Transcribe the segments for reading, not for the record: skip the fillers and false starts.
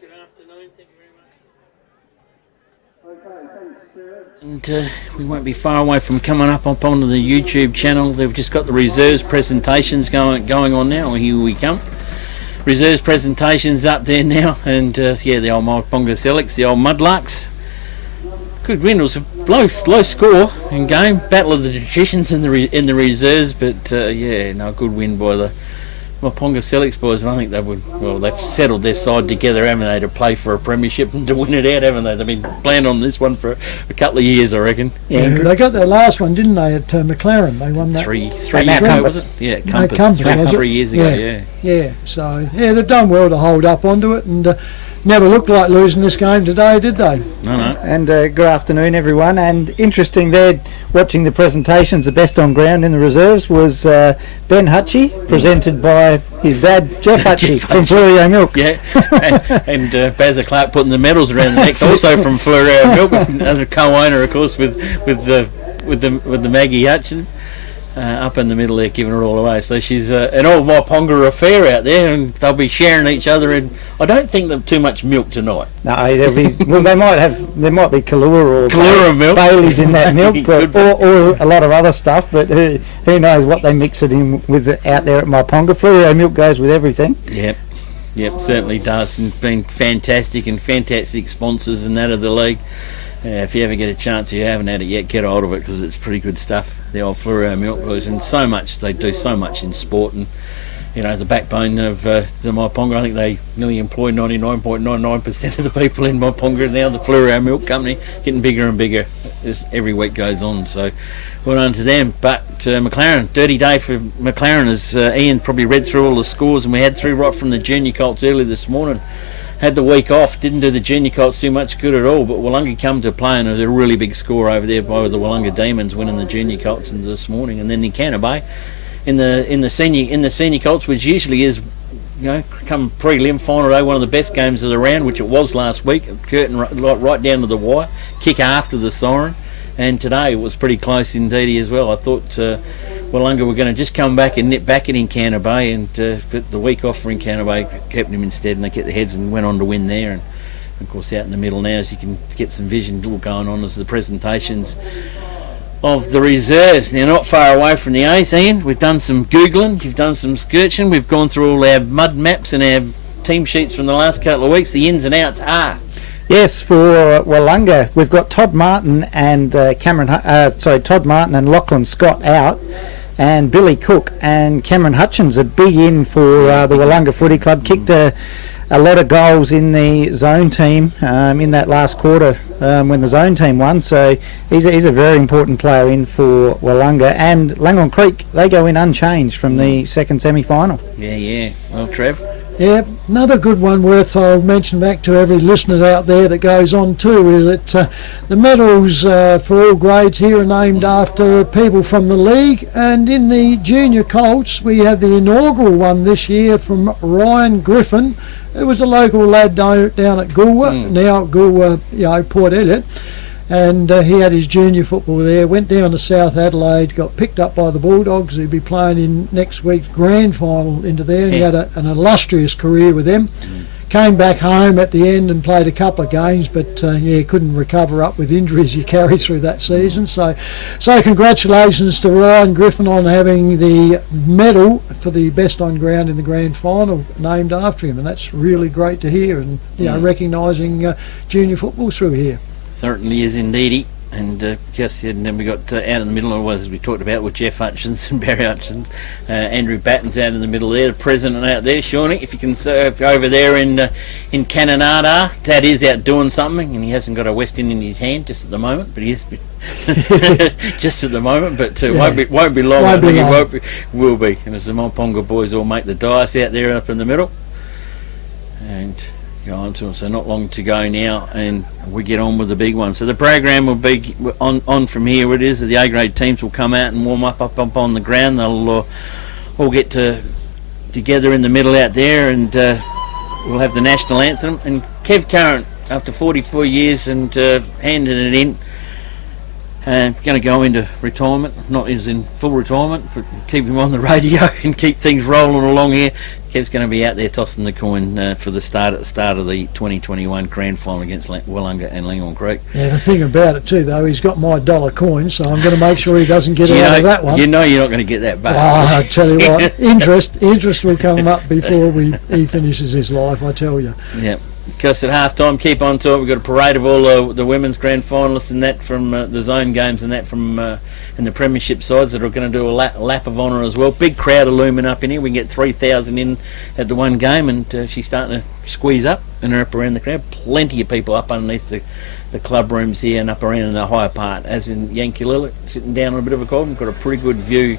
Good afternoon. Thank you very much. And we won't be far away from coming up onto the YouTube channel. They've just got the reserves presentations going on now. Here we come. Reserves presentations up there now, and the old Ponga Sellicks, the old Mudlarks. Good win. It was a low score in game. Battle of the Magicians in the reserves, but good win by the Ponga Sellicks boys. And I think they've settled their side together, haven't they, to play for a premiership and to win it out, haven't they? They've been playing on this one for a couple of years, I reckon. Yeah, they got their last one, didn't they, at McLaren? They won that three years ago, was it? Yeah, Compass. 3 years ago. Yeah. So they've done well to hold up onto it, and never looked like losing this game today, did they? No. And good afternoon, everyone. And interesting there, watching the presentations, the best on ground in the reserves was Ben Hutchie, presented by his dad, Jeff Hutchie, from Fleurieu Milk. Yeah, and Bazza Clark putting the medals around the neck, also from Fleurieu Milk, as a co-owner, of course, with the Maggie Hutchin. Up in the middle there, giving it all away. So she's an old Ponga affair out there, and they'll be sharing each other. And I don't think they've too much milk tonight. No, there'll be. Well, there might be Kahlua milk, Bailey's in that milk, but, or a lot of other stuff. But who knows what they mix it in with out there at my Ponga. Fleurieu Milk goes with everything. Yep, certainly does, and been fantastic sponsors in that of the league. If you ever get a chance, if you haven't had it yet, get hold of it, because it's pretty good stuff. The old Fleurieu Milk boys, and they do so much in sport, and the backbone of the Ponga. I think they nearly employ 99.99% of the people in Ponga now. The Fleurieu Milk Company getting bigger and bigger as every week goes on. So well done to them. But McLaren, dirty day for McLaren, as Ian probably read through all the scores, and we had through right from the junior colts early this morning. Had the week off, didn't do the junior colts too much good at all, but Wollonga come to play, and it was a really big score over there by the Wollonga Demons winning the junior colts this morning. And then in Canna Bay, in the senior colts, which usually is come prelim final day, one of the best games of the round, which it was last week, curtain right down to the wire, kick after the siren, and today it was pretty close indeed as well. I thought Wollonga were going to just come back and nip back in Canna Bay, and but the week off for in Canna Bay kept them instead, and they kept their heads and went on to win there. And of course out in the middle now, as you can get some vision all going on, as the presentations of the reserves. Now not far away from the A's, Ian. We've done some Googling, you've done some skirching, we've gone through all our mud maps and our team sheets from the last couple of weeks. The ins and outs are... Yes, for Wollonga, we've got Todd Martin and Todd Martin and Lachlan Scott out, and Billy Cook and Cameron Hutchins, a big in for the Wollonga Footy Club. Kicked a lot of goals in the zone team in that last quarter when the zone team won. So he's a very important player in for Wollonga. And Langon Creek, they go in unchanged from the second semi-final. Yeah. Well, Trev. Yeah, another good one worth I'll mention back to every listener out there that goes on too is that the medals for all grades here are named after people from the league, and in the junior colts we have the inaugural one this year from Ryan Griffin, who was a local lad down at Goolwa, now at Goolwa, Port Elliot. And he had his junior football there, went down to South Adelaide, got picked up by the Bulldogs. He'll be playing in next week's grand final into there, and he had an illustrious career with them. Came back home at the end and played a couple of games, but couldn't recover up with injuries you carry through that season. So congratulations to Ryan Griffin on having the medal for the best on ground in the grand final named after him, and that's really great to hear, and recognising junior football through here. Certainly is indeedy, and and then we got out in the middle, as we talked about, with Jeff Hutchins and Barry Hutchins. Andrew Batten's out in the middle there, the president out there. Shawnee, if you can serve over there in Cananada, Dad is out doing something, and he hasn't got a West Indian in his hand just at the moment, but he is just at the moment, but won't be long. I think it will be. And as the Ponga boys all make the dice out there up in the middle, and go on to them. So not long to go now, and we get on with the big one. So the program will be on from here. It is the A grade teams will come out and warm up on the ground. They'll all get together in the middle out there, and we'll have the national anthem. And Kev Current, after 44 years and handing it in, Going to go into retirement, not as in full retirement, but keep him on the radio and keep things rolling along here. Kev's going to be out there tossing the coin for the start of the 2021 grand final against Wollonga and Langhorne Creek. Yeah, the thing about it too, though, he's got my dollar coin, so I'm going to make sure he doesn't get out of that one. You know you're not going to get that back. Oh, I tell you what, interest will come up before he finishes his life, I tell you. Yeah. Because at half time, keep on to it. We've got a parade of all the women's grand finalists and that from the zone games and that from and the premiership sides that are going to do a lap of honour as well. Big crowd looming up in here. We can get 3,000 in at the one game, and she's starting to squeeze up and up around the crowd. Plenty of people up underneath the club rooms here and up around in the higher part, as in Yankalilla, sitting down on a bit of a cold. We've got a pretty good view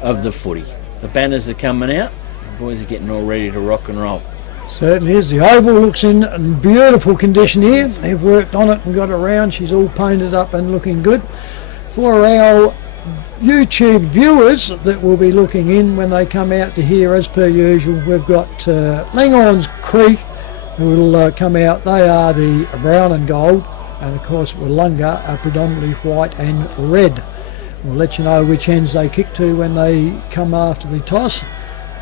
of the footy. The banners are coming out. The boys are getting all ready to rock and roll. Certainly is. The oval looks in beautiful condition here. They've worked on it and got it around. She's all painted up and looking good. For our YouTube viewers that will be looking in when they come out to here, as per usual, we've got Langhorne Creek who will come out. They are the brown and gold, and of course Wollonga are predominantly white and red. We'll let you know which ends they kick to when they come after the toss.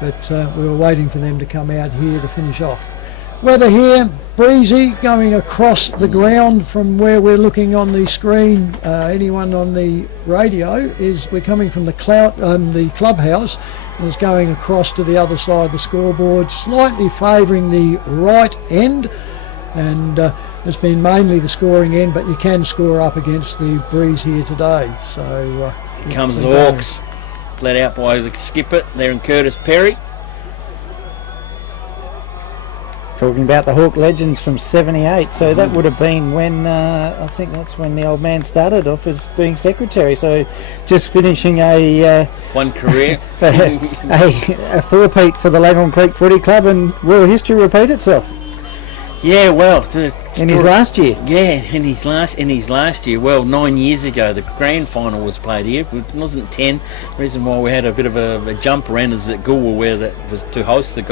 But we were waiting for them to come out here to finish off. Weather here, breezy, going across the ground from where we're looking on the screen. Anyone on the radio we're coming from the clubhouse, and it's going across to the other side of the scoreboard, slightly favouring the right end, and it's been mainly the scoring end, but you can score up against the breeze here today. So here comes the Hawks. Let out by the skipper there in Curtis Perry. Talking about the Hawk legends from 78, so that would have been when I think that's when the old man started off as being secretary. So just finishing a one career, a four-peat for the Langhorne Creek Footy Club, and will history repeat itself? Yeah, well, in his last year. Yeah, in his last year. Well, 9 years ago, the grand final was played here. It wasn't 10. The reason why we had a bit of a jump around is that Goolwa, that was to host the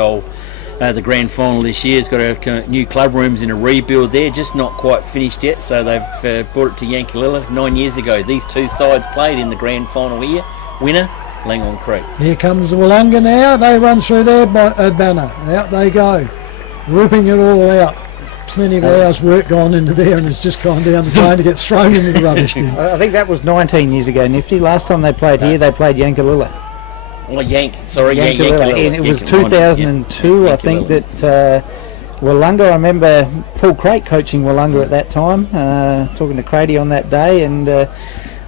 grand final this year, has got a new club rooms in a rebuild there, just not quite finished yet. So they've brought it to Yankalilla 9 years ago. These two sides played in the grand final here. Winner, Langhorne Creek. Here comes the Wollonga now. They run through their banner. Out they go, ripping it all out. Plenty of hours work gone into there, and it's just gone down the drain to get thrown into the rubbish bin. I think that was 19 years ago, Nifty. Last time they played here, they played Yankalilla. Well, Yankalilla. And it was 2002, I think, that Wollonga, I remember Paul Crate coaching Wollonga at that time, talking to Cratey on that day, and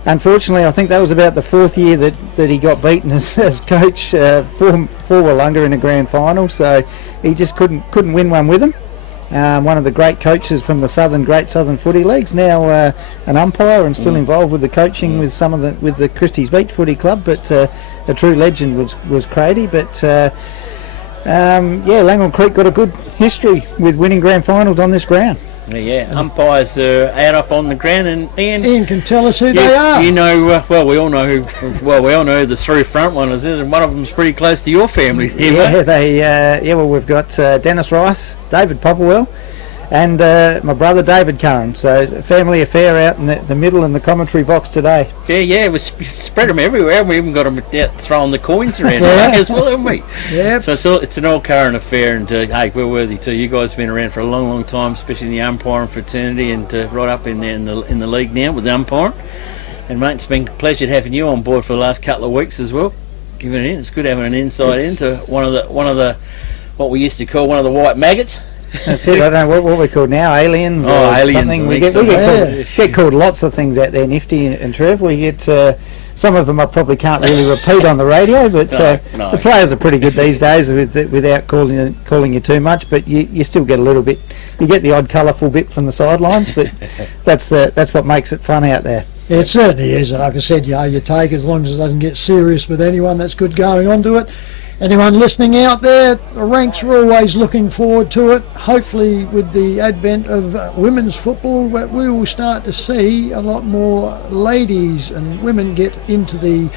unfortunately I think that was about the fourth year that he got beaten as coach for Wollonga in a grand final, so he just couldn't win one with them. One of the great coaches from the Great Southern Footy Leagues, now an umpire and still involved with the coaching with the Christie's Beach Footy Club, but a true legend was Cratey. But Langhorne Creek got a good history with winning grand finals on this ground. Yeah, umpires are out up on the ground, and Ian can tell us who they are. You know, we all know who the three front runners is, and one of them's pretty close to your family. We've got Dennis Rice, David Popperwell, and my brother David Curran. So a family affair out in the middle in the commentary box today. Yeah, we spread them everywhere. We even got them out throwing the coins around as well, haven't we? Yeah. So it's an all current affair, and hey, we're worthy too. You guys have been around for a long, long time, especially in the umpiring fraternity, and right up in there in the league now with the umpiring. And mate, it's been a pleasure having you on board for the last couple of weeks as well. Giving it in, it's good having an insight into one of the what we used to call one of the white maggots. That's it. I don't know what we call now, aliens or aliens, something. We get called lots of things out there, Nifty and Trev. We get some of them I probably can't really repeat on the radio, but the players are pretty good these days without calling you too much. But you still get a little bit. You get the odd colourful bit from the sidelines, but that's what makes it fun out there. Yeah, it certainly is, and like I said, you take it as long as it doesn't get serious with anyone. That's good going on to it. Anyone listening out there, the ranks are always looking forward to it. Hopefully with the advent of women's football, we will start to see a lot more ladies and women get into the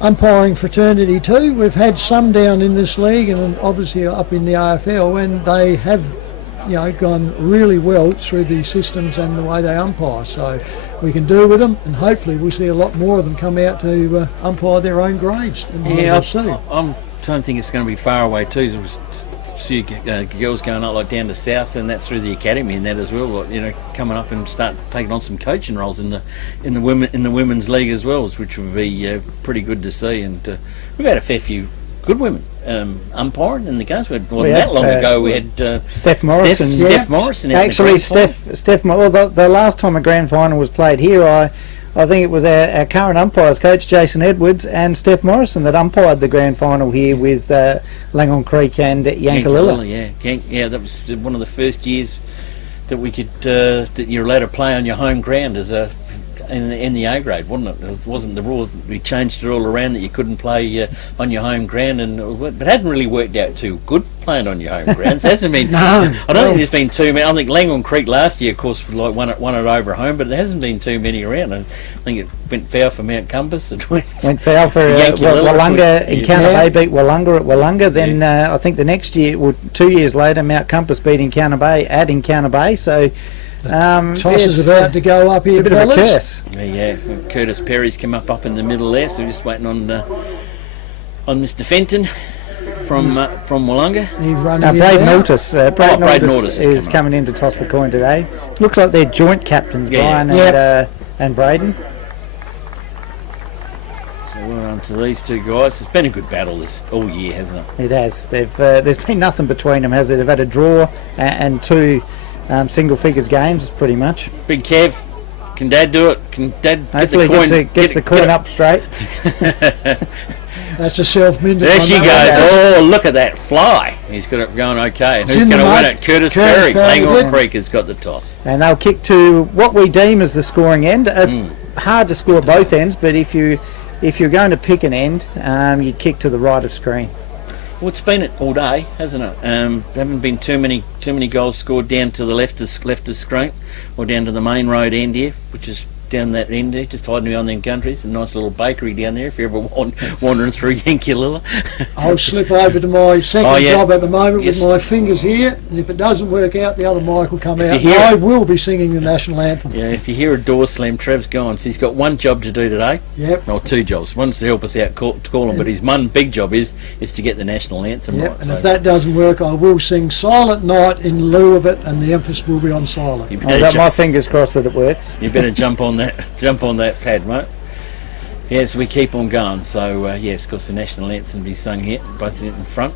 umpiring fraternity too. We've had some down in this league and obviously up in the AFL, and they have gone really well through the systems and the way they umpire. So we can do with them, and hopefully we'll see a lot more of them come out to umpire their own grades. And Yeah, see. I don't think it's going to be far away too. There was a few girls going up like down to South, and that through the academy and that as well. Like, you know, coming up and start taking on some coaching roles in the women's league as well, which would be pretty good to see. And we've had a fair few good women umpiring in the games. Wasn't that long ago we had Steph Morrison. Steph Morrison. Actually, Steph. Well, the last time a grand final was played here, I think it was our current umpires coach Jason Edwards and Steph Morrison that umpired the grand final here with Langhorne Creek and Yankalilla. Yeah, that was one of the first years that we could that you're allowed to play on your home ground as a in the A grade, wasn't it? It wasn't the rule. We changed it all around that you couldn't play on your home ground, but it hadn't really worked out too good playing on your home grounds. It hasn't been. No, I don't think there's been too many. I think Langhorne Creek last year, of course, won it over home, but there hasn't been too many around. I think it went foul for Mount Compass. It went foul for Wollonga. Encounter Bay beat Wollonga at Wollonga. Then I think the next year, 2 years later, Mount Compass beat Encounter Bay at Encounter Bay. So. Toss is about to go up here, it's a bit of a curse. Yeah. Curtis Perry's come up in the middle there, so we're just waiting on Mr. Fenton from Wollonga. Braden Altus is coming in to toss the coin today. Looks like they're joint captains, Brian and Braden. So well done to these two guys. It's been a good battle all year, hasn't it? It has. There's been nothing between them, has there? They've had a draw and two single figures games, pretty much. Big Kev, can Dad do it? Can Dad hopefully gets the coin up straight? That's a self-minded. There she goes. Oh, look at that fly. He's got it going okay. And who's going to win it? Curtis Perry. Langhorne Creek has got the toss. And they'll kick to what we deem as the scoring end. It's hard to score both ends, but if you're going to pick an end, you kick to the right of screen. Well, it's been it all day, hasn't it? There haven't been too many goals scored down to the left of screen, or down to the main road end here, which is down that end there, just hiding behind them countries. A nice little bakery down there if you're ever wandering through Yankalilla. I'll slip over to my second job at the moment with my fingers here, and if it doesn't work out, the other mic will come out. I will be singing the national anthem. Yeah, if you hear a door slam, Trev's gone. So he's got one job to do today. Yep. Or two jobs. One's to help us out to call him, but his one big job is to get the national anthem right. And if that doesn't work, I will sing Silent Night in lieu of it, and the emphasis will be on silent. I've got my fingers crossed that it works. You better jump on that pad, mate. Yes, we keep on going. So yes, of course, the national anthem will be sung here, both in front.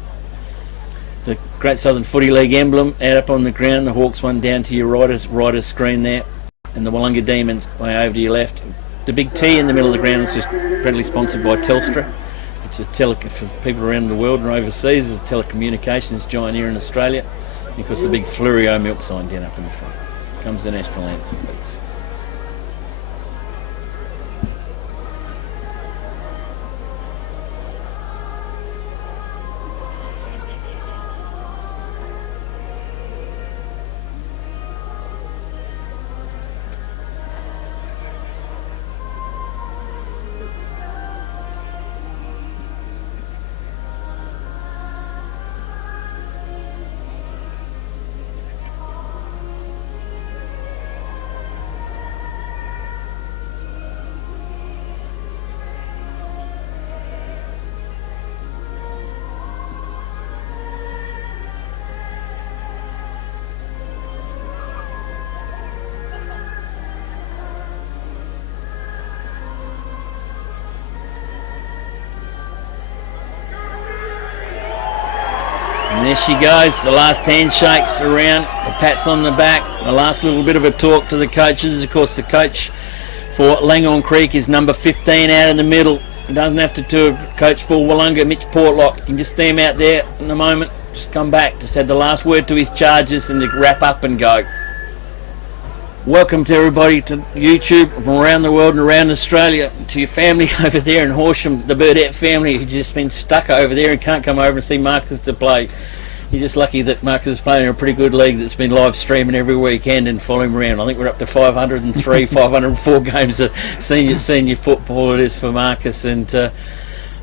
The Great Southern Footy League emblem out up on the ground. The Hawks one down to your right screen there, and the Wollonga Demons way over to your left. The big T in the middle of the ground is just proudly sponsored by Telstra. It's a for people around the world and overseas. It's a telecommunications giant here in Australia. And of course, the big Fluorio milk sign down up in the front. Comes the national anthem, please. And there she goes, the last handshakes around, the pats on the back, the last little bit of a talk to the coaches. Of course, the coach for Langhorne Creek is number 15 out in the middle. He doesn't have to do a coach for Wollonga, Mitch Portlock. You can just see him out there in a moment. Just come back, just had the last word to his charges and to wrap up and go. Welcome to everybody to YouTube from around the world and around Australia, to your family over there in Horsham, the Burdett family who've just been stuck over there and can't come over and see Marcus to play. You're just lucky that Marcus is playing in a pretty good league that's been live streaming every weekend and follow him around. I think we're up to 503, 504 games of senior football it is for Marcus. And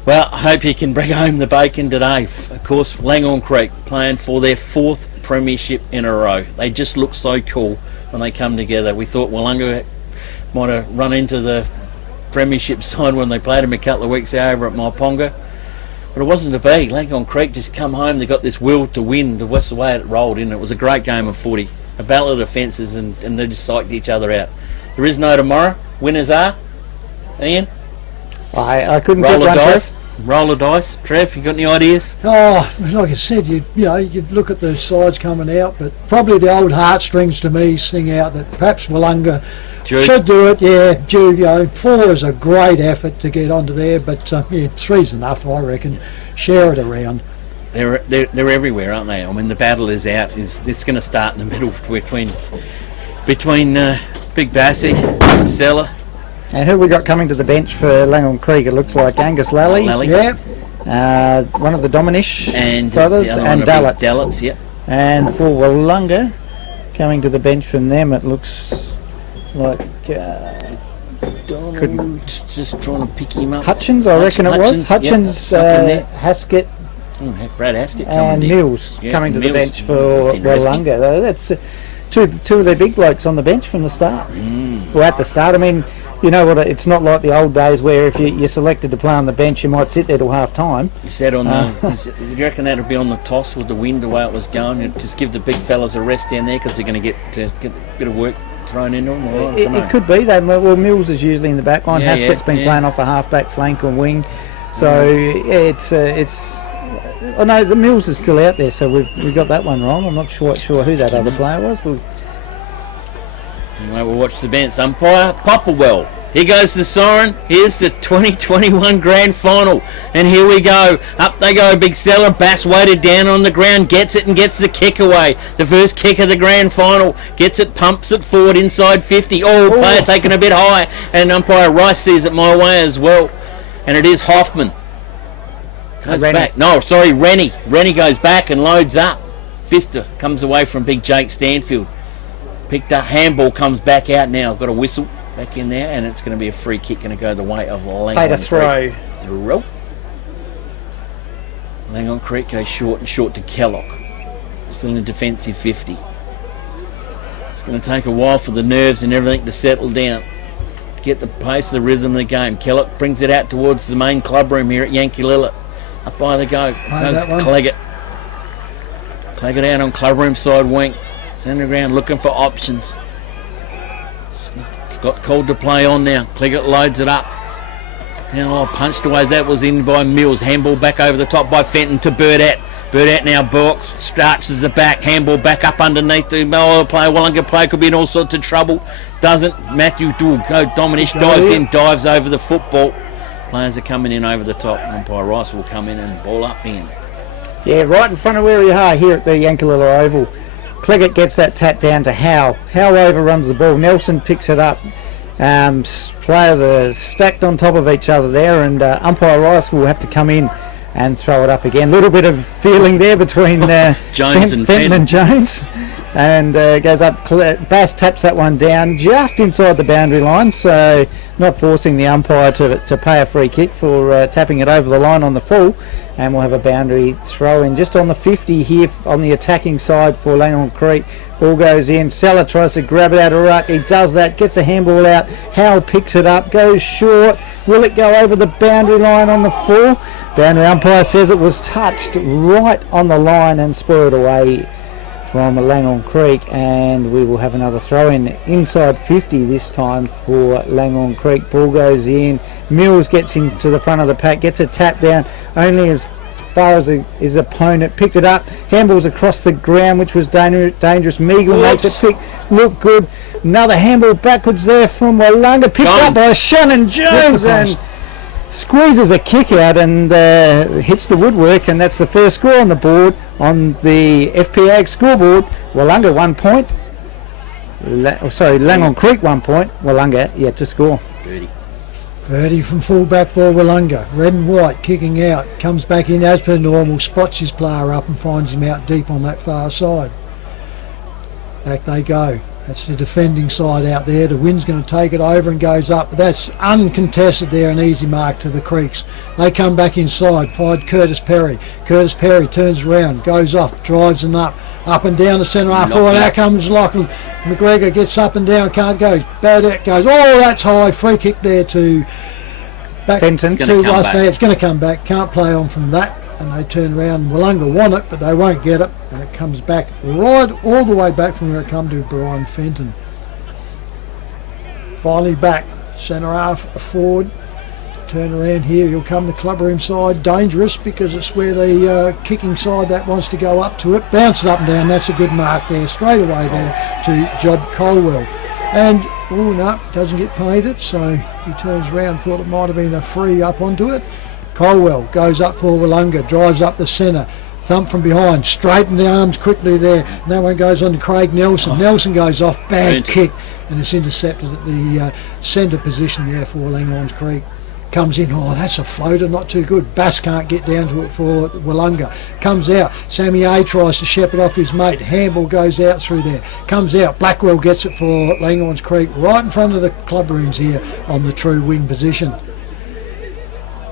well, I hope you can bring home the bacon today. Of course, Langhorne Creek playing for their 4th premiership in a row. They just look so cool when they come together. We thought Wollonga might have run into the premiership side when they played them a couple of weeks over at Maiponga. But it wasn't to be. Langone Creek just come home. They got this will to win. That's the way it rolled in. It was a great game of footy. A battle of defences, and they just psyched each other out. There is no tomorrow. Winners are, Ian? I couldn't Roll pick of one. dice. Roll of dice. Trev, you got any ideas? Oh, like I said, you look at the sides coming out, but probably the old heartstrings to me sing out that perhaps Willunga should do it. Yeah, Jude, 4 is a great effort to get onto there, but 3's enough, I reckon. Share it around. They're everywhere, aren't they? I mean, the battle is out. It's going to start in the middle between Big Bassie and Stella. And who we got coming to the bench for Langone Creek? It looks like Angus Lally. Yeah. One of the Dominish and brothers, and Dallets. Dallets, yep. And for Willunga, coming to the bench from them, it looks like Donald, just trying to pick him up. Hutchins, I reckon it was. Hutchins, Haskett, Brad Haskett coming and in. Mills coming to the Mills. bench for Willunga. That's two of their big blokes on the bench from the start. Well, at the start, I mean, you know what? It's not like the old days where if you're selected to play on the bench, you might sit there till half time. You said on do you reckon that'll be on the toss with the wind the way it was going? You'd just give the big fellas a rest down there because they're going to get a bit of work thrown into them. It could be that. Well, Mills is usually in the back line. Haskett's been playing off a half-back flank or wing, so it's. Oh no, the Mills is still out there, so we've got that one wrong. I'm not sure who that other player was. Anyway, we'll watch the bench umpire. Popplewell. Here goes the siren. Here's the 2021 Grand Final. And here we go. Up they go. Big Stella. Bass weighted down on the ground. Gets it and gets the kick away. The first kick of the Grand Final. Gets it, pumps it forward inside 50. Player taken a bit high. And umpire Rice sees it my way as well. And it is Hoffman. Goes back. No, sorry, Rennie. Rennie goes back and loads up. Fister comes away from big Jake Stanfield. Picked up, handball comes back out now. Got a whistle back in there, and it's going to be a free kick, going to go the way of Langone Creek. Throw. Langone Creek goes short and short to Kellogg. Still in defensive 50. It's going to take a while for the nerves and everything to settle down. Get the pace, the rhythm of the game. Kellogg brings it out towards the main club room here at Yankalilla. Up by the go. Goes Cleggett. Cleggett out on club room side wing. Underground looking for options. Got called to play on now. Cleggett loads it up. Now punched away. That was in by Mills. Handball back over the top by Fenton to Burdett. Burdett now balks. Starches the back. Handball back up underneath the player. Willunga player could be in all sorts of trouble. Doesn't. Matthew go. Dominish dives in. Dives over the football. Players are coming in over the top. Umpire Rice will come in and ball up in. Yeah, right in front of where we are here at the Yankalilla Oval. Cleggett gets that tap down to Howe. Howe overruns the ball. Nelson picks it up. Players are stacked on top of each other there, and umpire Rice will have to come in and throw it up again. A little bit of feeling there between Jones and Fenton and Jones. And goes up. Bass taps that one down just inside the boundary line, so not forcing the umpire to pay a free kick for tapping it over the line on the full. And we'll have a boundary throw in just on the 50 here on the attacking side for Langone Creek. Ball goes in. Seller tries to grab it out of ruck. He does that. Gets a handball out. Howell picks it up. Goes short. Will it go over the boundary line on the full? Boundary umpire says it was touched right on the line and spurred away from Langone Creek, and we will have another throw in inside 50 this time for Langone Creek. Ball goes in. Mills gets into the front of the pack, gets a tap down only as far as his opponent. Picked it up, handballs across the ground, which was dangerous. Meagle makes it pick, look good. Another handball backwards there from Willunga, picked up by Shannon Jones and squeezes a kick out and hits the woodwork, and that's the first score on the board on the FPAG scoreboard. Willunga 1 point. Langone Creek 1 point. Willunga yet to score. 30 from full-back for Willunga. Red and white kicking out. Comes back in as per normal. Spots his player up and finds him out deep on that far side. Back they go. That's the defending side out there. The wind's going to take it over and goes up. But that's uncontested there, an easy mark to the Creeks. They come back inside, find Curtis Perry. Curtis Perry turns around, goes off, drives them up and down the centre half forward. Out comes Lachlan McGregor, gets up and down, can't go. Baudet goes, oh, that's high. Free kick there to back Fenton. to last man. It's going to come back. Can't play on from that. And they turn around. Wollonga want it, but they won't get it. And it comes back right all the way back from where it come to Brian Fenton. Finally back, centre half forward. Turn around here. He'll come the clubroom side. Dangerous because it's where the kicking side that wants to go up to it. Bounces up and down. That's a good mark there. Straight away there to Job Colwell. And oh no, doesn't get paid it. So he turns around. Thought it might have been a free up onto it. Colwell goes up for Wollonga, drives up the centre, thump from behind, straighten the arms quickly there. No one goes on to Craig Nelson. Nelson goes off, bad kick, and it's intercepted at the centre position there for Langhorns Creek. Comes in, oh, that's a floater, not too good. Bass can't get down to it for Wollonga. Comes out, Sammy A tries to shepherd off his mate. Handball goes out through there. Comes out, Blackwell gets it for Langhorns Creek, right in front of the club rooms here on the true wing position.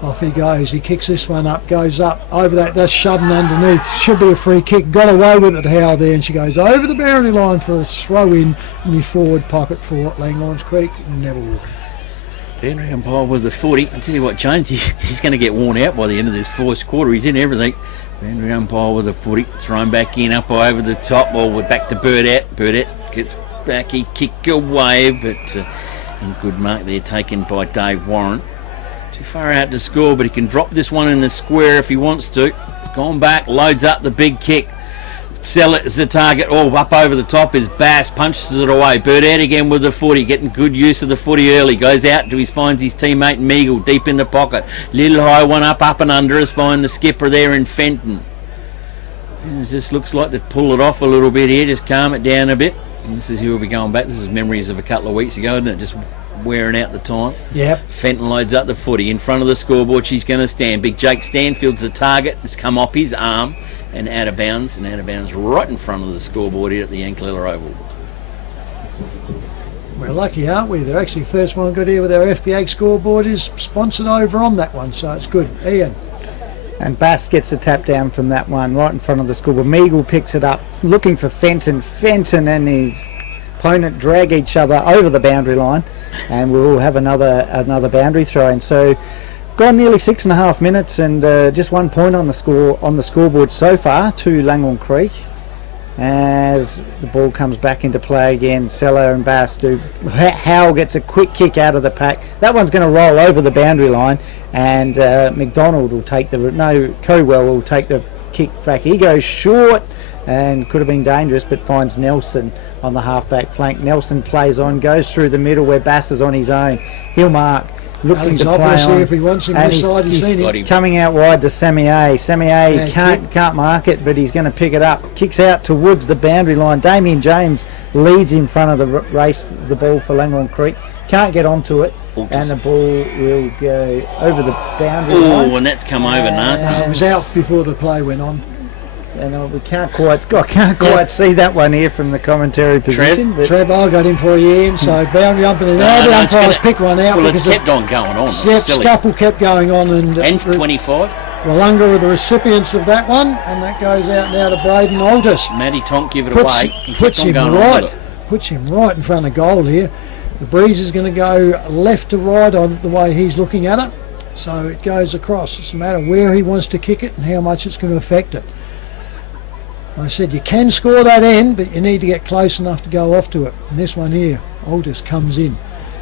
Off he goes, he kicks this one up, goes up, over that's shoving underneath, should be a free kick, got away with it Howe there, and she goes over the boundary line for a throw in the forward pocket for Langhorns Creek. Neville. Boundary umpire with the 40. I tell you what, James, he's going to get worn out by the end of this fourth quarter. He's in everything. Boundary umpire with the 40, thrown back in, up over the top. Well, we're back to Burdett. Burdett gets back, he kicked away, but a good mark there taken by Dave Warren. Too far out to score, but he can drop this one in the square if he wants to. Gone back, loads up the big kick. Sell it as the target. Oh, up over the top is Bass, punches it away. Burdett again with the footy, getting good use of the footy early. Goes out till he finds his teammate Meagle deep in the pocket. Little high one up and under us. Find the skipper there in Fenton. And it just looks like they've pulled it off a little bit here, just calm it down a bit. And this is here we'll be going back. This is memories of a couple of weeks ago, isn't it? Just wearing out the time. Yep. Fenton loads up the footy in front of the scoreboard. She's going to stand. Big Jake Stanfield's the target. It's come off his arm and out of bounds right in front of the scoreboard here at the Yankalilla Oval. We're lucky, aren't we? They're actually first one got here with our FBA scoreboard is sponsored over on that one, so it's good. Ian. And Bass gets the tap down from that one right in front of the scoreboard. Meagle picks it up, looking for Fenton. Fenton and his opponent drag each other over the boundary line, and we'll have another boundary throw in. So gone nearly 6.5 minutes, and just 1 point on the scoreboard so far to Langhorne Creek. As the ball comes back into play again, Seller and Bass do. Howell gets a quick kick out of the pack. That one's going to roll over the boundary line, and McDonald will take Cowell will take the kick back. He goes short and could have been dangerous, but finds Nelson on the half-back flank. Nelson plays on, goes through the middle where Bass is on his own. He'll mark, looking to play on. If he wants him this side, he's seen him. Coming out wide to Sammy A. Sammy A can't mark it, but he's going to pick it up. Kicks out towards the boundary line. Damien James leads in front of the race, the ball for Langhorne Creek. Can't get onto it, and the ball will go over the boundary line. Oh, and that's come over nasty. It was out before the play went on. And we can't quite see that one here from the commentary position. Trev, I got him for you, Ian. So boundary umpire. Now the umpires pick one out. Well, it's kept on going on. Yep, scuffle kept going on. And 25. Wollonga are the recipients of that one, and that goes out now to Braden Altus. Matty Tonk give it away. Puts him right in front of goal here. The breeze is going to go left to right on the way he's looking at it. So it goes across. It's a matter of where he wants to kick it and how much it's going to affect it. I said you can score that end, but you need to get close enough to go off to it. And this one here, Aldous comes in,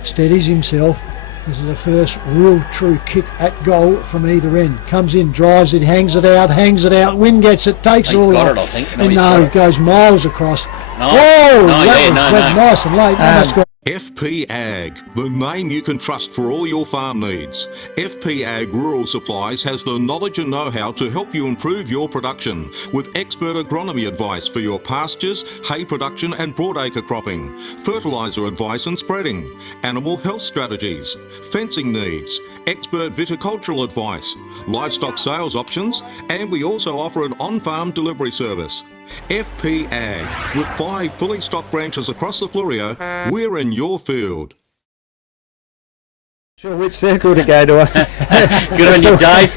steadies himself. This is the first real true kick at goal from either end. Comes in, drives it, hangs it out. Wind gets it, takes it all off. I think. It goes miles across. Went nice and late. FP Ag, the name you can trust for all your farm needs. FP Ag Rural Supplies has the knowledge and know-how to help you improve your production with expert agronomy advice for your pastures, hay production and broadacre cropping, fertiliser advice and spreading, animal health strategies, fencing needs, expert viticultural advice, livestock sales options, and we also offer an on-farm delivery service. FP Ag, with 5 fully stocked branches across the Fleurieu, we're in your field. Sure, which circle to go to? Good on you, Dave.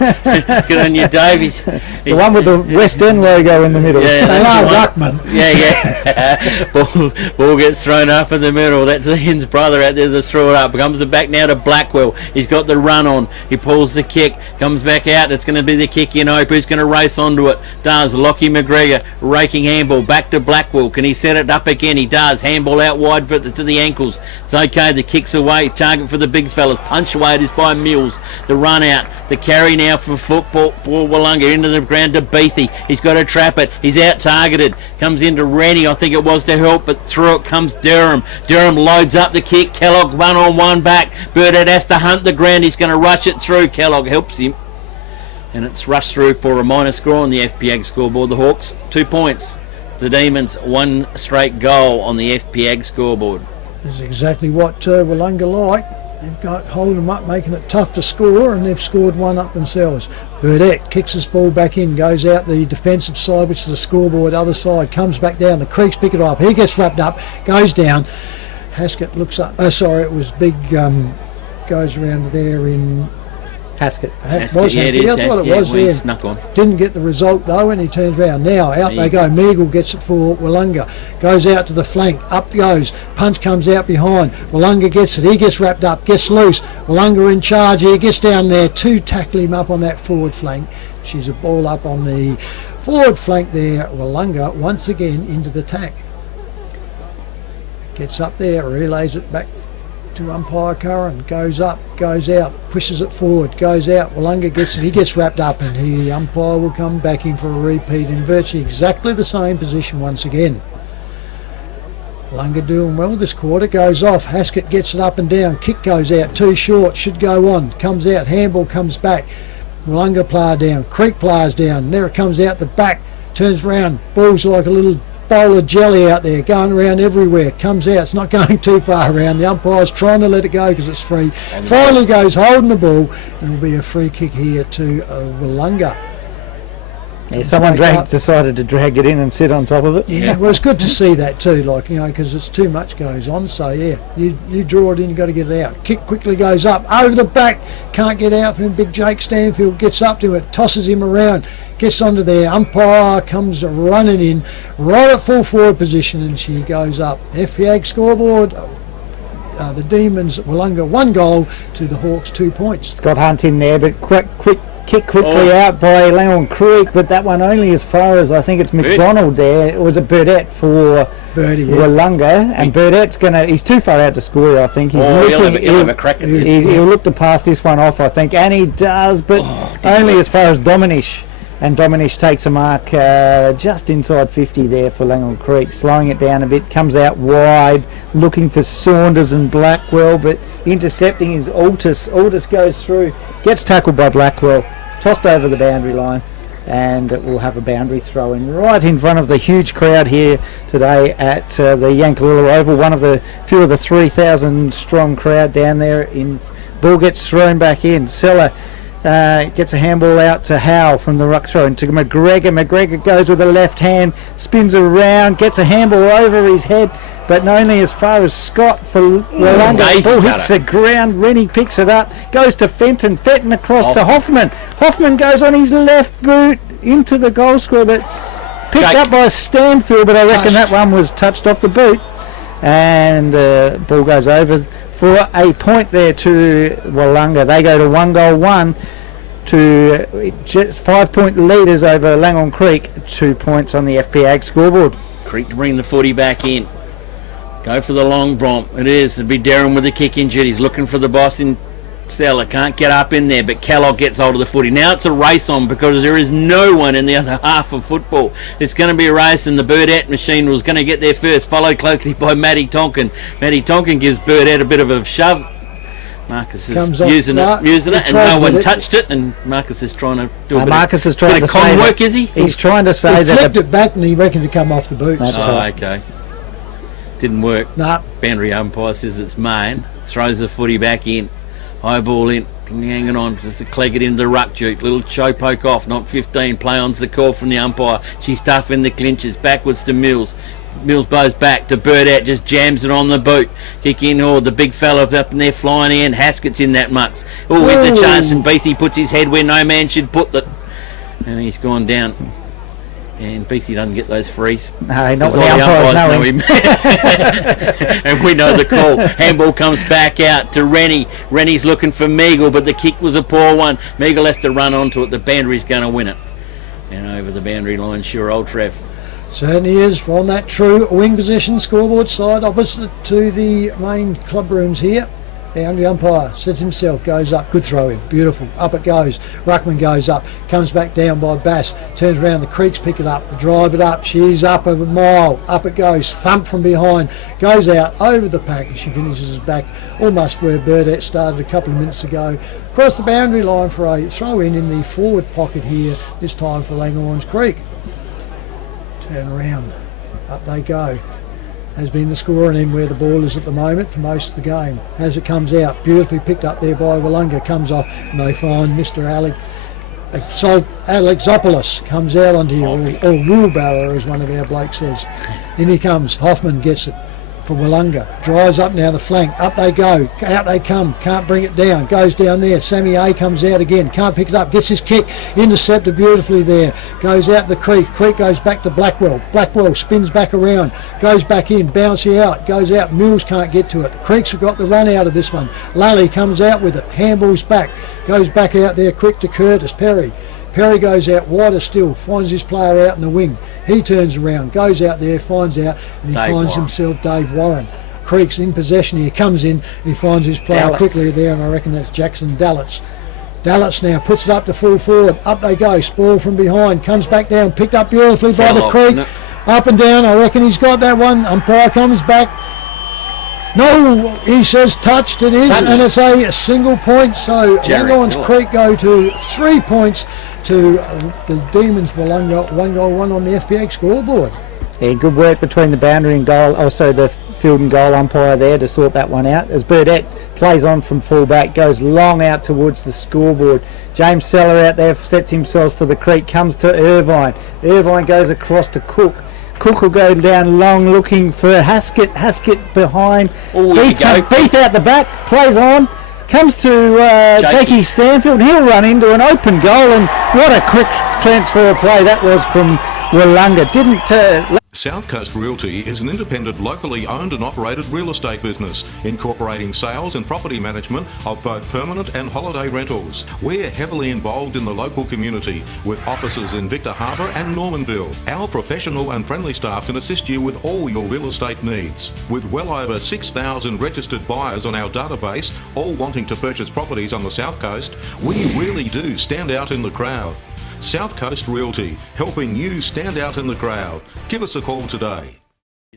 Good on you, Dave. The one with the West End logo in the middle. Yeah, They that's are the one. ruckman. Yeah. Ball gets thrown up in the middle. That's Ian's brother out there that's thrown it up. Comes it back now to Blackwell. He's got the run on. He pulls the kick. Comes back out. It's going to be the kick in hope. Who's going to race onto it? Does. Lockie McGregor raking handball. Back to Blackwell. Can he set it up again? He does. Handball out wide but to the ankles. It's okay. The kick's away. Target for the big fellas. Punch away. It is by Mills. The run out. The carry now for football for Wollonga into the ground to Beathy. He's got to trap it. He's out targeted. Comes into Rennie, I think it was, to help, but through it comes Durham. Durham loads up the kick. Kellogg 1-on-1 back. Burdett has to hunt the ground. He's going to rush it through. Kellogg helps him. And it's rushed through for a minor score on the FPAG scoreboard. The Hawks 2 points. The Demons 1 straight goal on the FPAG scoreboard. This is exactly what Wollonga like. They've got holding them up, making it tough to score, and they've scored one up themselves. Burdett kicks this ball back in, goes out the defensive side, which is the scoreboard, other side, comes back down. The Creeks pick it up. He gets wrapped up, goes down. Haskett looks up. Oh, sorry, it was Big. Goes around there in. Haskett. Haskett, yeah, it is. I thought it was he there. snuck on. Didn't get the result though, and he turns around. Now out they go. Meagle gets it for Wollonga. Goes out to the flank. Up goes. Punch comes out behind. Wollonga gets it. He gets wrapped up. Gets loose. Wollonga in charge. He gets down there. 2 tackle him up on that forward flank. She's a ball up on the forward flank there. Wollonga once again into the tack. Gets up there. Relays it back to umpire Curran, goes up, goes out, pushes it forward, goes out. Wollonga gets it, he gets wrapped up, and the umpire will come back in for a repeat in virtually exactly the same position once again. Wollonga doing well this quarter, goes off. Haskett gets it up and down, kick goes out, too short, should go on, comes out, handball comes back. Wollonga player down, Creek players down, there it comes out the back, turns around, ball's like a little bowl of jelly out there, going around everywhere, comes out, it's not going too far around, the umpire's trying to let it go because it's free, finally goes holding the ball, and it'll be a free kick here to Wollonga. Yeah, someone decided to drag it in and sit on top of it. Yeah, well, it's good to see that too, like, you know, because it's too much goes on. So yeah, you draw it in, you got to get it out. Kick quickly goes up over the back, can't get out from Big Jake Stanfield, gets up to it, tosses him around, gets onto there. Umpire comes running in right at full forward position, and she goes up. FPAG scoreboard. The Demons Wollonga 1 goal to the Hawks 2 points. Scott Hunt in there, but quick kick quickly out by Langhorne Creek, but that one only as far as I think it's McDonald there. It was a Burdett for Wollonga, and Burdett's he's too far out to score, I think. He'll have a crack at this. He'll look to pass this one off, I think, and he does, but only as far as Dominish. And Dominish takes a mark just inside 50 there for Langhorne Creek, slowing it down a bit, comes out wide, looking for Saunders and Blackwell, but intercepting is Altus. Altus goes through, gets tackled by Blackwell, tossed over the boundary line, and we'll have a boundary throw in right in front of the huge crowd here today at the Yankalilla Oval, one of the few of the 3,000 strong crowd down there. Ball gets thrown back in. Seller gets a handball out to Howe from the ruck throw, and to McGregor. McGregor goes with a left hand, spins around, gets a handball over his head, but only as far as Scott for Wollonga. Ball hits the ground. Rennie picks it up, goes to Fenton. Fenton across to Hoffman. Hoffman goes on his left boot into the goal square, but picked up by Stanfield, but I reckon that one was touched off the boot, and ball goes over for a point there to Wollonga. They go to 1-1 to just 5 point leaders over Langhorne Creek. 2 points on the FPAG scoreboard. Creek to bring the footy back in. Go for the long bomb. It is. It'll be Darren with the kick injured. He's looking for the Boston Seller. Can't get up in there, but Kellogg gets hold of the footy. Now it's a race on because there is no one in the other half of football. It's going to be a race, and the Burdett machine was going to get there first, followed closely by Matty Tonkin. Matty Tonkin gives Burdett a bit of a shove. Marcus is using it, and no one touched it, and Marcus is trying to do a Marcus is trying to con work, is he? He's trying to say he that flipped it back, and he reckoned to come off the boots. That's right. Okay. Didn't work. Nah. Boundary umpire says it's main. Throws the footy back in. High ball in. hanging on, just to cleg it into the ruck juke. Little show poke off, not 15. Play on's the call from the umpire. She's tough in the clinches. Backwards to Mills. Mills blows back to Burdett, just jams it on the boot. Kick in, the big fella up in there flying in. Haskett's in that mux. Oh, here's a chance, and Beatty puts his head where no man should put it. And he's gone down. And Beatty doesn't get those frees. No, not when the umpires know him. And we know the call. Handball comes back out to Rennie. Rennie's looking for Meagle, but the kick was a poor one. Meagle has to run onto it. The boundary's going to win it. And over the boundary line, sure old Trev. Certainly is. We're on that true wing position, scoreboard side, opposite to the main club rooms here. Boundary umpire sets himself, goes up, good throw in, beautiful, up it goes. Ruckman goes up, comes back down by Bass, turns around, the Creeks pick it up, drive it up, she's up a mile, up it goes, thump from behind, goes out over the pack as she finishes his back, almost where Burdett started a couple of minutes ago. Across the boundary line for a throw in the forward pocket here, this time for Langhorns Creek. Turn around, up they go. Has been the score and in where the ball is at the moment for most of the game. As it comes out, beautifully picked up there by Wollonga, comes off and they find Mr. Alexopoulos comes out onto here, or wheelbarrow as one of our blokes says. In he comes, Hoffman gets it for Wollonga, drives up now the flank, up they go, out they come, can't bring it down, goes down there, Sammy A comes out again, can't pick it up, gets his kick, intercepted beautifully there, goes out the Creek, Creek goes back to Blackwell, Blackwell spins back around, goes back in, bouncy out, goes out, Mills can't get to it, the Creeks have got the run out of this one, Lally comes out with it, handballs back, goes back out there quick to Curtis, Perry goes out wider still, finds his player out in the wing. He turns around, goes out there, finds out, and he finds himself Dave Warren. Creek's in possession here, comes in, he finds his player quickly there, and I reckon that's Jackson Dallitz. Dallitz now puts it up to full forward, up they go, Spoil from behind, comes back down, picked up beautifully by the Creek, up and down, I reckon he's got that one, umpire comes back. No, he says touched, it is, and it's a single point, so Langhorns Creek go to 3 points to the Demons Wollonga, 1 goal 1 on the FPX scoreboard. Yeah, good work between the boundary and goal, also the field and goal umpire there to sort that one out. As Burdett plays on from fullback, goes long out towards the scoreboard. James Seller out there sets himself for the Creek, comes to Irvine. Irvine goes across to Cook. Cook will go down long looking for Haskett. Haskett behind. Beath out the back, plays on. Comes to Jakey Stanfield. He'll run into an open goal, and what a quick transfer of play that was from Wollonga. South Coast Realty is an independent, locally owned and operated real estate business, incorporating sales and property management of both permanent and holiday rentals. We're heavily involved in the local community, with offices in Victor Harbour and Normanville. Our professional and friendly staff can assist you with all your real estate needs. With well over 6,000 registered buyers on our database, all wanting to purchase properties on the South Coast, we really do stand out in the crowd. South Coast Realty, helping you stand out in the crowd. Give us a call today.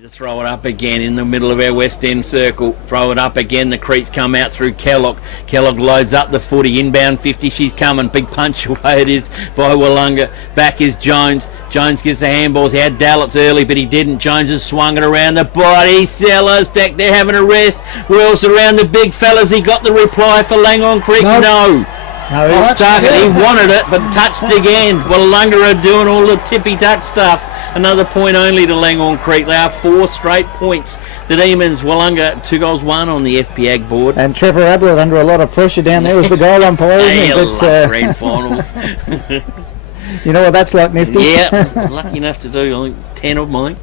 To throw it up again in the middle of our West End circle. Throw it up again. The Creeks come out through Kellogg. Kellogg loads up the footy. Inbound 50. She's coming. Big punch away it is by Wollonga. Back is Jones. Jones gets the handballs. He had Dallitz early, but he didn't. Jones has swung it around the body. Sellers back there having a rest. Whirls around the big fellas. He got the reply for Langhorne Creek. No. No, target. He wanted it, but touched again. Wollonga are doing all the tippy-tuck stuff. Another point only to Langhorne Creek. They are 4 straight points. The Demons, Wollonga, 2 goals 1 on the FPAG board. And Trevor Ablett under a lot of pressure down there with the goal umpire, isn't it? Grand finals. You know what that's like, Nifty? Yeah, lucky enough to do, I think, 10 of mine.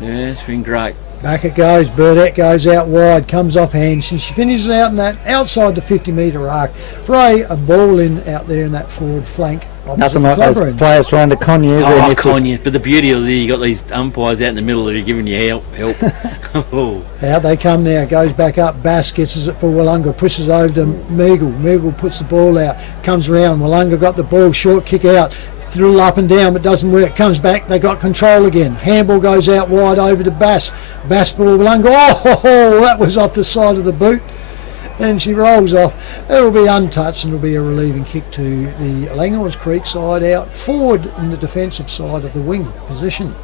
Yeah, it's been great. Back it goes, Burdett goes out wide, comes off hand. She finishes out in that outside the 50-metre arc for a ball in out there in that forward flank. Nothing like those players trying to con you. Con you. But the beauty of it, you got these umpires out in the middle that are giving you help. Out they come now, goes back up, Bass gets it for Wollonga, pushes over to Meagle. Meagle puts the ball out, comes around, Wollonga got the ball, short kick out. Through up and down, but doesn't work. Comes back, they got control again. Handball goes out wide over to Bass. Bass for Wollonga. Oh, that was off the side of the boot. And she rolls off. It'll be untouched and it'll be a relieving kick to the Langhorns Creek side out forward in the defensive side of the wing position.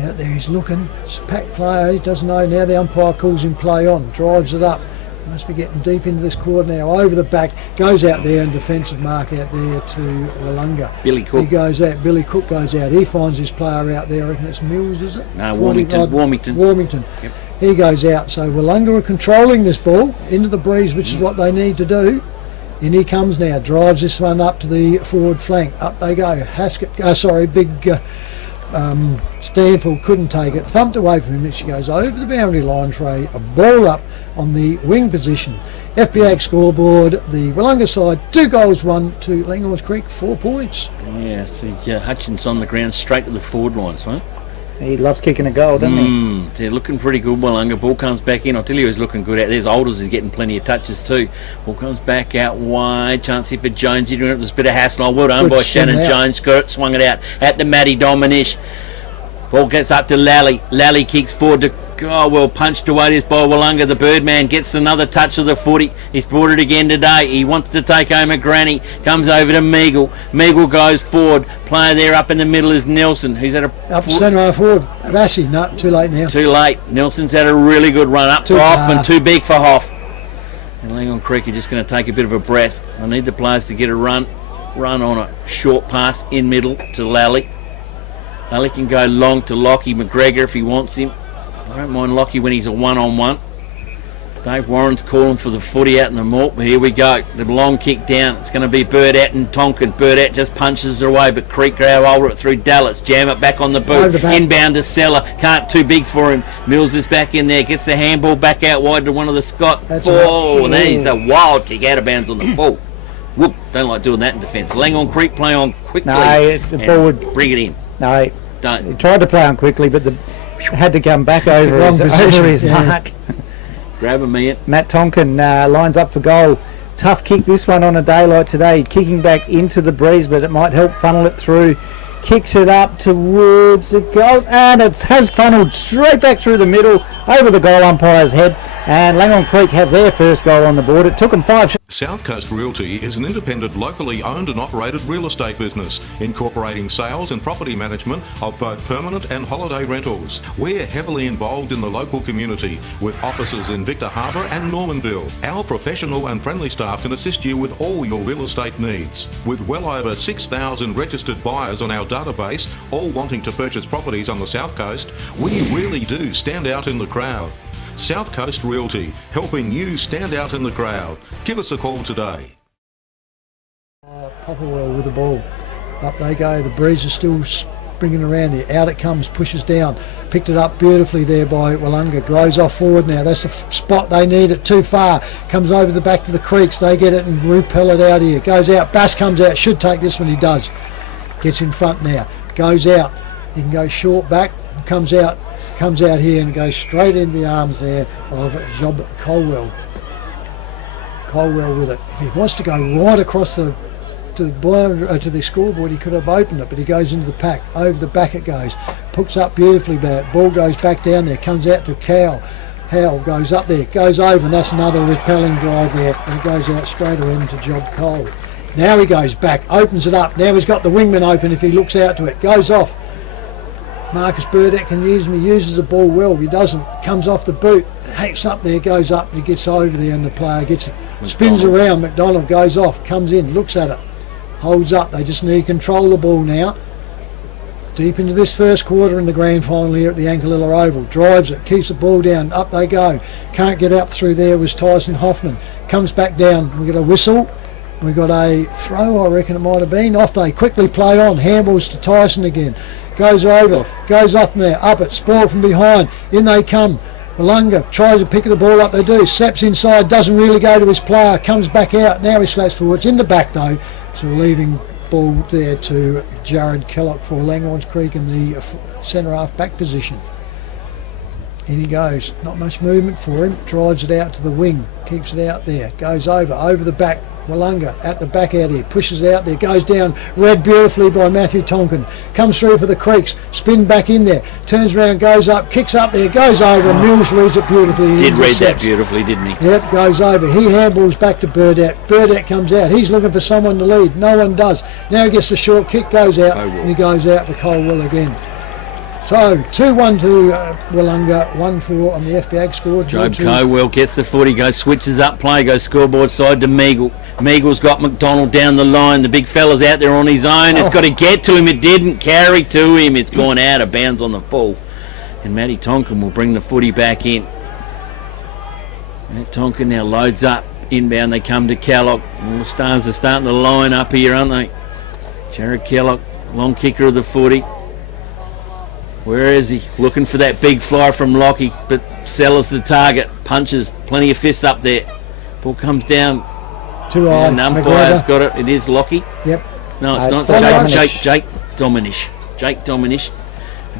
Out there he's looking. It's a pack player. He doesn't know now. The umpire calls him play on. Drives it up. Must be getting deep into this quarter now. Over the back, goes out there and defensive mark out there to Willunga. Billy Cook. He goes out. Billy Cook goes out. He finds his player out there. I reckon it's Mills, is it? No, Warmington. Yep. He goes out. So Willunga are controlling this ball into the breeze, which is what they need to do. In he comes now. Drives this one up to the forward flank. Up they go. Stanfield couldn't take it. Thumped away from him. She goes over the boundary line for a ball up on the wing position. FPAG scoreboard, the Willunga side, 2 goals, 1 to Langhorns Creek, 4 points. Yeah, see Hutchins on the ground, straight to the forward lines, right? He loves kicking a goal, doesn't he? They're looking pretty good, Willunga. Ball comes back in. I'll tell you who's looking good out. There's Alders is getting plenty of touches too. Ball comes back out wide. Chance here for Jonesy doing it. There's a bit of hassle. Well done by Shannon Jones. Skirt swung it out at the Matty Dominish. Ball gets up to Lally. Lally kicks forward to punched away this by Willunga. The Birdman gets another touch of the footy. He's brought it again today. He wants to take home a granny. Comes over to Meagle. Meagle goes forward. Player there up in the middle is Nelson, who's at up centre half forward. Massey, no, too late now. Too late. Nelson's had a really good run up to Hoffman. Too big for Hoff. And Langhorne Creek are just going to take a bit of a breath. I need the players to get a run on a short pass in middle to Lally. Lally can go long to Lockie McGregor if he wants him. I don't mind Lockie when he's a one-on-one. Dave Warren's calling for the footy out in the malt, but here we go. The long kick down. It's going to be Burdett and Tonkin. Burdett just punches it away, but Creek grab hold of it through Dallas. Jam it back on the boot. Inbound to Seller. Can't, too big for him. Mills is back in there. Gets the handball back out wide to one of the Scott. That is a wild kick out of bounds on the full. Whoop, don't like doing that in defence. Langhorne Creek play on quickly. No, the ball would bring it in. No, don't. He tried to play on quickly, but had to come back over his mark. Grab him, Ian. Matt Tonkin lines up for goal. Tough kick this one on a day like today. Kicking back into the breeze, but it might help funnel it through. Kicks it up towards the goals, and it has funneled straight back through the middle, over the goal umpire's head, and Langhorne Creek have their first goal on the board. It took them 5 South Coast Realty is an independent, locally owned and operated real estate business, incorporating sales and property management of both permanent and holiday rentals. We're heavily involved in the local community, with offices in Victor Harbour and Normanville. Our professional and friendly staff can assist you with all your real estate needs. With well over 6,000 registered buyers on our database, all wanting to purchase properties on the South Coast, we really do stand out in the crowd. South Coast Realty, helping you stand out in the crowd. Give us a call today. Popperwell with the ball. Up they go. The breeze is still springing around here. Out it comes, pushes down. Picked it up beautifully there by Willunga. Grows off forward now. That's the spot they need it too far. Comes over the back to the Creeks. They get it and repel it out here. Goes out. Bass comes out. Should take this one. He does. Gets in front now. Goes out. He can go short back. Comes out here and goes straight into the arms there of Job Colwell. Colwell with it. If he wants to go right across to the scoreboard, he could have opened it, but he goes into the pack. Over the back it goes. Puts up beautifully bad. Ball goes back down there. Comes out to Cowell. Howell goes up there. Goes over, and that's another repelling drive there. And it goes out straight around to Job Cole. Now he goes back. Opens it up. Now he's got the wingman open if he looks out to it. Goes off. Marcus Burdett can use him. He uses the ball well. If he doesn't, comes off the boot, hacks up there, goes up, and he gets over there, and the player gets it. Spins around. McDonald goes off, comes in, looks at it, holds up. They just need to control the ball now. Deep into this first quarter in the grand final here at the Yankalilla Oval. Drives it, keeps the ball down. Up they go. Can't get up through there was Tyson Hoffman. Comes back down. We got a whistle. We got a throw, I reckon it might have been. Off they quickly play on. Handballs to Tyson again. Goes over, goes off from there, up it, spoiled from behind. In they come. Willunga tries to pick the ball up, they do. Saps inside, doesn't really go to his player, comes back out. Now he slats forwards, in the back though. So leaving ball there to Jared Kellogg for Langhorns Creek in the centre half back position. In he goes, not much movement for him, drives it out to the wing, keeps it out there, goes over the back. Willunga at the back out here, pushes it out there, goes down, read beautifully by Matthew Tonkin, comes through for the Creeks, spin back in there, turns around, goes up, kicks up there, goes over, Mills reads it beautifully. Did read that beautifully, didn't he? Yep, goes over, he handballs back to Burdett, Burdett comes out, he's looking for someone to lead, no one does, now he gets the short kick, goes out, and he goes out to Colwell again. So 2-1 to Wollonga, 1-4 on the FBA score. Job Cowell gets the footy, goes, switches up play, goes scoreboard side to Meagle. Meagle's got McDonald down the line. The big fella's out there on his own. It's got to get to him. It didn't carry to him. It's gone out of bounds on the full. And Matty Tonkin will bring the footy back in. Matt Tonkin now loads up. Inbound they come to Kellogg. All the stars are starting to line up here, aren't they? Jared Kellogg, long kicker of the footy. Where is he? Looking for that big fly from Lockie, but Sellers the target. Punches. Plenty of fists up there. Ball comes down. Too high. And umpire's got it. It is Lockie. Yep. No, it's not. Jake Dominish. Jake Dominish.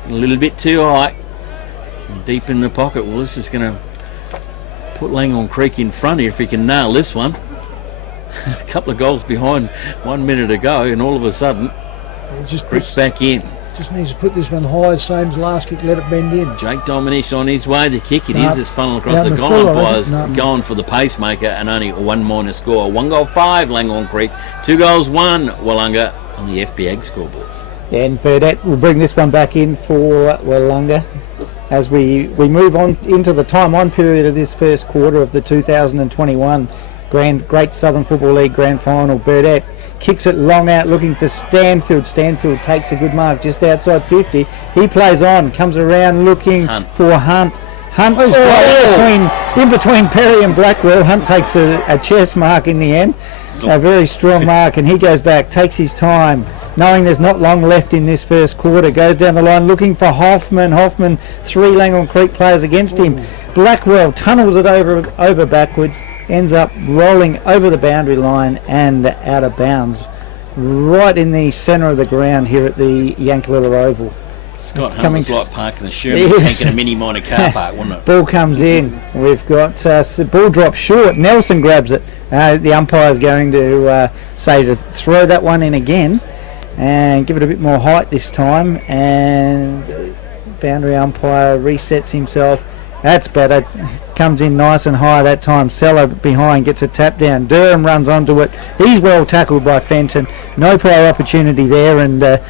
A little bit too high. And deep in the pocket. Well, this is going to put Langhorne Creek in front here if he can nail this one. A couple of goals behind 1 minute ago, and all of a sudden, Creek's back in. Just needs to put this one high, same as last kick, let it bend in. Jake Dominish on his way. The kick, it is funnel across the goal. Umpires going for the pacemaker, and only a 1- score. 1 goal 5, Langhorne Creek. 2 goals 1, Wollonga on the FBA scoreboard. And Burdett will bring this one back in for Wollonga as we move on into the time on period of this first quarter of the 2021 Great Southern Football League Grand Final. Burdett kicks it long out looking for Stanfield. Stanfield takes a good mark just outside 50. He plays on, comes around looking for Hunt. Hunt in between Perry and Blackwell. Hunt takes a chest mark in the end. A very strong mark, and he goes back, takes his time, knowing there's not long left in this first quarter. Goes down the line looking for Hoffman. Hoffman, 3 Langhorne Creek players against him. Blackwell tunnels it over backwards, ends up rolling over the boundary line and out of bounds, right in the centre of the ground here at the Yankalilla Oval. Scott Hunt was like parking a Sherman tank in a mini minor car park, wasn't it? Ball comes in. We've got ball drops short. Nelson grabs it. The umpire's going to say to throw that one in again and give it a bit more height this time. And boundary umpire resets himself. That's better. Comes in nice and high that time. Seller behind gets a tap down. Durham runs onto it. He's well tackled by Fenton. No prior opportunity there, and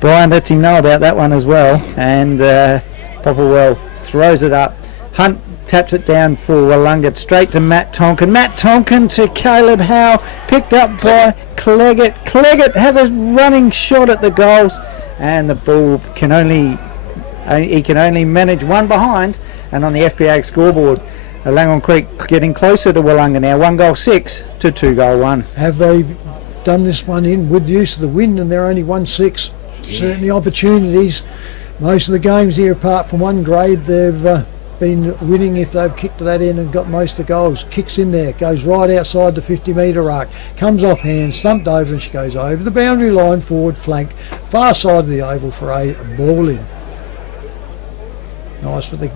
Brian lets him know about that one as well. And Popplewell throws it up. Hunt taps it down for Wollonga, straight to Matt Tonkin. Matt Tonkin to Caleb Howe, picked up by Cleggett. Cleggett has a running shot at the goals, and the ball can only manage one behind. And on the FBA scoreboard, Langhorne Creek getting closer to Wollonga now. 1 goal 6 to 2 goal 1. Have they done this one in with the use of the wind, and they're only 1-6? Yeah. Certainly opportunities. Most of the games here, apart from one grade, they've been winning if they've kicked to that end and got most of the goals. Kicks in there, goes right outside the 50-metre arc, comes off hand, stumped over, and she goes over the boundary line, forward flank, far side of the oval for a ball in. Nice for the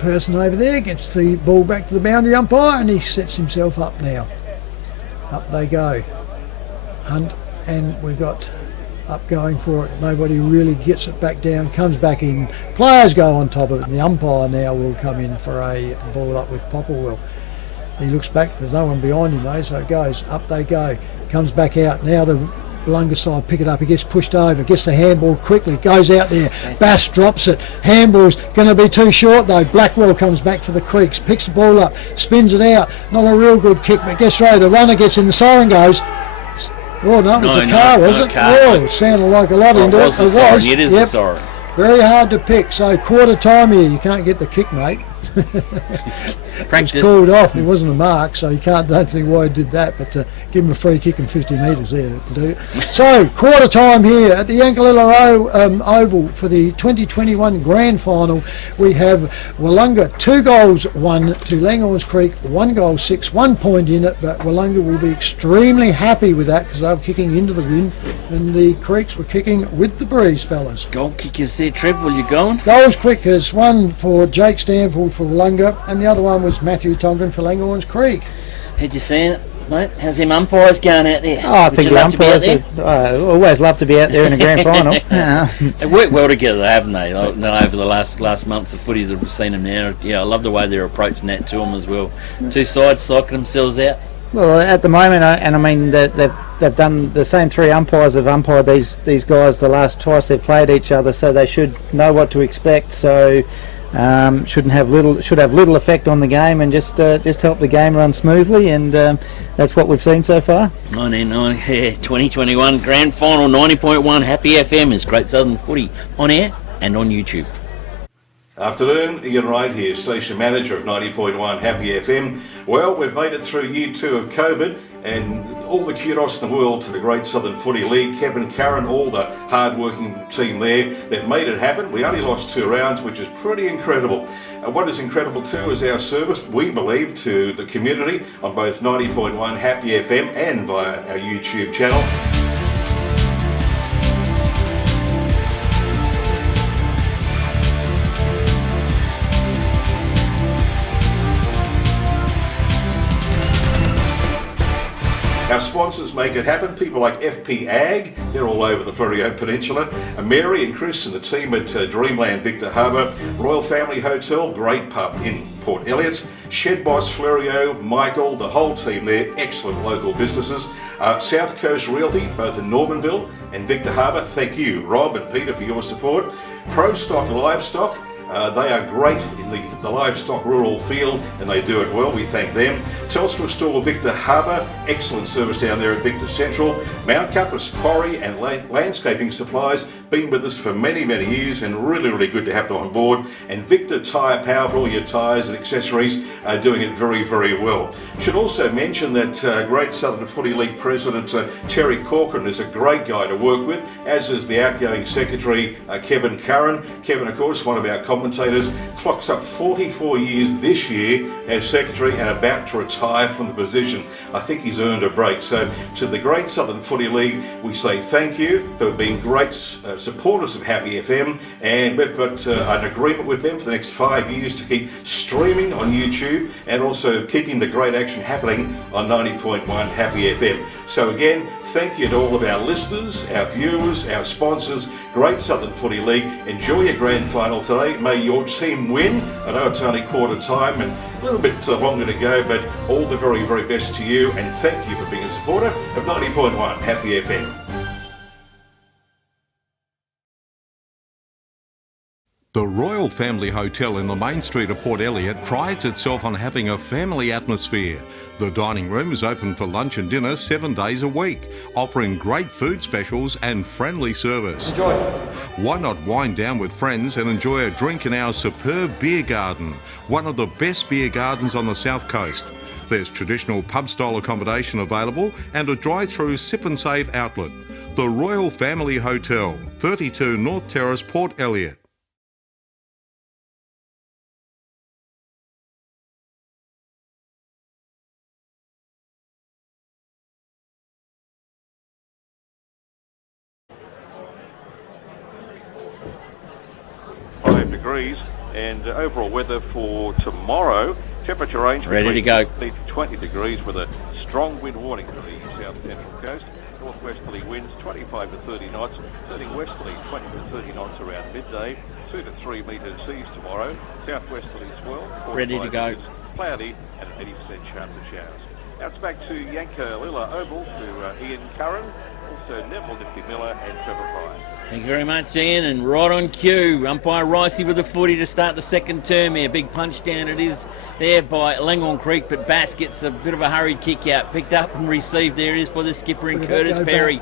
person over there, gets the ball back to the boundary umpire, and he sets himself up now. Up they go. Hunt, and we've got up going for it. Nobody really gets it back down, comes back in. Players go on top of it, and the umpire now will come in for a ball up with Popplewell. He looks back, there's no one behind him though, so it goes, up they go. Comes back out. Now the Wollonga side pick it up, he gets pushed over, gets the handball quickly, goes out there, Bass drops it, handball's going to be too short though. Blackwell comes back for the Creeks, picks the ball up, spins it out, not a real good kick, but gets through, the runner gets in, the siren goes. Oh no, it was a car, was it? Oh, sounded like a lot into it. It was. It is a siren. Very hard to pick, so quarter time here, you can't get the kick, mate. Practice. It's called off. It wasn't a mark, so you don't see why he did that, but give him a free kick and 50 metres there to do it. So, quarter time here at the Yankalilla Oval for the 2021 Grand Final. We have Wollonga 2 goals 1 to Langhorne Creek 1 goal 6, 1 point in it, but Wollonga will be extremely happy with that because they were kicking into the wind and the Creeks were kicking with the breeze, fellas. Goal kickers there, Trev, will you going? Goals quickers, one for Jake Stanfield for Wollonga, and the other one was Matthew Tonkin for Langhorne Creek. Had you seen it, mate? How's them umpires going out there? Oh, I think the umpires always love to be out there in a grand final. They work well together, haven't they? Over the last month of footy that we've seen them now. Yeah, I love the way they're approaching that to them as well. Two sides psyching themselves out. Well, at the moment, and I mean they've done the same 3 umpires have umpired these guys the last twice they've played each other, so they should know what to expect. So should have little effect on the game, and just help the game run smoothly, and that's what we've seen so far. 2021 Grand Final 90.1 Happy FM is Great Southern Footy on air and on YouTube. Afternoon, Ian Wright here, Station Manager of 90.1 Happy FM. Well, we've made it through year 2 of COVID, and all the kudos in the world to the Great Southern Footy League, Kevin Curran, all the hard-working team there that made it happen. We only lost 2 rounds, which is pretty incredible. What is incredible too is our service, we believe, to the community on both 90.1 Happy FM and via our YouTube channel. Our sponsors make it happen, people like FP Ag, they're all over the Fleurieu Peninsula, Mary and Chris and the team at Dreamland Victor Harbour, Royal Family Hotel, great pub in Port Elliot, Shed Boss Fleurieu, Michael, the whole team there, excellent local businesses, South Coast Realty, both in Normanville and Victor Harbour, thank you Rob and Peter for your support, Pro Stock Livestock, they are great in the livestock rural field and they do it well, we thank them. Telstra Store Victor Harbour, excellent service down there at Victor Central. Mount Cupras Quarry and Landscaping Supplies, been with us for many years and really good to have them on board. And Victor Tyre Power for all your tyres and accessories are doing it very well. Should also mention that Great Southern Footy League President Terry Corcoran is a great guy to work with, as is the outgoing Secretary Kevin Curran. Kevin, of course, one of our commentators, clocks up 44 years this year as Secretary and about to retire from the position. I think he's earned a break. So to the Great Southern Footy League, we say thank you for being great supporters of Happy FM, and we've got an agreement with them for the next 5 years to keep streaming on YouTube and also keeping the great action happening on 90.1 Happy FM. So again, thank you to all of our listeners, our viewers, our sponsors, Great Southern Footy League. Enjoy your grand final today. May your team win. I know it's only quarter time and a little bit longer to go, but all the very best to you, and thank you for being a supporter of 90.1 Happy FM. The Royal Family Hotel in the main street of Port Elliot prides itself on having a family atmosphere. The dining room is open for lunch and dinner 7 days a week, offering great food specials and friendly service. Enjoy. Why not wind down with friends and enjoy a drink in our superb beer garden, one of the best beer gardens on the south coast. There's traditional pub-style accommodation available and a drive-through sip and save outlet. The Royal Family Hotel, 32 North Terrace, Port Elliot. Degrees, and overall weather for tomorrow, temperature range ready to go. 20 degrees with a strong wind warning for the south central coast. Northwesterly winds 25 to 30 knots, turning westerly 20 to 30 knots around midday, 2 to 3 metres seas tomorrow. Southwesterly swell, ready to go. Cloudy and an 80% chance of showers. Now it's back to Yankalilla Oval to Ian Curran, also Neville Nifty Miller and Trevor Pryor. Thank you very much, Ian, and right on cue, umpire Ricey with the footy to start the second term here. Big punch down it is there by Langhorne Creek, but Bass gets a bit of a hurried kick out. Picked up and received, there it is by the skipper in Curtis Perry.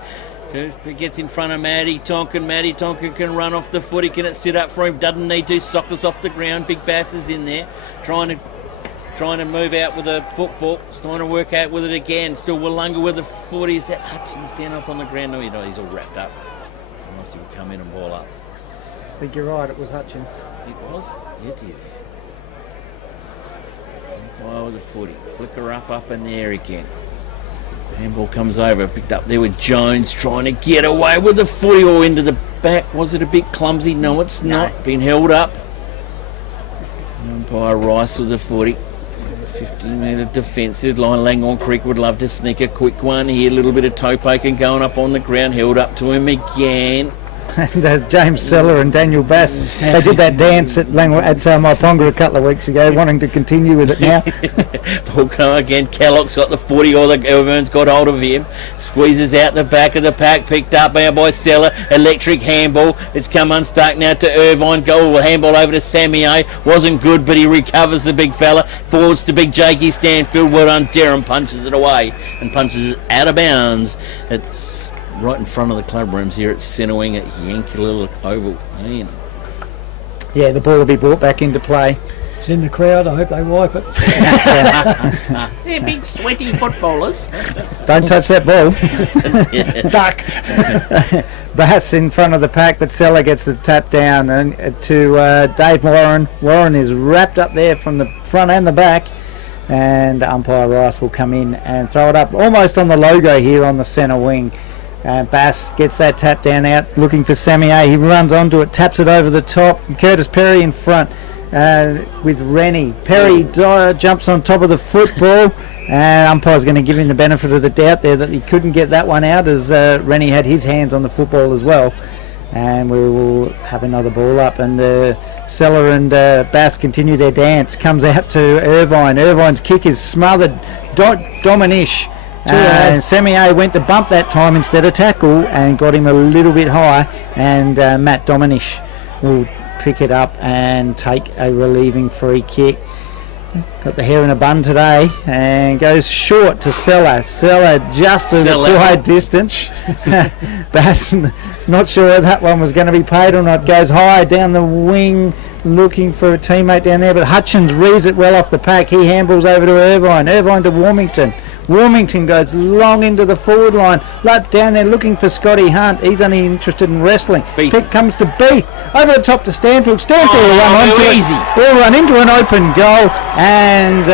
Curtis gets in front of Matty Tonkin. Matty Tonkin can run off the footy. Can it sit up for him? Doesn't need to. Sockers off the ground. Big Bass is in there, trying to move out with a football. He's trying to work out with it again. Still Wollonga with the footy. Is that Hutchins down up on the ground? No, he's all wrapped up. Unless he will come in and ball up. I think you're right, it was Hutchins. It was? It is. Umpire with the footy. Flicker up in there again. Handball comes over, picked up there with Jones trying to get away with the footy or into the back. Was it a bit clumsy? No, it's not. Been held up. Umpire Rice with the footy. 15-metre defensive line. Langhorne Creek would love to sneak a quick one here. A little bit of toe poking going up on the ground. Held up to him again. And James Seller and Daniel Bass, they did that dance at Maiponga a couple of weeks ago, wanting to continue with it now. We'll go again. Kellogg's got the footy, or Irvine's got hold of him. Squeezes out the back of the pack, picked up by Seller. Electric handball. It's come unstuck now to Irvine. Goal handball over to Samier. Wasn't good, but he recovers the big fella. Forwards to big Jakey Stanfield. Well done. Derham punches it away and punches it out of bounds. It's right in front of the club rooms here at centre wing at Yankalilla Oval. Man. Yeah, the ball will be brought back into play. It's in the crowd. I hope they wipe it. They're big sweaty footballers. Don't touch that ball. Duck. Bass in front of the pack, but Seller gets the tap down and to Dave Warren. Warren is wrapped up there from the front and the back, and umpire Rice will come in and throw it up almost on the logo here on the centre wing. Bass gets that tap down out, looking for Samier. He runs onto it, taps it over the top. Curtis Perry in front with Rennie. Perry jumps on top of the football, and umpire's going to give him the benefit of the doubt there that he couldn't get that one out, as Rennie had his hands on the football as well. And we will have another ball up, and Seller and Bass continue their dance. Comes out to Irvine. Irvine's kick is smothered. Dominish. And Samier went to bump that time instead of tackle and got him a little bit high, and Matt Dominish will pick it up and take a relieving free kick. Got the hair in a bun today and goes short to Seller. Seller just at a wide distance. Bass not sure whether that one was going to be paid or not. Goes high down the wing looking for a teammate down there, but Hutchins reads it well off the pack. He handballs over to Irvine. Irvine to Warmington. Warmington goes long into the forward line. Lap down there looking for Scotty Hunt. He's only interested in wrestling. Pick comes to Beath. Over the top to Stanfield. Stanfield will run onto it. He'll run into an open goal, and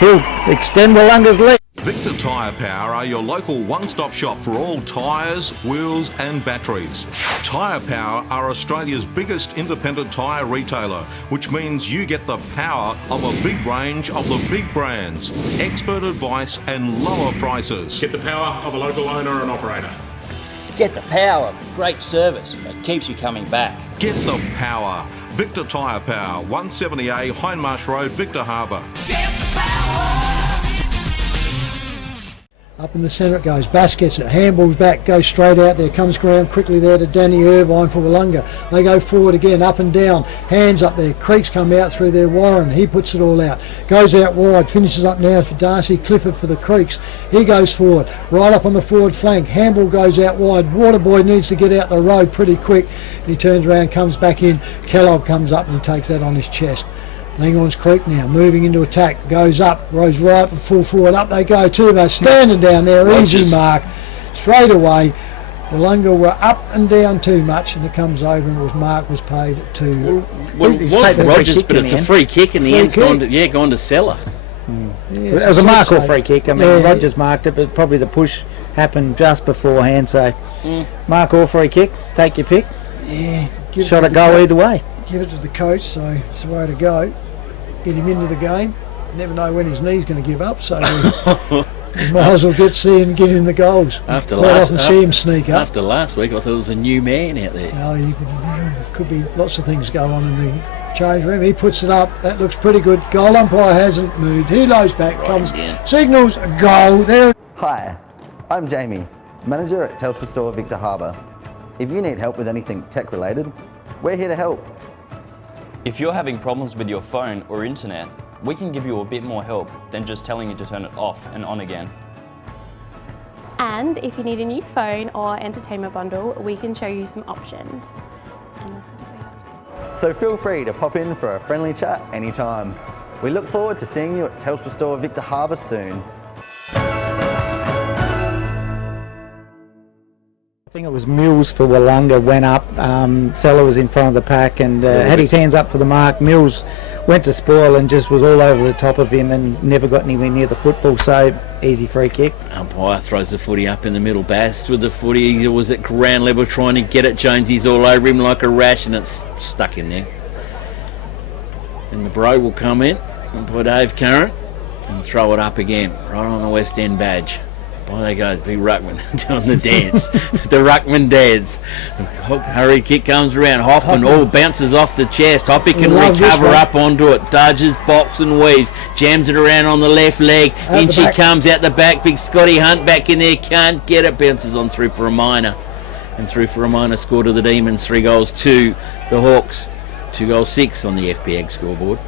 he'll extend Wollonga's lead. Victor Tyre Power are your local one-stop shop for all tyres, wheels and batteries. Tyre Power are Australia's biggest independent tyre retailer, which means you get the power of a big range of the big brands, expert advice and lower prices. Get the power of a local owner and operator. Get the power of great service that keeps you coming back. Get the power. Victor Tyre Power, 170A Hindmarsh Road, Victor Harbour. Up in the centre it goes. Bass gets it. Handballs back. Goes straight out there. Comes around quickly there to Danny Irvine for Wollonga. They go forward again. Up and down. Hands up there. Creeks come out through there. Warren. He puts it all out. Goes out wide. Finishes up now for Darcy Clifford for the Creeks. He goes forward. Right up on the forward flank. Handball goes out wide. Waterboy needs to get out the road pretty quick. He turns around. Comes back in. Kellogg comes up and he takes that on his chest. Langhorns Creek now moving into attack, goes up, goes right, full forward, up they go too. They're standing down there, easy mark, straight away. Wollonga were up and down too much, and it comes over and was paid to. Well, it was Rogers, but it's a free kick in the end. Gone to Seller. Yeah, it was a mark or free kick. I mean, Rogers marked it, but probably the push happened just beforehand. So, mark or free kick, take your pick. Yeah, shot at goal either way. Give it to the coach, so it's the way to go. Get him into the game. Never know when his knee's going to give up, so we might as well see him get in the goals. See him sneak up. After last week, I thought there was a new man out there. Could be lots of things going on in the change room. He puts it up. That looks pretty good. Goal umpire hasn't moved. He lows back, comes, signals a goal. There. Hi, I'm Jamie, manager at Telstra Store Victor Harbour. If you need help with anything tech related, we're here to help. If you're having problems with your phone or internet, we can give you a bit more help than just telling you to turn it off and on again. And if you need a new phone or entertainment bundle, we can show you some options. And this is what we have. So feel free to pop in for a friendly chat anytime. We look forward to seeing you at Telstra Store Victor Harbour soon. I think it was Mills for Wollonga went up. Seller was in front of the pack and had his hands up for the mark. Mills went to spoil and just was all over the top of him and never got anywhere near the football, so easy free kick. Umpire throws the footy up in the middle. Bass with the footy. He was at ground level trying to get it. Jonesy's all over him like a rash and it's stuck in there. And the bro will come in and put Dave Curran and throw it up again, right on the West End badge. Oh, they go, big ruckman doing the dance. The ruckman dance. Hurry kick comes around. Hoffman bounces off the chest. Hoffy can recover up onto it. Dodges, box and weaves. Jams it around on the left leg. In she comes out the back. Big Scotty Hunt back in there. Can't get it. Bounces on through for a minor. And through for a minor score to the Demons. 3 goals to the Hawks. 2 goals 6 on the FPAG scoreboard.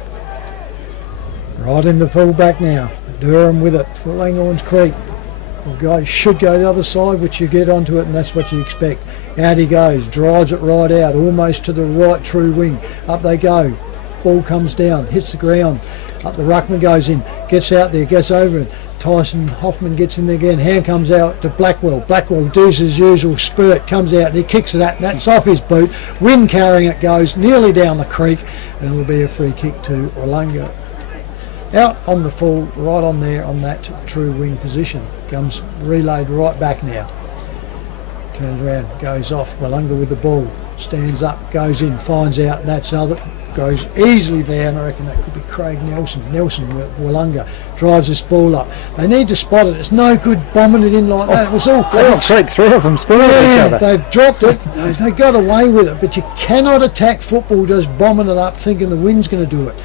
Right in the full-back now. Durham with it for Langhorns Creek. Should go the other side, which you get onto it, and that's what you expect. Out he goes, drives it right out, almost to the right true wing. Up they go. Ball comes down, hits the ground. Up the ruckman goes in, gets out there, gets over it. Tyson Hoffman gets in there again. Hand comes out to Blackwell. Blackwell does his usual spurt, comes out and he kicks it at, and that's off his boot. Wind carrying it goes nearly down the creek, and it'll be a free kick to Willunga. Out on the full, right on there on that true wing position. Comes relayed right back now. Turns around, goes off. Willunga with the ball. Stands up, goes in, finds out, and that's other. Goes easily there, and I reckon that could be Craig Nelson. Nelson with Willunga drives this ball up. They need to spot it. It's no good bombing it in like that. It was all crooks. Creek, 3 of them spotted each other. They've dropped it. They got away with it, but you cannot attack football just bombing it up thinking the wind's going to do it.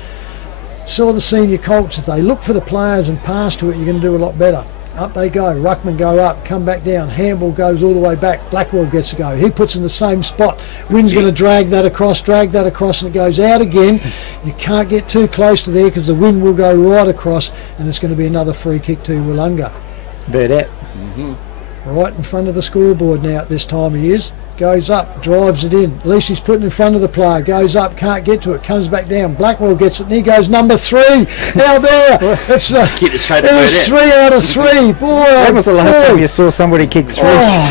Saw the senior Colts, if they look for the players and pass to it, you're going to do a lot better. Up they go, ruckman go up, come back down, handball goes all the way back, Blackwell gets a go, he puts in the same spot, wind's going to drag that across, and it goes out again. You can't get too close to there because the wind will go right across, and it's going to be another free kick to Willunga. Burdette. Right in front of the scoreboard now at this time he is. Goes up, drives it in. At least he's putting in front of the player. Goes up, can't get to it, comes back down. Blackwell gets it, and he goes number 3 out there. It's 3 out of 3. Boy, when was the last time you saw somebody kick 3 in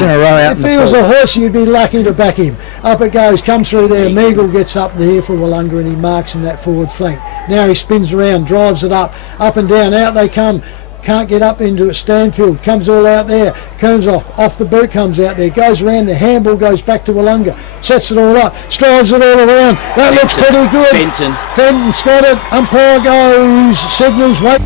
a row out in the field? If he was a horse, you'd be lucky to back him. Up it goes, comes through there. Meagle gets up here for Willunga, and he marks in that forward flank. Now he spins around, drives it up and down. Out they come. Can't get up into it. Stanfield comes all out there. Comes off the boot, comes out there, goes around. The handball goes back to Willunga. Sets it all up, strives it all around. That looks pretty good. Fenton's got it. Umpire goes, signals, wait.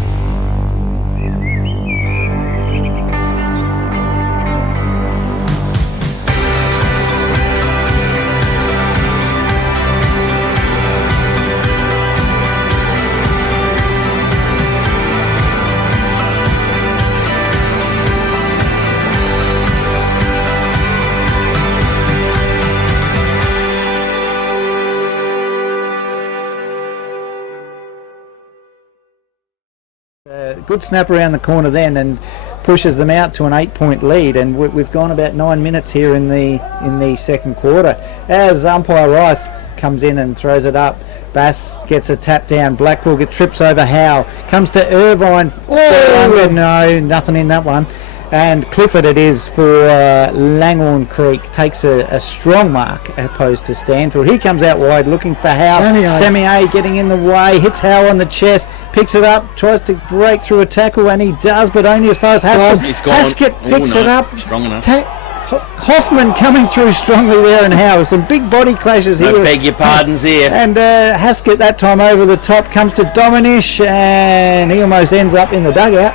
Good snap around the corner then and pushes them out to an 8-point lead, and we've gone about 9 minutes here in the second quarter as umpire Rice comes in and throws it up. Bass gets a tap down. Blackwell trips over Howe, comes to Irvine. No, nothing in that one. And Clifford it is for Langhorne Creek. Takes a strong mark opposed to Stanfield. He comes out wide looking for Howe. Samier getting in the way. Hits Howe on the chest. Picks it up. Tries to break through a tackle, and he does, but only as far as Haskett. Haskett picks it up. Strong enough. Hoffman coming through strongly there, and Howe. Some big body clashes here. I beg your pardons here. And Haskett that time over the top comes to Dominish, and he almost ends up in the dugout.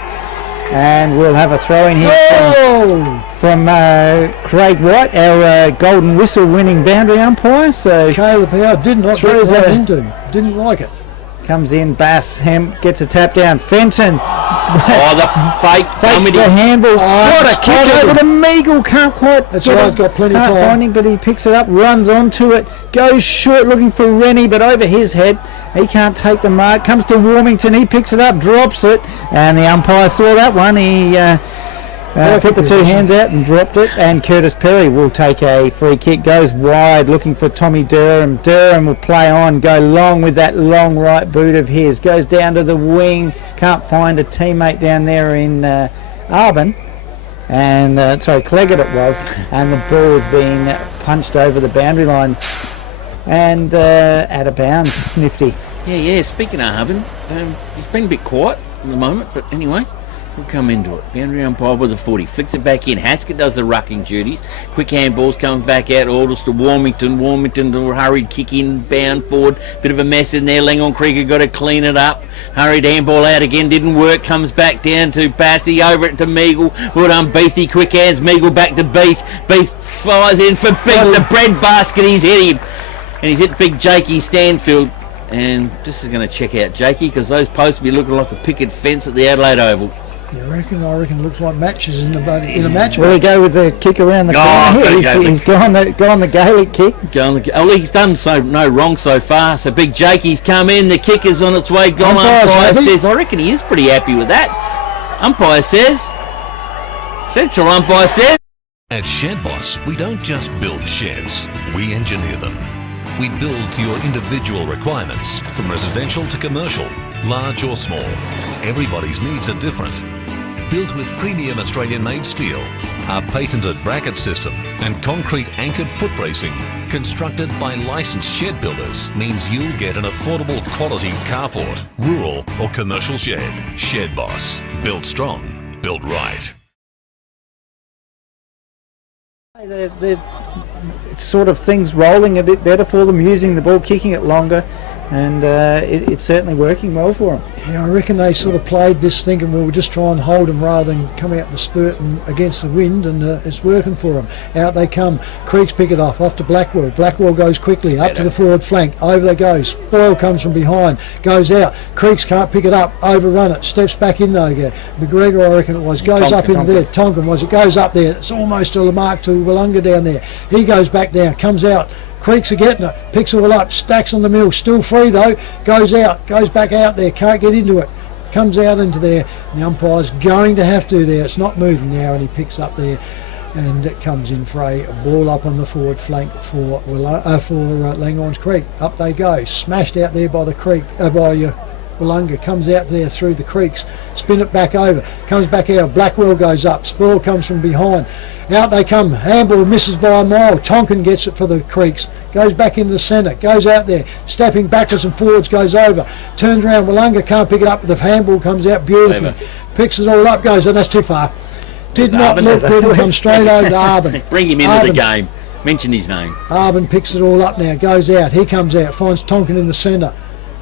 And we'll have a throw in here from Craig White, our golden whistle winning boundary umpire. So Caleb Howe did not throw that into. Didn't like it. Comes in, Bass gets a tap down. Fenton. The fakes the handball. What a kick over to Meagle. Can't quite. That's right. Got plenty of time. Can't find him, but he picks it up, runs onto it, goes short looking for Rennie, but over his head. He can't take the mark. Comes to Warmington. He picks it up, drops it, and the umpire saw that one. He put the 2 hands out and dropped it. And Curtis Perry will take a free kick. Goes wide, looking for Tommy Durham. Durham will play on, go long with that long right boot of his. Goes down to the wing. Can't find a teammate down there in Arbon. And Cleggett it was. And the ball's being punched over the boundary line. And out of bounds, Nifty. Yeah. Speaking of Harbin, he's been a bit quiet at the moment, but anyway, We'll come into it. Boundary umpire with the 40. Flicks it back in. Haskett does the rucking duties. Quick handballs, comes back out. Orders to Warmington. Warmington to hurried kick in, bound forward. Bit of a mess in there. Langhorne Creek have got to clean it up. Hurried handball out again. Didn't work. Comes back down to Bassey. Over it to Meagle. Well done, Beathy. Quick hands. Meagle back to Beath. Beath fires in for Beath. The bread basket. He's hit him. And he's hit big Jakey Stanfield. And this is going to check out Jakey because those posts will be looking like a picket fence at the Adelaide Oval. You reckon? I reckon it looks like matches in a match. Will he go with the kick around the corner? He's gone the Gaelic kick. He's done no wrong so far. So big Jakey's come in. The kick is on its way. Gone. Umpire says, I reckon he is pretty happy with that. Umpire says. Central umpire says. At Shed Boss, we don't just build sheds. We engineer them. We build to your individual requirements, from residential to commercial, large or small. Everybody's needs are different. Built with premium Australian-made steel, our patented bracket system and concrete anchored foot bracing, constructed by licensed shed builders, means you'll get an affordable quality carport, rural or commercial shed. Shed Boss. Built strong, built right. The sort of things rolling a bit better for them, using the ball, kicking it longer, and it's certainly working well for them. Yeah, I reckon they sort of played this thinking we'll just try and hold them rather than come out the spurt and against the wind, and it's working for them. Out they come. Creeks pick it off to Blackwell. Blackwell goes quickly up to the forward flank. Over they go. Boyle comes from behind, goes out. Creeks can't pick it up, overrun it, steps back in though again. McGregor, I reckon it was, goes up into there. Tonkin was, it goes up there. It's almost a mark to Willunga down there. He goes back down, comes out. Creeks are getting it, picks it all up, stacks on the mill, still free though, goes out, goes back out there, can't get into it, comes out into there, and the umpire's going to have to there, it's not moving now, and he picks up there, and it comes in for a ball up on the forward flank for Langhorns Creek. Up they go, smashed out there by the Creek, Willunga, comes out there through the creeks, spin it back over, comes back out, Blackwell goes up, Spoil comes from behind, out they come, handball misses by a mile, Tonkin gets it for the Creeks, goes back into the centre, goes out there, stepping backwards and forwards, goes over, turns around, Willunga can't pick it up, but the handball comes out beautifully, picks it all up, goes, that's too far. Did not look good and come straight over to Arbin. Bring him into the game, mention his name. Arbin picks it all up now, goes out, he comes out, finds Tonkin in the centre.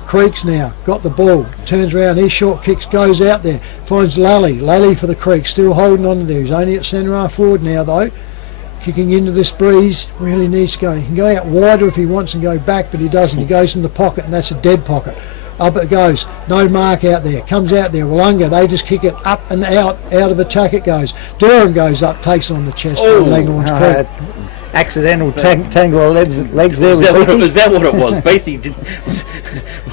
Creeks now, got the ball, turns around, he short kicks, goes out there, finds Lally for the Creeks, still holding on to there, he's only at centre half forward now though, kicking into this breeze, really needs to go, he can go out wider if he wants and go back, but he doesn't, he goes in the pocket and that's a dead pocket, up it goes, no mark out there, comes out there, Willunga, they just kick it up and out of attack it goes, Durham goes up, takes it on the chest for Langhorns Creek. Accidental tangle of legs there. Was that what it was? Beatty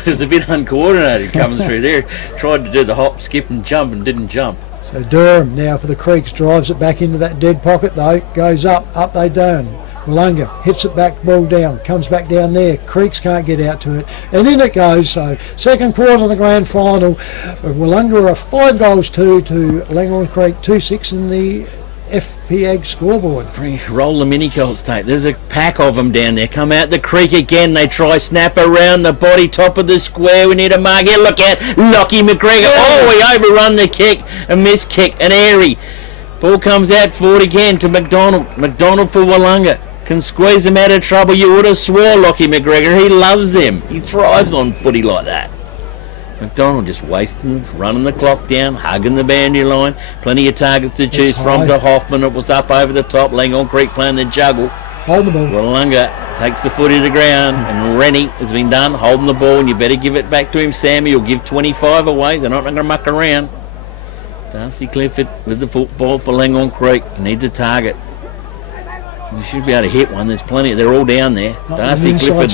was a bit uncoordinated coming through there. Tried to do the hop, skip and jump and didn't jump. So Durham now for the Creeks, drives it back into that dead pocket though, goes up they down. Willunga hits it back, ball down, comes back down there. Creeks can't get out to it, and in it goes. So second quarter of the grand final, Willunga are 5 goals to Langhorne Creek 2-6 in the FP Ag scoreboard. Roll the mini Colts tape. There's a pack of them down there. Come out the creek again. They try snap around the body, top of the square. We need a mark here. Look out, Lockie McGregor. Oh, we overrun the kick. A miss kick, an airy. Ball comes out forward again to McDonald. McDonald for Willunga. Can squeeze them out of trouble. You would have swore Lockie McGregor. He loves them. He thrives on footy like that. McDonald just wasting, running the clock down, hugging the boundary line. Plenty of targets to choose from. To Hoffman, it was up over the top. Langhorne Creek playing the juggle. Hold the ball. Willunga takes the footy to the ground, and Rennie has been done holding the ball, and you better give it back to him, Sammy. You'll give 25 away. They're not going to muck around. Darcy Clifford with the football for Langhorne Creek. He needs a target. You should be able to hit one. There's plenty. They're all down there. Darcy Clifford.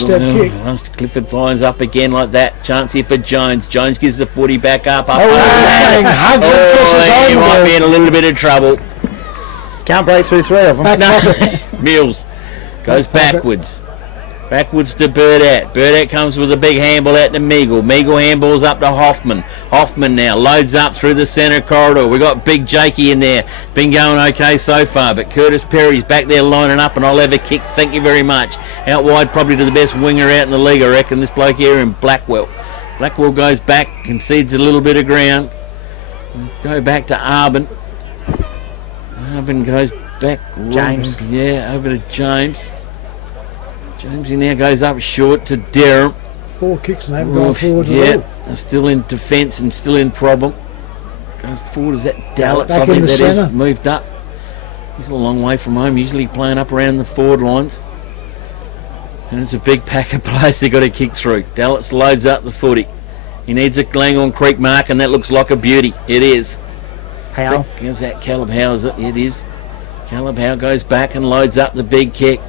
Clifford flies up again like that. Chance here for Jones. Jones gives the footy back up. He might be in a little bit of trouble. Can't break through 3 of them. Mills goes backwards. Backwards to Burdett. Burdett comes with a big handball out to Meagle. Meagle handballs up to Hoffman. Hoffman now loads up through the centre corridor. We've got Big Jakey in there. Been going okay so far, but Curtis Perry's back there lining up, and I'll have a kick. Thank you very much. Out wide, probably to the best winger out in the league, I reckon, this bloke here in Blackwell. Blackwell goes back, concedes a little bit of ground. Go back to Arbin. Arbin goes back. James. Yeah, over to James. James now goes up short to Derham. 4 kicks and they haven't gone forward at all. They're still in defence and still in problem. Goes forward, is that Dallas? Back I think in the that is. centre. Moved up. He's a long way from home, usually playing up around the forward lines. And it's a big pack of players they've got to kick through. Dallas loads up the footy. He needs a Glengon Creek mark, and that looks like a beauty. It is. How? Is that Caleb Howe? Is it? It is. Caleb Howe goes back and loads up the big kick.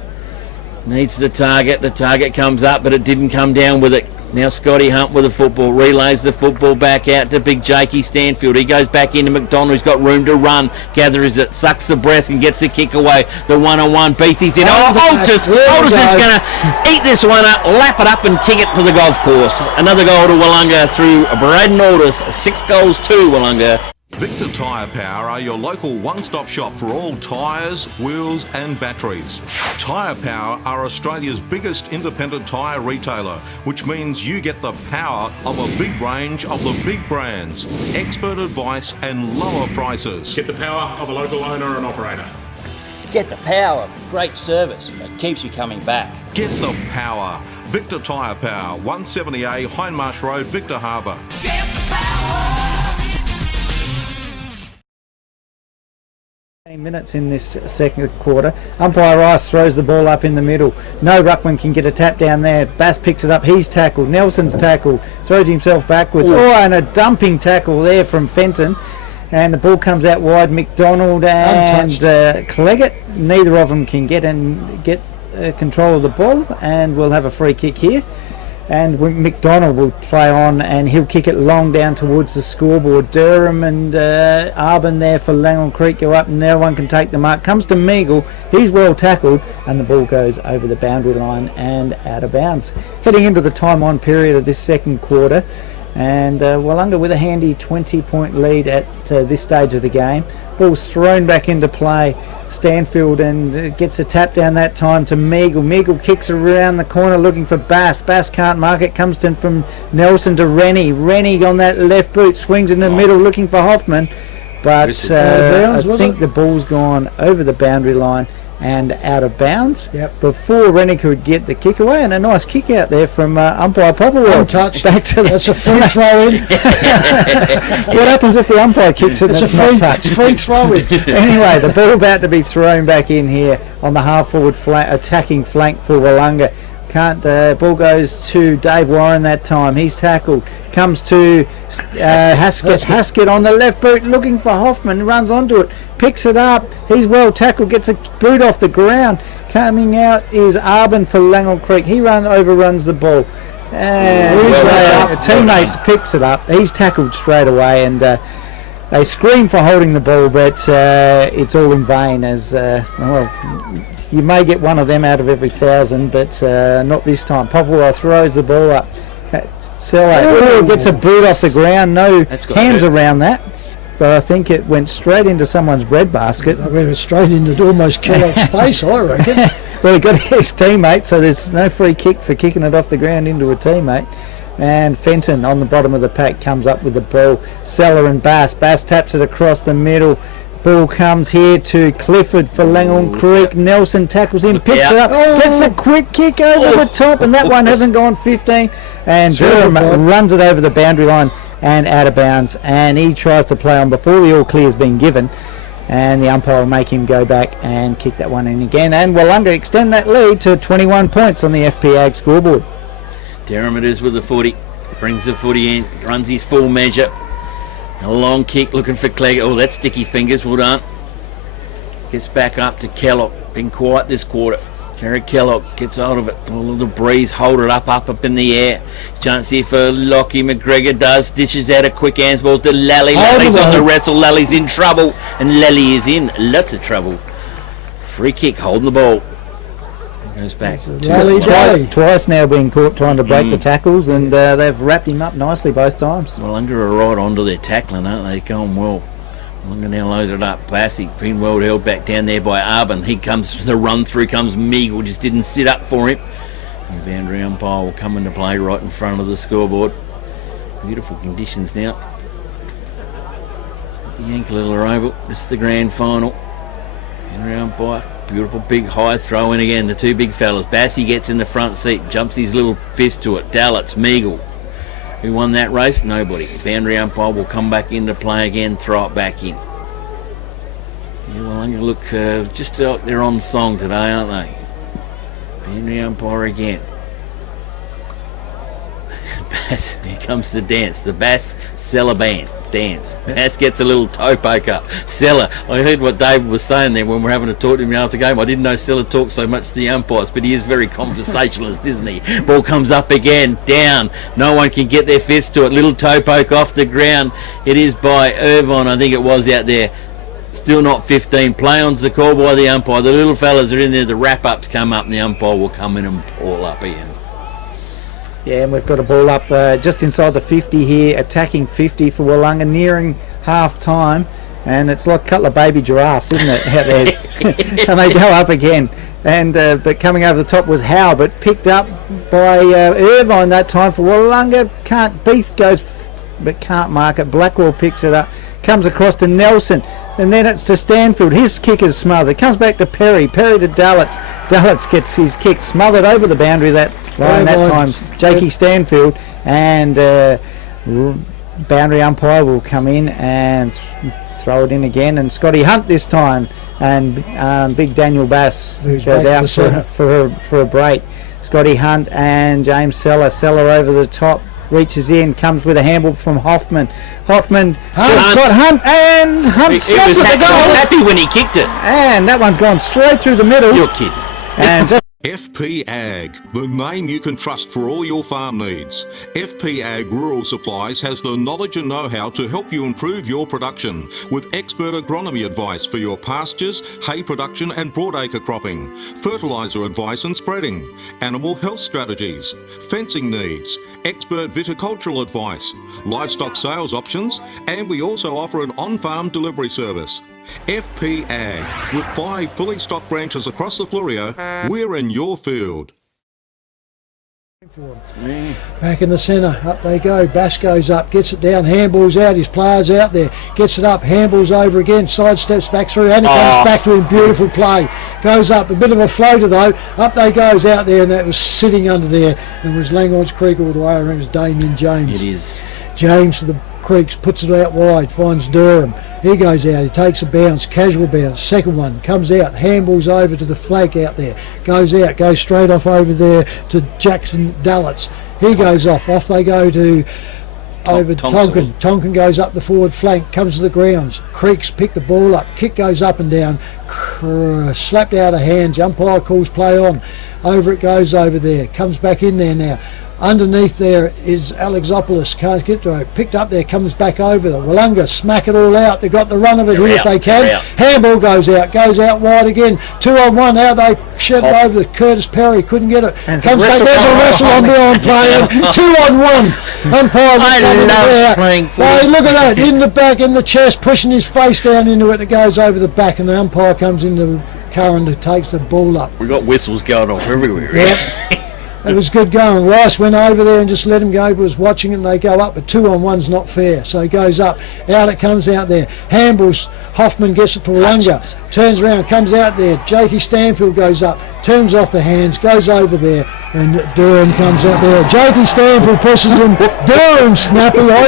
Needs the target. The target comes up, but it didn't come down with it. Now Scotty Hunt with the football. Relays the football back out to big Jakey Stanfield. He goes back into McDonald. He's got room to run. Gathers it. Sucks the breath and gets a kick away. The one-on-one. Beathy's in. Altus is going to eat this one up, lap it up and kick it to the golf course. Another goal to Wollonga through Braden Aldous. 6 goals to Wollonga. Victor Tyre Power are your local one-stop shop for all tyres, wheels and batteries. Tyre Power are Australia's biggest independent tyre retailer, which means you get the power of a big range of the big brands, expert advice and lower prices. Get the power of a local owner and operator. Get the power of great service that keeps you coming back. Get the power. Victor Tyre Power, 170A Hindmarsh Road, Victor Harbour. Minutes in this second quarter. Umpire Rice throws the ball up in the middle. No ruckman can get a tap down there. Bass picks it up. He's tackled. Nelson's tackled. Throws himself backwards. And a dumping tackle there from Fenton. And the ball comes out wide. McDonald and Cleggett. Neither of them can get control of the ball, and we'll have a free kick here. And McDonald will play on, and he'll kick it long down towards the scoreboard. Durham and Arbin there for Langhorne Creek go up, and no one can take the mark. Comes to Meagle, he's well tackled, and the ball goes over the boundary line and out of bounds. Heading into the time on period of this second quarter, and Wollonga with a handy 20-point lead at this stage of the game. Ball's thrown back into play. Stanfield and gets a tap down that time to Meagle. Meagle kicks around the corner looking for Bass. Bass can't mark it. Comes in from Nelson to Rennie. Rennie on that left boot swings in the middle looking for Hoffman, but I think the ball's gone over the boundary line and out of bounds before Rennie could get the kick away, and a nice kick out there from umpire Popplewell. Untouched. Back to that's a free throw in. What happens if the umpire kicks it? It's That's a not touched. free throw in. Anyway, the ball about to be thrown back in here on the half forward attacking flank for Wollonga. Ball goes to Dave Warren that time. He's tackled. Comes to Haskett. Haskett on the left boot looking for Hoffman. Runs onto it. Picks it up. He's well tackled. Gets a boot off the ground. Coming out is Arbin for Langhorne Creek. He overruns the ball. Teammates picks it up. He's tackled straight away, and they scream for holding the ball, but it's all in vain, as you may get one of them out of every 1,000, but not this time. Popplewell throws the ball up. Sello gets a boot off the ground. No hands around that, but I think it went straight into someone's breadbasket. It went straight into almost Kellogg's face, I reckon. Well, he got his teammate, so there's no free kick for kicking it off the ground into a teammate. And Fenton on the bottom of the pack comes up with the ball. Seller and Bass. Bass taps it across the middle. Ball comes here to Clifford for Langhorne Creek. Nelson tackles in, picks it up, gets a quick kick over the top, and that one hasn't gone 15. And Durham runs it over the boundary line and out of bounds. And he tries to play on before the all clear's been given. And the umpire will make him go back and kick that one in again. And Wollonga extend that lead to 21 points on the FP Ag scoreboard. Durham it is with the footy. Brings the footy in, runs his full measure. A long kick looking for Clegg. Oh, that's sticky fingers. Well done. Gets back up to Kellogg. Been quiet this quarter. Jared Kellogg gets hold of it. All of the breeze, hold it up in the air. Chance here for Lockie. McGregor does. Dishes out a quick hands ball to Lally. Lally's on the wrestle. Lally's in trouble. And Lally is in lots of trouble. Free kick, holding the ball. Goes back. Twice now being caught trying to break the tackles, and they've wrapped him up nicely both times. Wollonga are right onto their tackling, aren't they? Going well. Wollonga now loaded up. Bassey been well held back down there by Arbin. He comes, the run through comes Meagle, just didn't sit up for him. And the boundary umpire will come into play right in front of the scoreboard. Beautiful conditions now. the Yankalilla Oval. This is the grand final. And round by beautiful big high throw in again. The two big fellas. Bassey gets in the front seat, jumps his little fist to it. Dallets, Meagle. Who won that race? Nobody. Boundary umpire will come back into play again, throw it back in. Yeah, well, I'm going to look just out there on song today, aren't they? Boundary umpire again. Bass, here comes the dance. The Bass Seller band dance. Bass gets a little toe poker. Seller, I heard what David was saying there when we were having a talk to him after the game. I didn't know Seller talked so much to the umpires, but he is very conversationalist, isn't he? Ball comes up again, down. No one can get their fist to it. Little toe poke off the ground. It is by Irvine, I think it was out there. Still not 15. Play on's the call by the umpire. The little fellas are in there. The wrap-ups come up and the umpire will come in and ball up again. Yeah, and we've got a ball up just inside the 50 here, attacking 50 for Willunga, nearing half time, and it's like a couple of baby giraffes, isn't it, out there? And they go up again, and but coming over the top was Howe, but picked up by Irvine that time for Willunga. Beath goes, but can't mark it. Blackwell picks it up, comes across to Nelson, and then it's to Stanfield. His kick is smothered. Comes back to Perry to Dallets. Dallets gets his kick smothered over the boundary that time. Jakey Stanfield, and boundary umpire will come in and throw it in again. And Scotty Hunt this time, and big Daniel Bass goes out for a break. Scotty Hunt and James Seller over the top. Reaches in, comes with a handball from Hoffman. Hoffman got Hunt, and Hunt stops at the goal. He was happy when he kicked it. And that one's gone straight through the middle. You're kidding. And just FP Ag, the name you can trust for all your farm needs. FP Ag Rural Supplies has the knowledge and know-how to help you improve your production with expert agronomy advice for your pastures, hay production and broadacre cropping, fertiliser advice and spreading, animal health strategies, fencing needs, expert viticultural advice, livestock sales options, and we also offer an on-farm delivery service. FP Ag, with 5 fully stocked branches across the Fleurieu, we're in your field. Back in the centre, up they go. Bass goes up, gets it down, handballs out, his players out there, gets it up, handballs over again, sidesteps back through, and it comes back to him. Beautiful play. Goes up, a bit of a floater though. Up they goes out there, and that was sitting under there, and was Langons Creek all the way around. It was Damien James. It is. James for the Creeks puts it out wide, finds Durham. He goes out, he takes a bounce, casual bounce, second one, comes out, handballs over to the flag out there, goes out, goes straight off over there to Jackson Dallets. He goes off they go to over Tonkin. Tonkin goes up the forward flank, comes to the grounds. Creeks pick the ball up, kick goes up and down, slapped out of hands, umpire calls play on. Over it goes over there, comes back in there now. Underneath there is Alexopoulos, can't get to it. Picked up there, comes back over there. Willunga smack it all out. They've got the run of it here if they can. Handball goes out wide again. 2 on 1, out they shed it over to Curtis Perry, couldn't get it. And comes back, there's a wrestle on behind player. 2 on 1. Umpire Hey, look at that, in the back, in the chest, pushing his face down into it. It goes over the back, and the umpire comes into Curran who takes the ball up. We've got whistles going off everywhere. Yep. It was good going. Rice went over there and just let him go. He was watching it and they go up, but 2 on 1's not fair. So he goes up. Out it comes out there. Handballs. Hoffman gets it for Willunga. Turns around, comes out there. Jakey Stanfield goes up. Turns off the hands, goes over there, and Durham comes out there. Jakey Stanfield pushes him. Durham snappy. I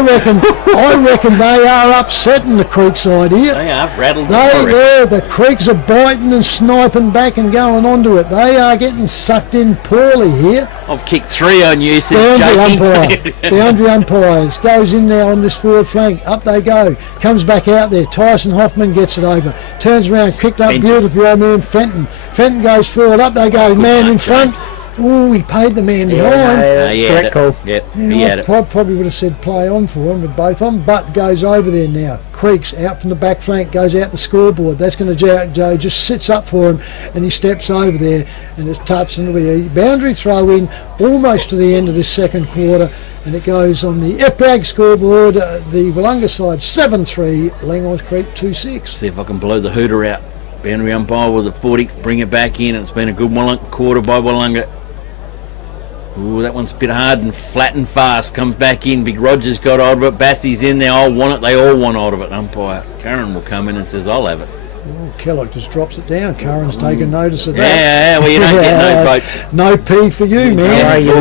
reckon they are upsetting the Creek side here. They are rattled. The Creeks are biting and sniping back and going onto it. They are getting sucked in poorly here. I've kicked 3 on you, says Jakey. Boundary umpires goes in there on this forward flank. Up they go. Comes back out there. Tyson Hoffman gets it over. Turns around, kicked up beautifully on there. Fenton. Fenton goes forward. Up they go. Man in front. Oh, he paid the man behind. Correct call. Yep, I probably would have said play on for him with both of them, but goes over there now. Creeks out from the back flank, goes out the scoreboard. That's going to Joe just sits up for him, and he steps over there and it's touched into a boundary throw in almost to the end of this second quarter, and it goes on the FPAG scoreboard. The Willunga side 7-3, Langons Creek 2-6. See if I can blow the hooter out. Boundary umpire with a 40, bring it back in. It's been a good quarter by Willunga. Ooh, that one's a bit hard and flat and fast. Comes back in. Big Roger's got hold of it. Bassie's in there. I want it. They all want hold of it. Umpire Curran will come in and says, I'll have it. Oh, Kellogg just drops it down. Curran's taken notice of that. Yeah, well, you don't get no votes. No P for you, man. You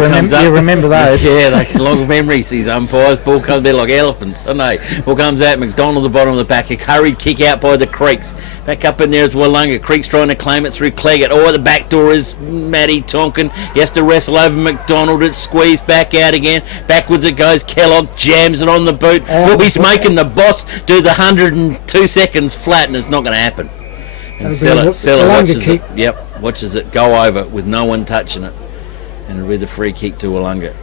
remember those. Yeah, they can long memories, these umpires. Ball comes out like elephants, don't they? Ball comes out, McDonald the bottom of the back. A hurried kick out by the Creeks. Back up in there is Wollonga. Creek's trying to claim it through Cleggett. Oh, the back door is Matty Tonkin. He has to wrestle over McDonald. It's squeezed back out again. Backwards it goes. Kellogg jams it on the boot. Oh, he's making the boss do the 102 seconds flat, and it's not going to happen. And Sella watches it. Yep, watches it go over with no one touching it, and it'll be the free kick to Wollonga.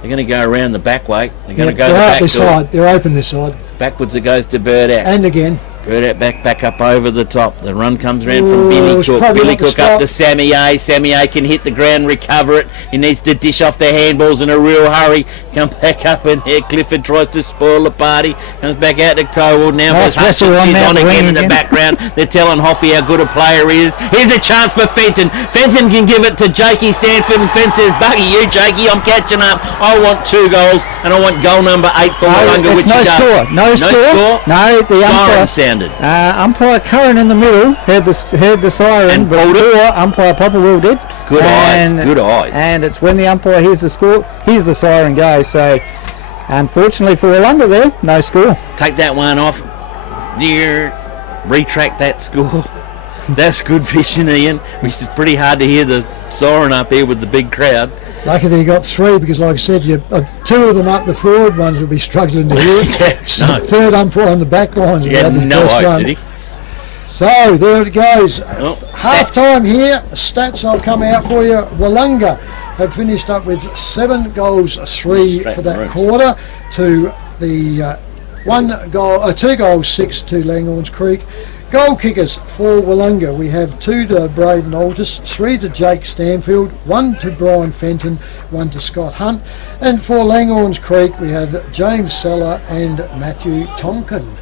They're going to go around the back way. They're going to go the back this door. side. They're open this side. Backwards it goes to Birdout. And again. Birdout back up over the top. The run comes around from Billy Cook. Billy Cook up to Sammy A. Sammy A can hit the ground, recover it. He needs to dish off the handballs in a real hurry. Come back up in here. Clifford tries to spoil the party. Comes back out to Cowell. Now nice wrestle on again in the background. They're telling Hoffy how good a player he is. Here's a chance for Fenton. Fenton can give it to Jakey Stanford, and Fenton says, Buggy you, Jakey, I'm catching up. I want 2 goals, and I want goal number 8 for Wollonga, which no he score. does. No score. No, the umpire sounded. Umpire Curran in the middle heard the siren, and before umpire Popperwill did. Good eyes. And it's when the umpire hears the score, hears the siren go. So, unfortunately for Wollonga there, no score. Take that one off. Retract that score. That's good fishing, Ian. Which is pretty hard to hear the siren up here with the big crowd. Lucky they got 3 because, like I said, 2 of them up the forward ones would be struggling to hear it. Third umpire on the back lines. Yeah, no hope, did he? So there it goes. Half time here. Stats I'll come out for you. Wollonga have finished up with 7 goals, 3 for that quarter to the 2 goals, 6 to Langhorns Creek. Goal kickers for Wollonga, we have 2 to Braden Altus, 3 to Jake Stanfield, 1 to Brian Fenton, 1 to Scott Hunt, and for Langhorns Creek we have James Seller and Matthew Tonkin.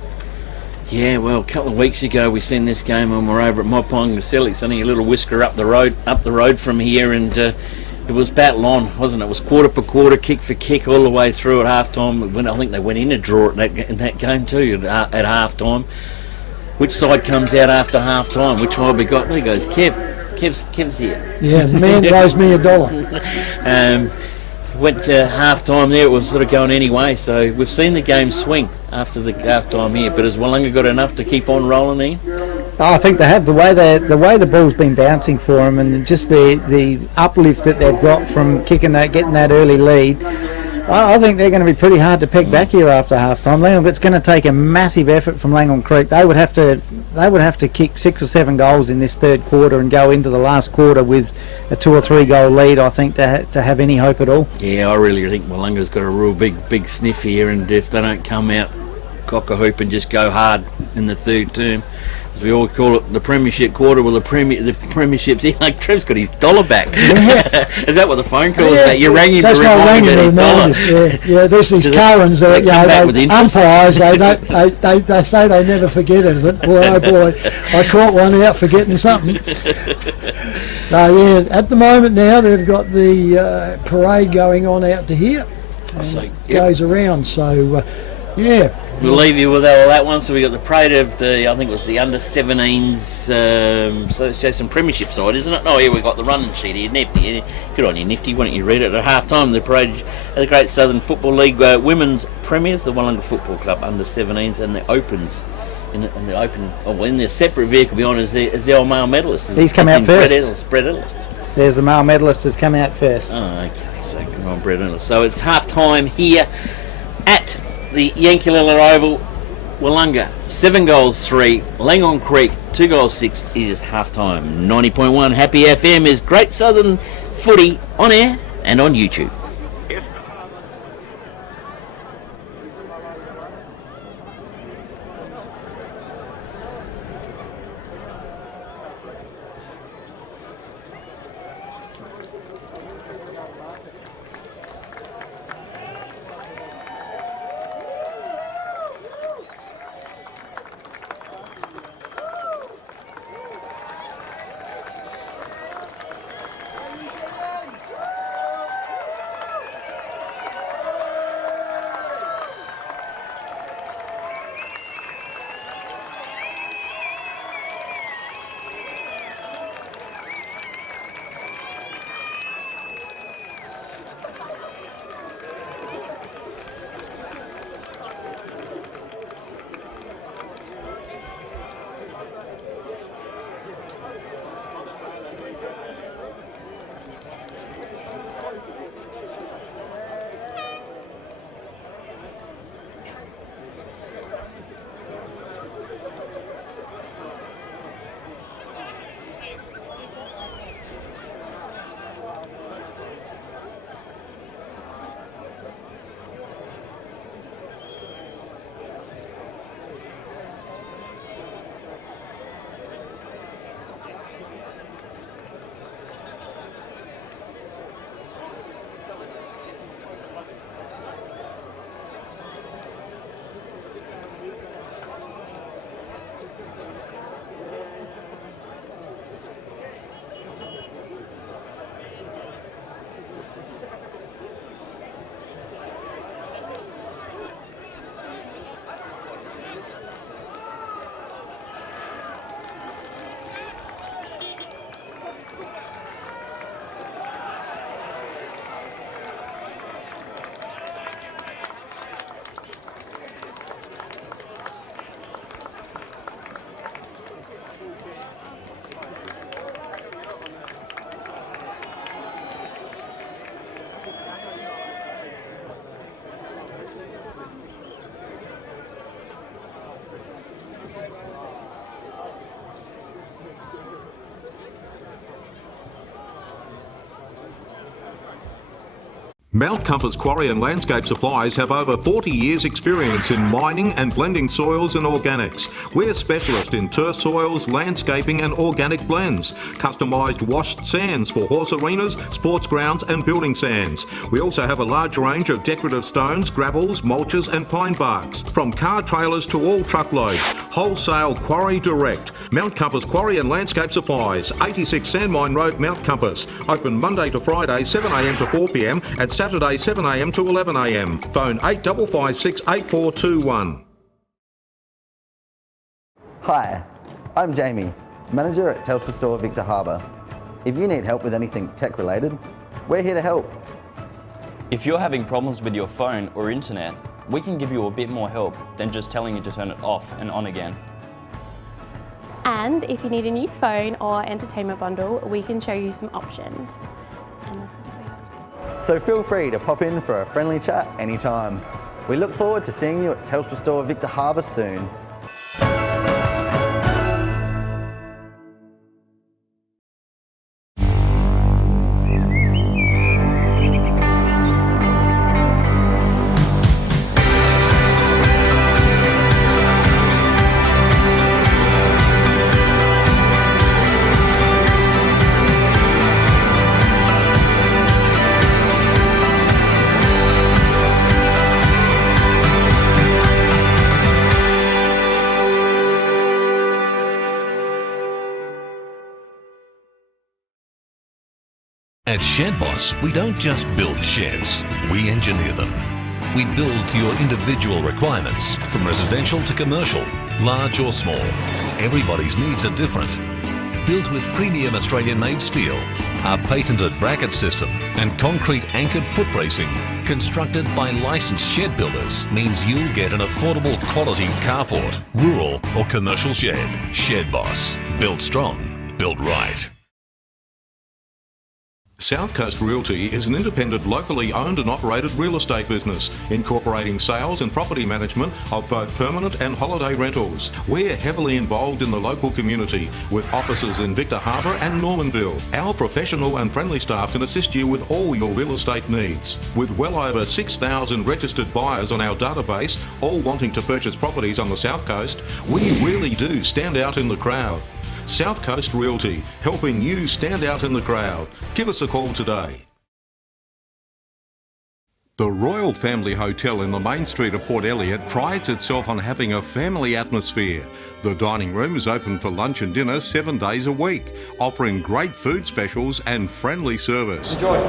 Yeah, well, a couple of weeks ago we seen this game when we were over at Mopong Vasili. It's only a little whisker up the road from here, and it was battle on, wasn't it? It was quarter for quarter, kick for kick, all the way through at half time. I think they went in a draw in that game too at half time. Which side comes out after half time? Which one have we got? There goes Kev. Kev's here. Yeah, the man raised me $1. Went to half time there. It was sort of going anyway. So we've seen the game swing after the half time here. But has Wollonga got enough to keep on rolling, Ian? I think they have. The way the ball's been bouncing for them, and just the uplift that they've got from getting that early lead. I think they're going to be pretty hard to peg back here after half time. It's going to take a massive effort from Langhorne Creek. They would have to kick 6 or 7 goals in this third quarter and go into the last quarter with a 2 or 3 goal lead, I think, to have any hope at all. Yeah, I really think Wollonga's got a real big sniff here, and if they don't come out cock a hoop and just go hard in the third term, as we all call it, the premiership quarter. Well, the premiership's here. Like Trev's got his dollar back. Yeah. Is that what the phone call is about? You rang him to remind him his dollar. Yeah. There's these Karens that umpires. They say they never forget it. Boy, oh boy, I caught one out forgetting something. At the moment now they've got the parade going on out to here. Goes around. So yeah. We'll leave you with all that one. So we got the parade of I think it was the under 17s Association Premiership side, isn't it? Oh yeah, we got the running sheet here. Nifty. Good on you, Nifty. Why don't you read it at half time? The parade of the Great Southern Football League Women's Premiers, the Wollonga Football Club under 17s, and the Opens. In the separate vehicle behind is the old male medalist. He's come out first. Brett Ellis. There's the male medalist has come out first. Oh, okay. So come on, Brett Ellis. So it's half time here at the Yankalilla Oval. Wollonga 7 goals 3, Langhorne Creek 2 goals 6. It is half time. 90.1 Happy FM is Great Southern Footy on air and on YouTube. Mount Compass Quarry and Landscape Supplies have over 40 years experience in mining and blending soils and organics. We're specialists in turf soils, landscaping and organic blends. Customised washed sands for horse arenas, sports grounds and building sands. We also have a large range of decorative stones, gravels, mulches and pine barks. From car trailers to all truckloads. Wholesale Quarry Direct. Mount Compass Quarry and Landscape Supplies, 86 Sandmine Road, Mount Compass. Open Monday to Friday 7am to 4pm and Saturday 7am to 11am. Phone 8556 8421. Hi, I'm Jamie, manager at Telstra Store Victor Harbour. If you need help with anything tech related, we're here to help. If you're having problems with your phone or internet, we can give you a bit more help than just telling you to turn it off and on again. And if you need a new phone or entertainment bundle, we can show you some options. And this is what we have. So feel free to pop in for a friendly chat anytime. We look forward to seeing you at Telstra Store Victor Harbour soon. At Shed Boss, we don't just build sheds, we engineer them. We build to your individual requirements, from residential to commercial, large or small. Everybody's needs are different. Built with premium Australian-made steel, our patented bracket system and concrete anchored foot bracing, constructed by licensed shed builders, means you'll get an affordable quality carport, rural or commercial shed. Shed Boss. Built strong, built right. South Coast Realty is an independent, locally owned and operated real estate business, incorporating sales and property management of both permanent and holiday rentals. We're heavily involved in the local community, with offices in Victor Harbour and Normanville. Our professional and friendly staff can assist you with all your real estate needs. With well over 6,000 registered buyers on our database, all wanting to purchase properties on the South Coast, we really do stand out in the crowd. South Coast Realty, helping you stand out in the crowd. Give us a call today. The Royal Family Hotel in the main street of Port Elliot prides itself on having a family atmosphere. The dining room is open for lunch and dinner 7 days a week, offering great food specials and friendly service. Enjoy.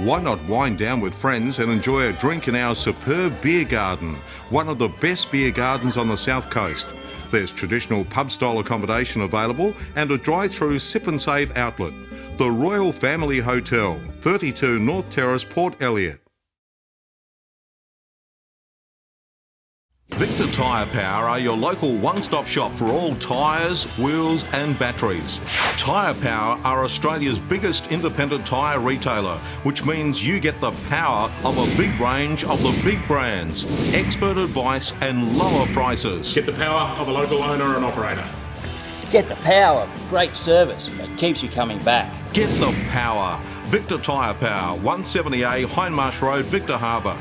Why not wind down with friends and enjoy a drink in our superb beer garden, one of the best beer gardens on the South Coast. There's traditional pub-style accommodation available and a drive-through sip and save outlet. The Royal Family Hotel, 32 North Terrace, Port Elliot. Victor Tyre Power are your local one-stop shop for all tyres, wheels and batteries. Tyre Power are Australia's biggest independent tyre retailer, which means you get the power of a big range of the big brands, expert advice and lower prices. Get the power of a local owner and operator. Get the power of great service that keeps you coming back. Get the power. Victor Tyre Power, 170A Hindmarsh Road, Victor Harbour.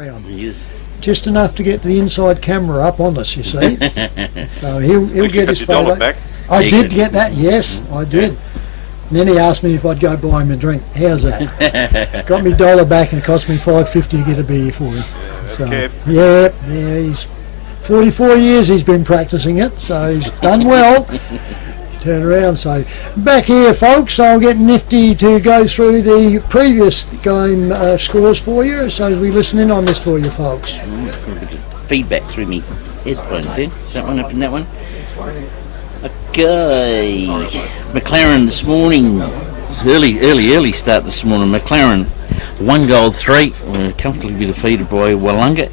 He is. Just enough to get the inside camera up on us, you see. So he'll get his photo. Back. I did get that, yes, I did. And then he asked me if I'd go buy him a drink. How's that? Got me $1 back and it cost me $5.50 to get a beer for him. So yeah, he's 44 years he's been practicing it, so he's done well. Turn around. So back here, folks, I'll get Nifty to go through the previous game scores for you, so as we listen in on this for you, folks. Feedback through me headphones then. That one up in that one. Okay. McLaren this morning, early start this morning. McLaren 1 goal 3, comfortably defeated by Wollonga.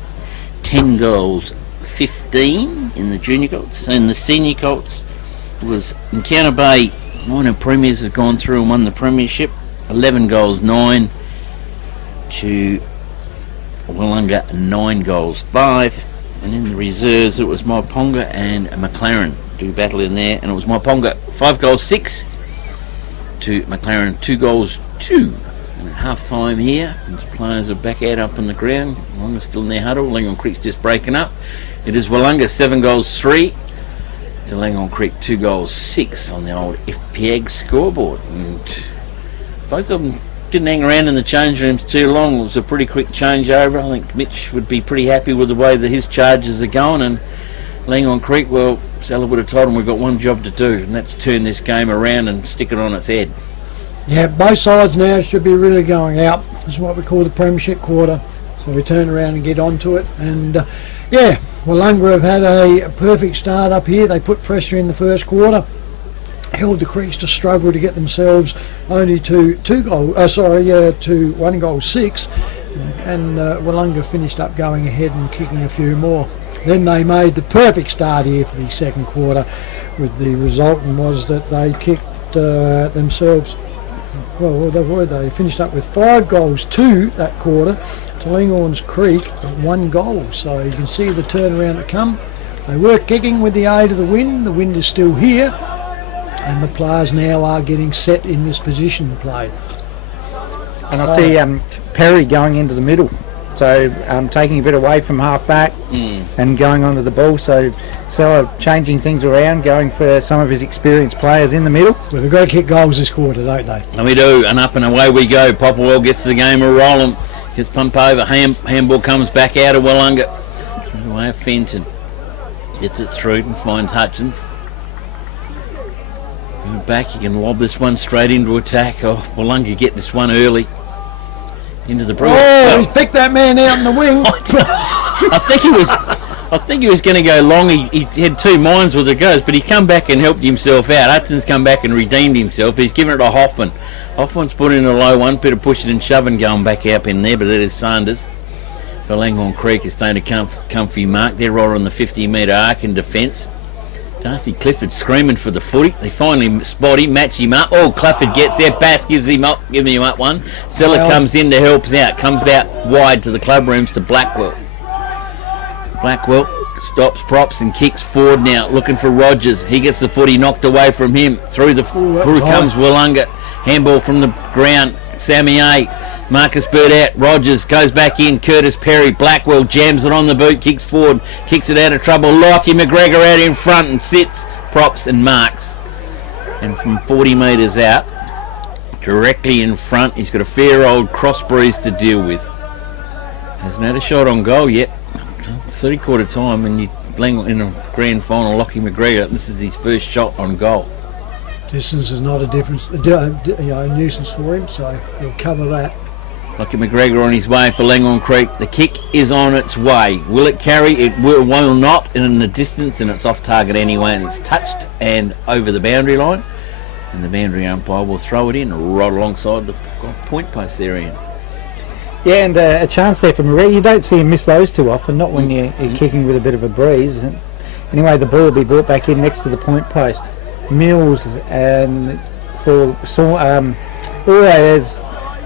10 goals 15 in the junior colts, and the senior colts was Encounter Bay. Minor premiers have gone through and won the premiership. 11 goals 9 to Wollonga, 9 goals 5. And in the reserves it was Maiponga and McLaren do battle in there, and it was Maiponga 5 goals 6 to McLaren 2 goals 2. And at half time here, the players are back out up on the ground. Wollonga's still in their huddle. Langon Creek's just breaking up. It is Wollonga 7 goals 3 to Langon Creek 2 goals 6 on the old FPAG scoreboard. And both of them didn't hang around in the change rooms too long. It was a pretty quick changeover. I think Mitch would be pretty happy with the way that his charges are going, and Langon Creek, well, Sally would have told him we've got one job to do, and that's turn this game around and stick it on its head. Yeah, both sides now should be really going out. This is what we call the premiership quarter. So we turn around and get onto it. And yeah, Wollonga have had a perfect start up here. They put pressure in the first quarter, held the Creeks to struggle to get themselves only to 1 goal 6, and Wollonga finished up going ahead and kicking a few more. Then they made the perfect start here for the second quarter, with the result was that they kicked themselves. Well, they finished up with 5 goals 2 that quarter to Langon Creek at 1 goal. So you can see the turnaround that come. They were kicking with the aid of the wind. The wind is still here, and the players now are getting set in this position to play. And I see Perry going into the middle, so taking a bit away from half back and going onto the ball. So changing things around, going for some of his experienced players in the middle. Well, they've got to kick goals this quarter, don't they? And we do, and up and away we go. Popplewell gets the game a rolling. Gets pump over. Handball comes back out of Wollonga. Through the way of Fenton. Gets it through and finds Hutchins. Back, you can lob this one straight into attack. Oh, Wollonga get this one early into the break. Oh, he picked that man out in the wing. I think he was going to go long. He had 2 minds with it goes, but he come back and helped himself out. Hutchins come back and redeemed himself. He's given it to Hoffman. Hoffman's put in a low one, bit of pushing and shoving going back up in there, but that is Sanders. For Langon Creek is staying a comfy mark. They're right on the 50-metre arc in defence. Darcy Clifford screaming for the footy. They finally spot him, match him up. Oh, Clifford gets there. Bass giving him up one. Seller comes in to help out. Comes out wide to the club rooms to Blackwell. Blackwell stops, props and kicks forward now, looking for Rogers. He gets the footy knocked away from him. Through comes Wollonga. Handball from the ground. Sammy A. Marcus Bird out. Rogers goes back in. Curtis Perry. Blackwell jams it on the boot. Kicks forward. Kicks it out of trouble. Lockie McGregor out in front and sits, props and marks. And from 40 metres out, directly in front, he's got a fair old cross breeze to deal with. Hasn't had a shot on goal yet. 3/4 time, and you in a grand final, Lockie McGregor, this is his first shot on goal. Distance is not a nuisance for him, so he'll cover that. Lockie McGregor on his way for Langon Creek. The kick is on its way. Will it carry? It will not, and in the distance, and it's off target anyway, and it's touched and over the boundary line, and the boundary umpire will throw it in right alongside the point post there, Ian. Yeah, and a chance there for Marie. You don't see him miss those too often, not when you're kicking with a bit of a breeze. Anyway, the ball will be brought back in next to the point post. Mills and there's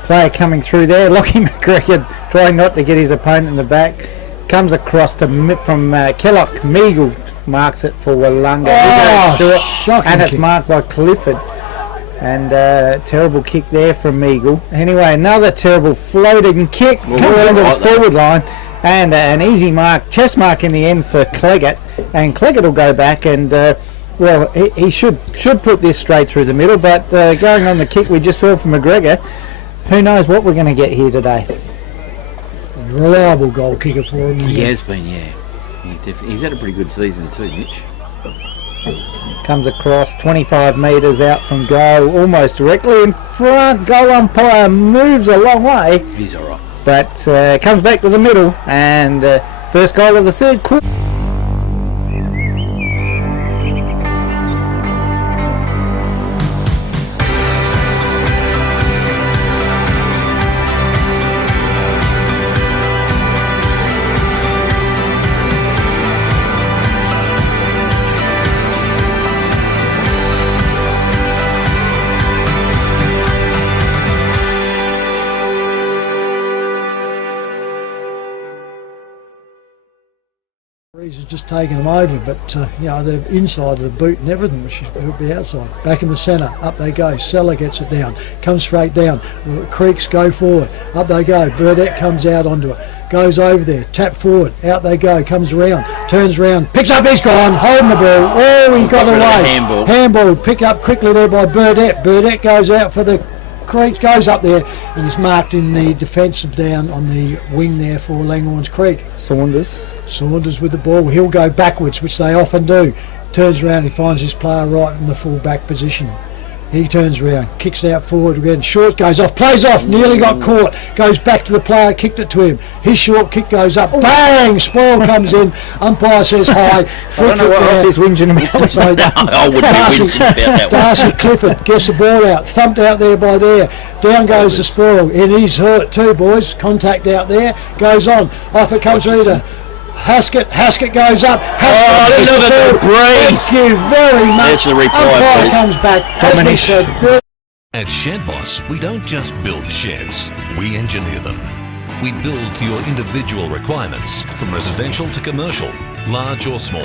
player coming through there. Lockie McGregor trying not to get his opponent in the back. Comes across from Kellock. Meagle marks it for Wollonga. Shocking and it's kick. marked by Clifford. And terrible kick there from Meagle. Anyway, another terrible floating kick. Comes onto the forward line. And an easy mark, chest mark in the end for Cleggett, and Cleggett will go back and well, he should put this straight through the middle, but going on the kick we just saw from McGregor, who knows what we're going to get here today. Reliable goal kicker for him. He has been, yeah. He's had a pretty good season too, Mitch. Comes across 25 metres out from goal, almost directly in front. Goal umpire moves a long way. He's all right. But comes back to the middle, and first goal of the third quarter. He's just taken them over, but you know, they're inside of the boot and everything, which should be outside. Back in the centre, up they go. Seller gets it down, comes straight down. Creeks go forward, up they go. Burdett comes out onto it, goes over there, tap forward, out they go, comes around, turns around, picks up, he's gone, holding the ball. Oh, he got away. Handball, pick up quickly there by Burdett. Burdett goes out for the Creek, goes up there and is marked in the defensive down on the wing there for Langhorns Creek. Saunders with the ball, he'll go backwards, which they often do. Turns around, he finds his player right in the full back position. He turns around, kicks it out forward again, short goes off, plays off, nearly got caught, goes back to the player, kicked it to him. His short kick goes up, bang, spoil comes in, umpire says hi. I don't know what he's whinging about. So I wouldn't be whinging about that one. Darcy Clifford gets the ball out, thumped out there by there. Down goes the spoil, and he's hurt too, boys. Contact out there, goes on. Off it comes Rita. Haskett goes up. Haskett look at the breeze. Thank you very much. There's the reply, umpire please. comes back. As we said, At Shed Boss, we don't just build sheds, we engineer them. We build to your individual requirements, from residential to commercial, large or small.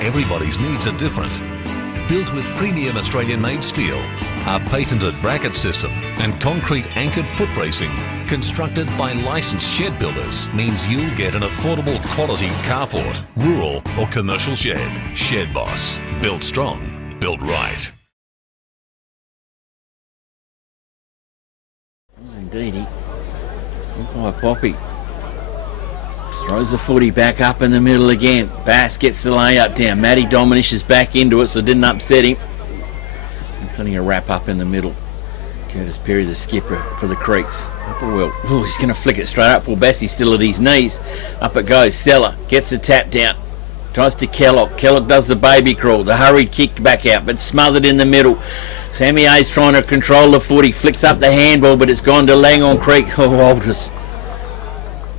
Everybody's needs are different. Built with premium Australian-made steel, our patented bracket system and concrete anchored foot bracing, constructed by licensed shed builders, means you'll get an affordable quality carport, rural or commercial shed. Shed Boss. Built strong, built right. Indeedy. Oh, Poppy. Throws the footy back up in the middle again. Bass gets the layup down. Matty Dominish is back into it, so it didn't upset him. Putting a wrap up in the middle. Curtis Perry, the skipper for the Creeks. Well, he's going to flick it straight up. Well, Bassie's still at his knees. Up it goes. Stella gets the tap down. Tries to Kellogg. Kellogg does the baby crawl. The hurried kick back out, but smothered in the middle. Sammy A's trying to control the footy. Flicks up the handball, but it's gone to Langhorne Creek. Oh, Aldous.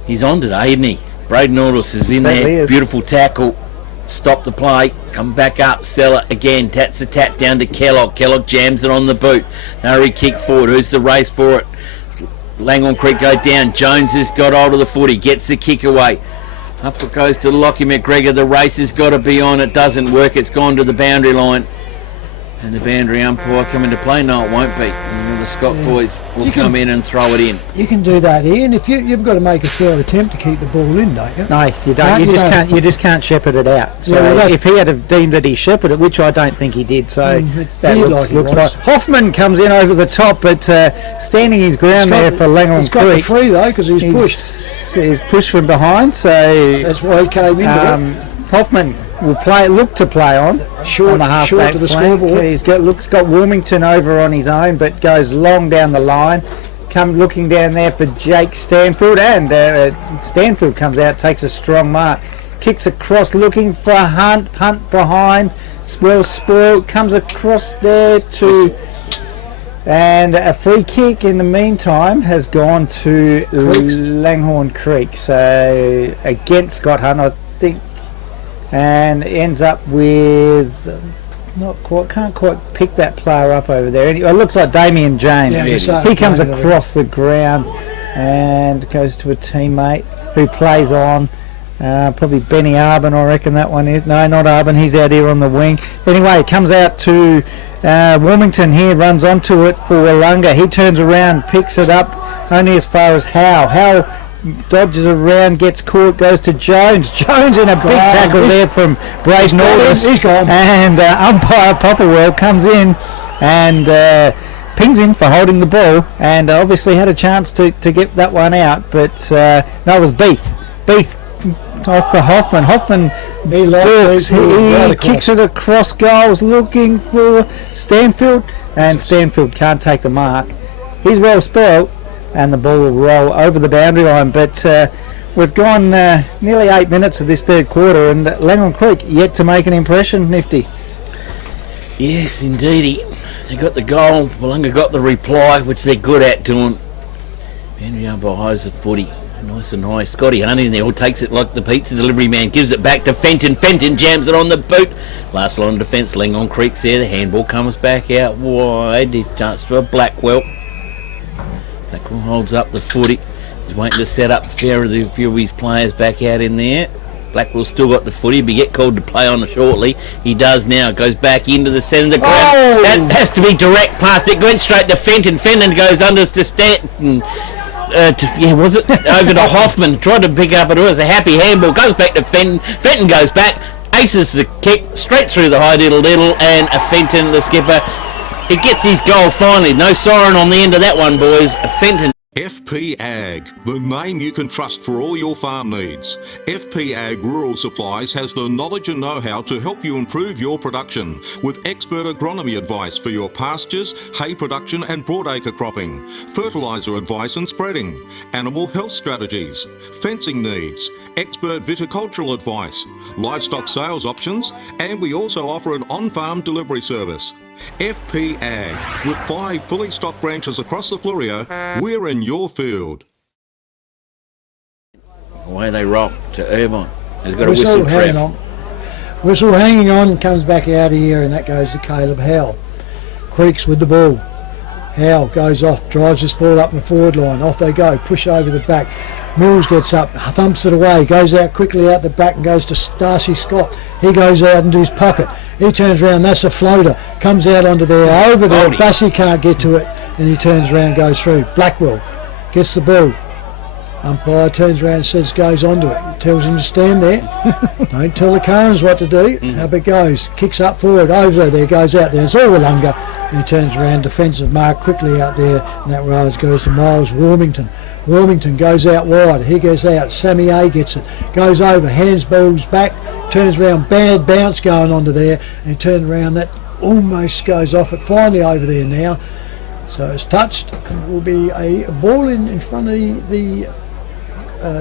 He's on today, isn't he? Braden Aldous is in there. Beautiful tackle. Stop the play. Come back up. Seller again. Tats the tap down to Kellogg. Kellogg jams it on the boot. Hurry kick forward. Who's the race for it? Langhorne Creek go down. Jones has got hold of the footy. Gets the kick away. Up it goes to Lockie McGregor. The race has got to be on. It doesn't work. It's gone to the boundary line. And the boundary umpire come into play. No, it won't be. And the Scott boys will come in and throw it in. You can do that, Ian. If you've got to make a fair attempt to keep the ball in, don't you? No, you don't. You just can't shepherd it out. So if he had have deemed that he shepherded it, which I don't think he did, so that looks like Hoffman comes in over the top, but standing his ground there for Langhorne Creek. He's got the free though because he's pushed. He's pushed from behind, so that's why he came into it. Hoffman will look to play on the half-back to the flank. scoreboard. He's got Warmington over on his own, but goes long down the line. Looking down there for Jake Stanfield, and Stanfield comes out, takes a strong mark, kicks across, looking for Hunt behind. Spoil comes across there to, and a free kick in the meantime has gone to Langhorne Creek. So against Scott Hunt, I think. And ends up with can't quite pick that player up over there. It looks like Damien James. Yeah, he comes across the ground and goes to a teammate who plays on. Probably Benny Arbin, I reckon that one is. No, not Arbin. He's out here on the wing. Anyway, it comes out to Warmington here, runs onto it for Wallunga. He turns around, picks it up only as far as Howe. Howe dodges around, gets caught, goes to Jones. Jones in a big tackle there from Braden Aldis. He's gone. And umpire Popperwell comes in and pings him for holding the ball, and obviously had a chance to get that one out, but no, it was Beath off to Hoffman. Hoffman he kicks it across goals looking for Stanfield, and Stanfield can't take the mark. He's well spelled, and the ball will roll over the boundary line, but we've gone nearly 8 minutes of this third quarter, and Langhorne Creek yet to make an impression, Nifty. Yes, indeedy. They got the goal, Wollonga got the reply, which they're good at doing. Henry Umber highs the footy, nice and high. Scotty Hunt in there, all takes it like the pizza delivery man, gives it back to Fenton. Fenton jams it on the boot. Last line of defence, Langhorne Creek's there. The handball comes back out wide. Chance for a Blackwell. Blackwell holds up the footy. He's waiting to set up a few of his players back out in there. Blackwell's still got the footy, but get called to play on it shortly. He does now. Goes back into the centre of the ground. Oh! That has to be direct past it. Went straight to Fenton. Fenton goes under to Stanton. Was it? Over to Hoffman. Tried to pick up it. It was a happy handball. Goes back to Fenton. Fenton goes back. Aces the kick straight through the high diddle, and a Fenton, the skipper, he gets his goal finally. No siren on the end of that one, boys. A Fenton. FP Ag, the name you can trust for all your farm needs. FP Ag Rural Supplies has the knowledge and know-how to help you improve your production with expert agronomy advice for your pastures, hay production and broadacre cropping, fertiliser advice and spreading, animal health strategies, fencing needs, expert viticultural advice, livestock sales options, and we also offer an on-farm delivery service. FP Ag, with 5 fully stocked branches across the Fleurieu, we're in your field. Away they rock to Irvine. He's got a Whistle whistle hanging trap. on. Whistle hanging on, comes back out of here, and that goes to Caleb Howell. Creeks with the ball. Howell goes off, drives this ball up in the forward line. Off they go, push over the back. Mills gets up, thumps it away, goes out quickly out the back and goes to Darcy Scott. He goes out into his pocket. He turns around, that's a floater. Comes out onto there, over there. Bassey can't get to it, and he turns around, goes through. Blackwell gets the ball. Umpire turns around and says, goes onto it. Tells him to stand there. Don't tell the Currans what to do. Up it goes. Kicks up forward, over there, goes out there. It's all Wollonga. He turns around, defensive mark quickly out there, and that rise goes to Miles Warmington. Warmington goes out wide. He goes out. Sammy A gets it. Goes over. Hands balls back. Turns around. Bad bounce going onto there. And turns around. That almost goes off it. Finally over there now. So it's touched and will be a ball in front of the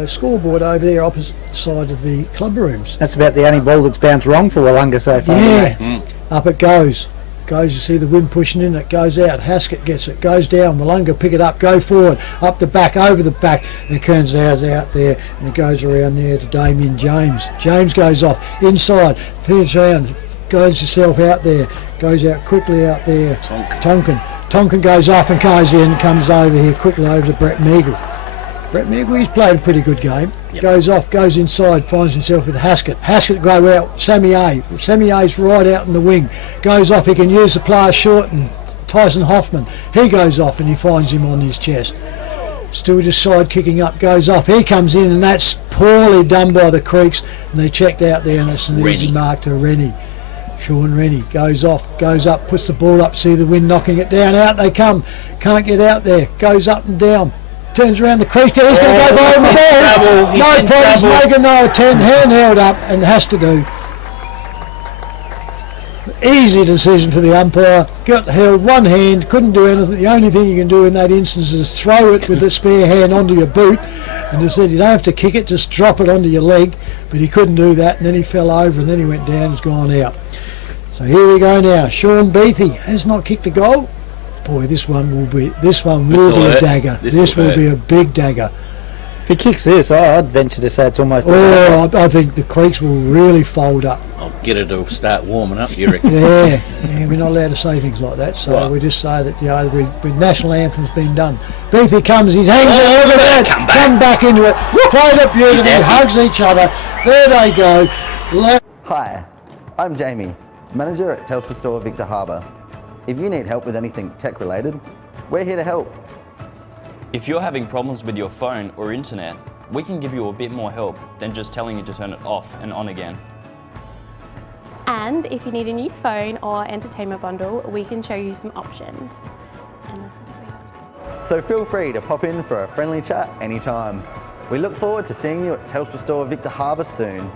scoreboard over there opposite side of the club rooms. That's about the only ball that's bounced wrong for Wollonga so far. Yeah. Up it goes. You see the wind pushing in, it goes out. Haskett gets it, goes down. Wollonga pick it up, go forward, up the back, over the back, and Kearns out there, and it goes around there to Damien James. James goes off, inside, feeds around, goes himself out there, goes out quickly out there. Tonkin goes off and goes in, comes over here quickly over to Brett Meagle. Brett Meagle, he's played a pretty good game. Yep. Goes off, goes inside, finds himself with Haskett. Haskett go out, Sammy A. Sammy A's right out in the wing. Goes off, he can use the player short, and Tyson Hoffman, he goes off and he finds him on his chest. Still just side kicking up, goes off. He comes in, and that's poorly done by the Creeks, and they checked out there, and it's an easy mark to Rennie. Sean Rennie goes off, goes up, puts the ball up, see the wind knocking it down, out they come, can't get out there, goes up and down, turns around the crease, he's going to go over the ball, no problems, making no attempt, hand held up, and has to do. Easy decision for the umpire, got held one hand, couldn't do anything. The only thing you can do in that instance is throw it with the spare hand onto your boot, and they said you don't have to kick it, just drop it onto your leg, but he couldn't do that, and then he fell over, and then he went down, has gone out. So here we go now. Sean Beathy has not kicked a goal. Boy, this one will be a dagger. This will be a big dagger. If he kicks this, I'd venture to say it's almost. Oh, I think the Creeks will really fold up. I'll get it to start warming up, you reckon? Yeah, we're not allowed to say things like that, so we just say that, with national anthem's been done. Beathy comes, he hangs it, look at that, come back into it, played it beautifully, hugs each other, there they go. Hi, I'm Jamie, manager at Telstra Store Victor Harbour. If you need help with anything tech related, we're here to help. If you're having problems with your phone or internet, we can give you a bit more help than just telling you to turn it off and on again. And if you need a new phone or entertainment bundle, we can show you some options. And this is what we have. So feel free to pop in for a friendly chat anytime. We look forward to seeing you at Telstra Store Victor Harbour soon.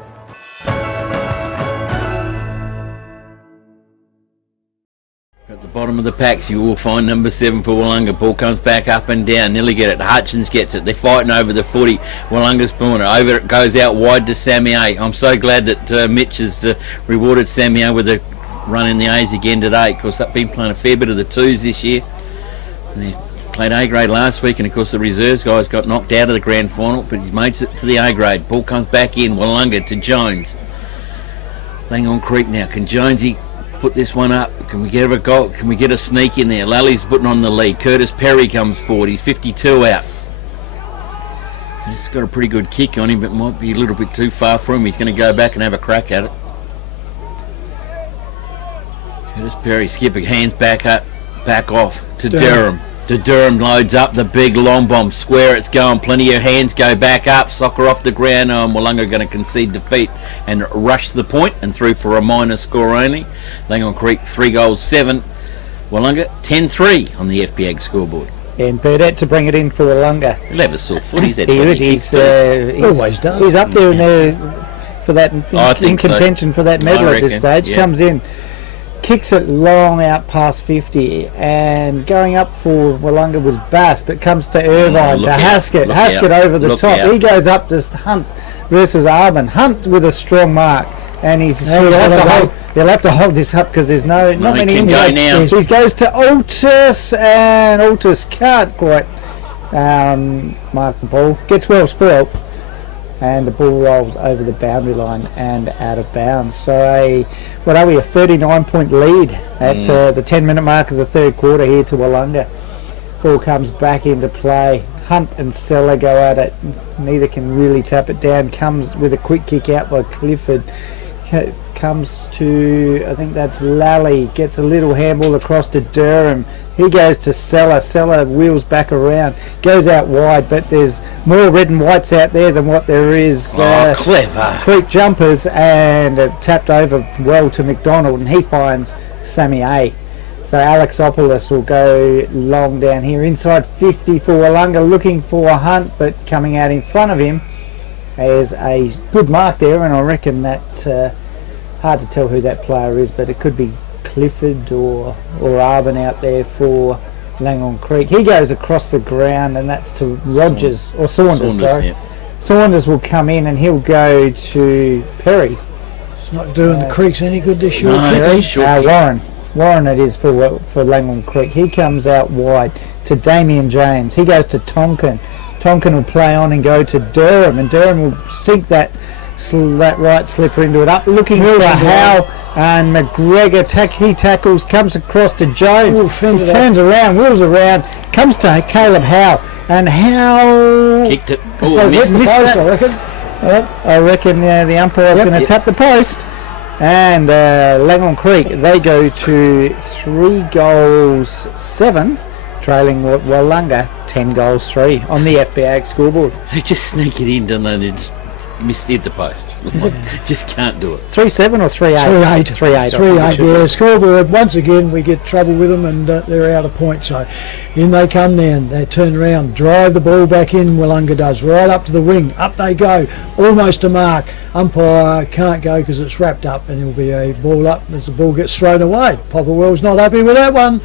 At the bottom of the packs you will find number 7 for Wollonga. Ball comes back up and down, nearly get it. Hutchins gets it. They're fighting over the footy. Wollonga's pulling it over. It goes out wide to Sammy A. I'm so glad that Mitch has rewarded Sammy A with a run in the A's again today, because they've been playing a fair bit of the 2s this year. And they played A grade last week, and of course the reserves guys got knocked out of the grand final, but he makes it to the A grade. Ball comes back in. Wollonga to Jones. Langhorne Creek now. Can Jonesy put this one up? Can we get a goal? Can we get a sneak in there? Lally's putting on the lead. Curtis Perry comes forward. He's 52 out. He's got a pretty good kick on him, but might be a little bit too far for him. He's going to go back and have a crack at it. Curtis Perry, skipper, hands back up, back off to Durham. Durham loads up the big long bomb. Square it's going. Plenty of hands go back up. Soccer off the ground. Wollonga going to concede defeat and rush the point and through for a minor score only. Langhorne Creek 3 goals 7. Wollonga 10-3 on the FPAG scoreboard. And Burdett to bring it in for Wollonga. He'll have a sore foot. He's always does. He's up there in there for that in contention for that medal at this stage. Yeah. Comes in. Kicks it long out past 50, and going up for Wollonga was Bass, but comes to Irvine, to Haskett. Haskett over the top. He goes up to Hunt versus Arbin. Hunt with a strong mark, and he'll have to hold this up because there's not many in here. He goes to Altus, and Altus can't quite mark the ball. Gets well spoilt, and the ball rolls over the boundary line and out of bounds. So a 39-point lead at the 10-minute mark of the third quarter here to Wollonga. Ball comes back into play. Hunt and Seller go at it. Neither can really tap it down. Comes with a quick kick out by Clifford. Comes to, I think that's Lally. Gets a little handball across to Durham. He goes to Seller. Seller wheels back around. Goes out wide, but there's more red and whites out there than what there is. Clever. Creek jumpers, and tapped over well to McDonald, and he finds Sammy A. So Alexopoulos will go long down here. Inside 50 for Wollonga, looking for Hunt, but coming out in front of him is a good mark there, and I reckon that hard to tell who that player is, but it could be Clifford or Arbin out there for Langhorne Creek. He goes across the ground, and that's to Rogers or Saunders. Sorry, Saunders will come in, and he'll go to Perry. It's not doing the Creeks any good this year. Warren it is for Langhorne Creek. He comes out wide to Damien James. He goes to Tonkin. Tonkin will play on and go to Durham, and Durham will sink that right slipper into it up, looking for Howe, and McGregor he tackles, comes across to Jones, he turns around, wheels around, comes to Caleb Howe, and Howe kicked it. Missed the post, I reckon. I reckon the umpire's going to tap the post, and Langhorne Creek, they go to 3 goals 7, trailing Wollonga 10 goals 3 on the FBAG scoreboard. They just sneak it in, don't they? They just missteered the post. Just can't do it. 3-7 or 3-8? 3-8. 3-8, yeah. Scoreboard, once again, we get trouble with them, and they're out of point. So in they come then. They turn around, drive the ball back in, Wollonga does. Right up to the wing. Up they go. Almost a mark. Umpire can't go because it's wrapped up, and it'll be a ball up as the ball gets thrown away. Popperwell's not happy with that one.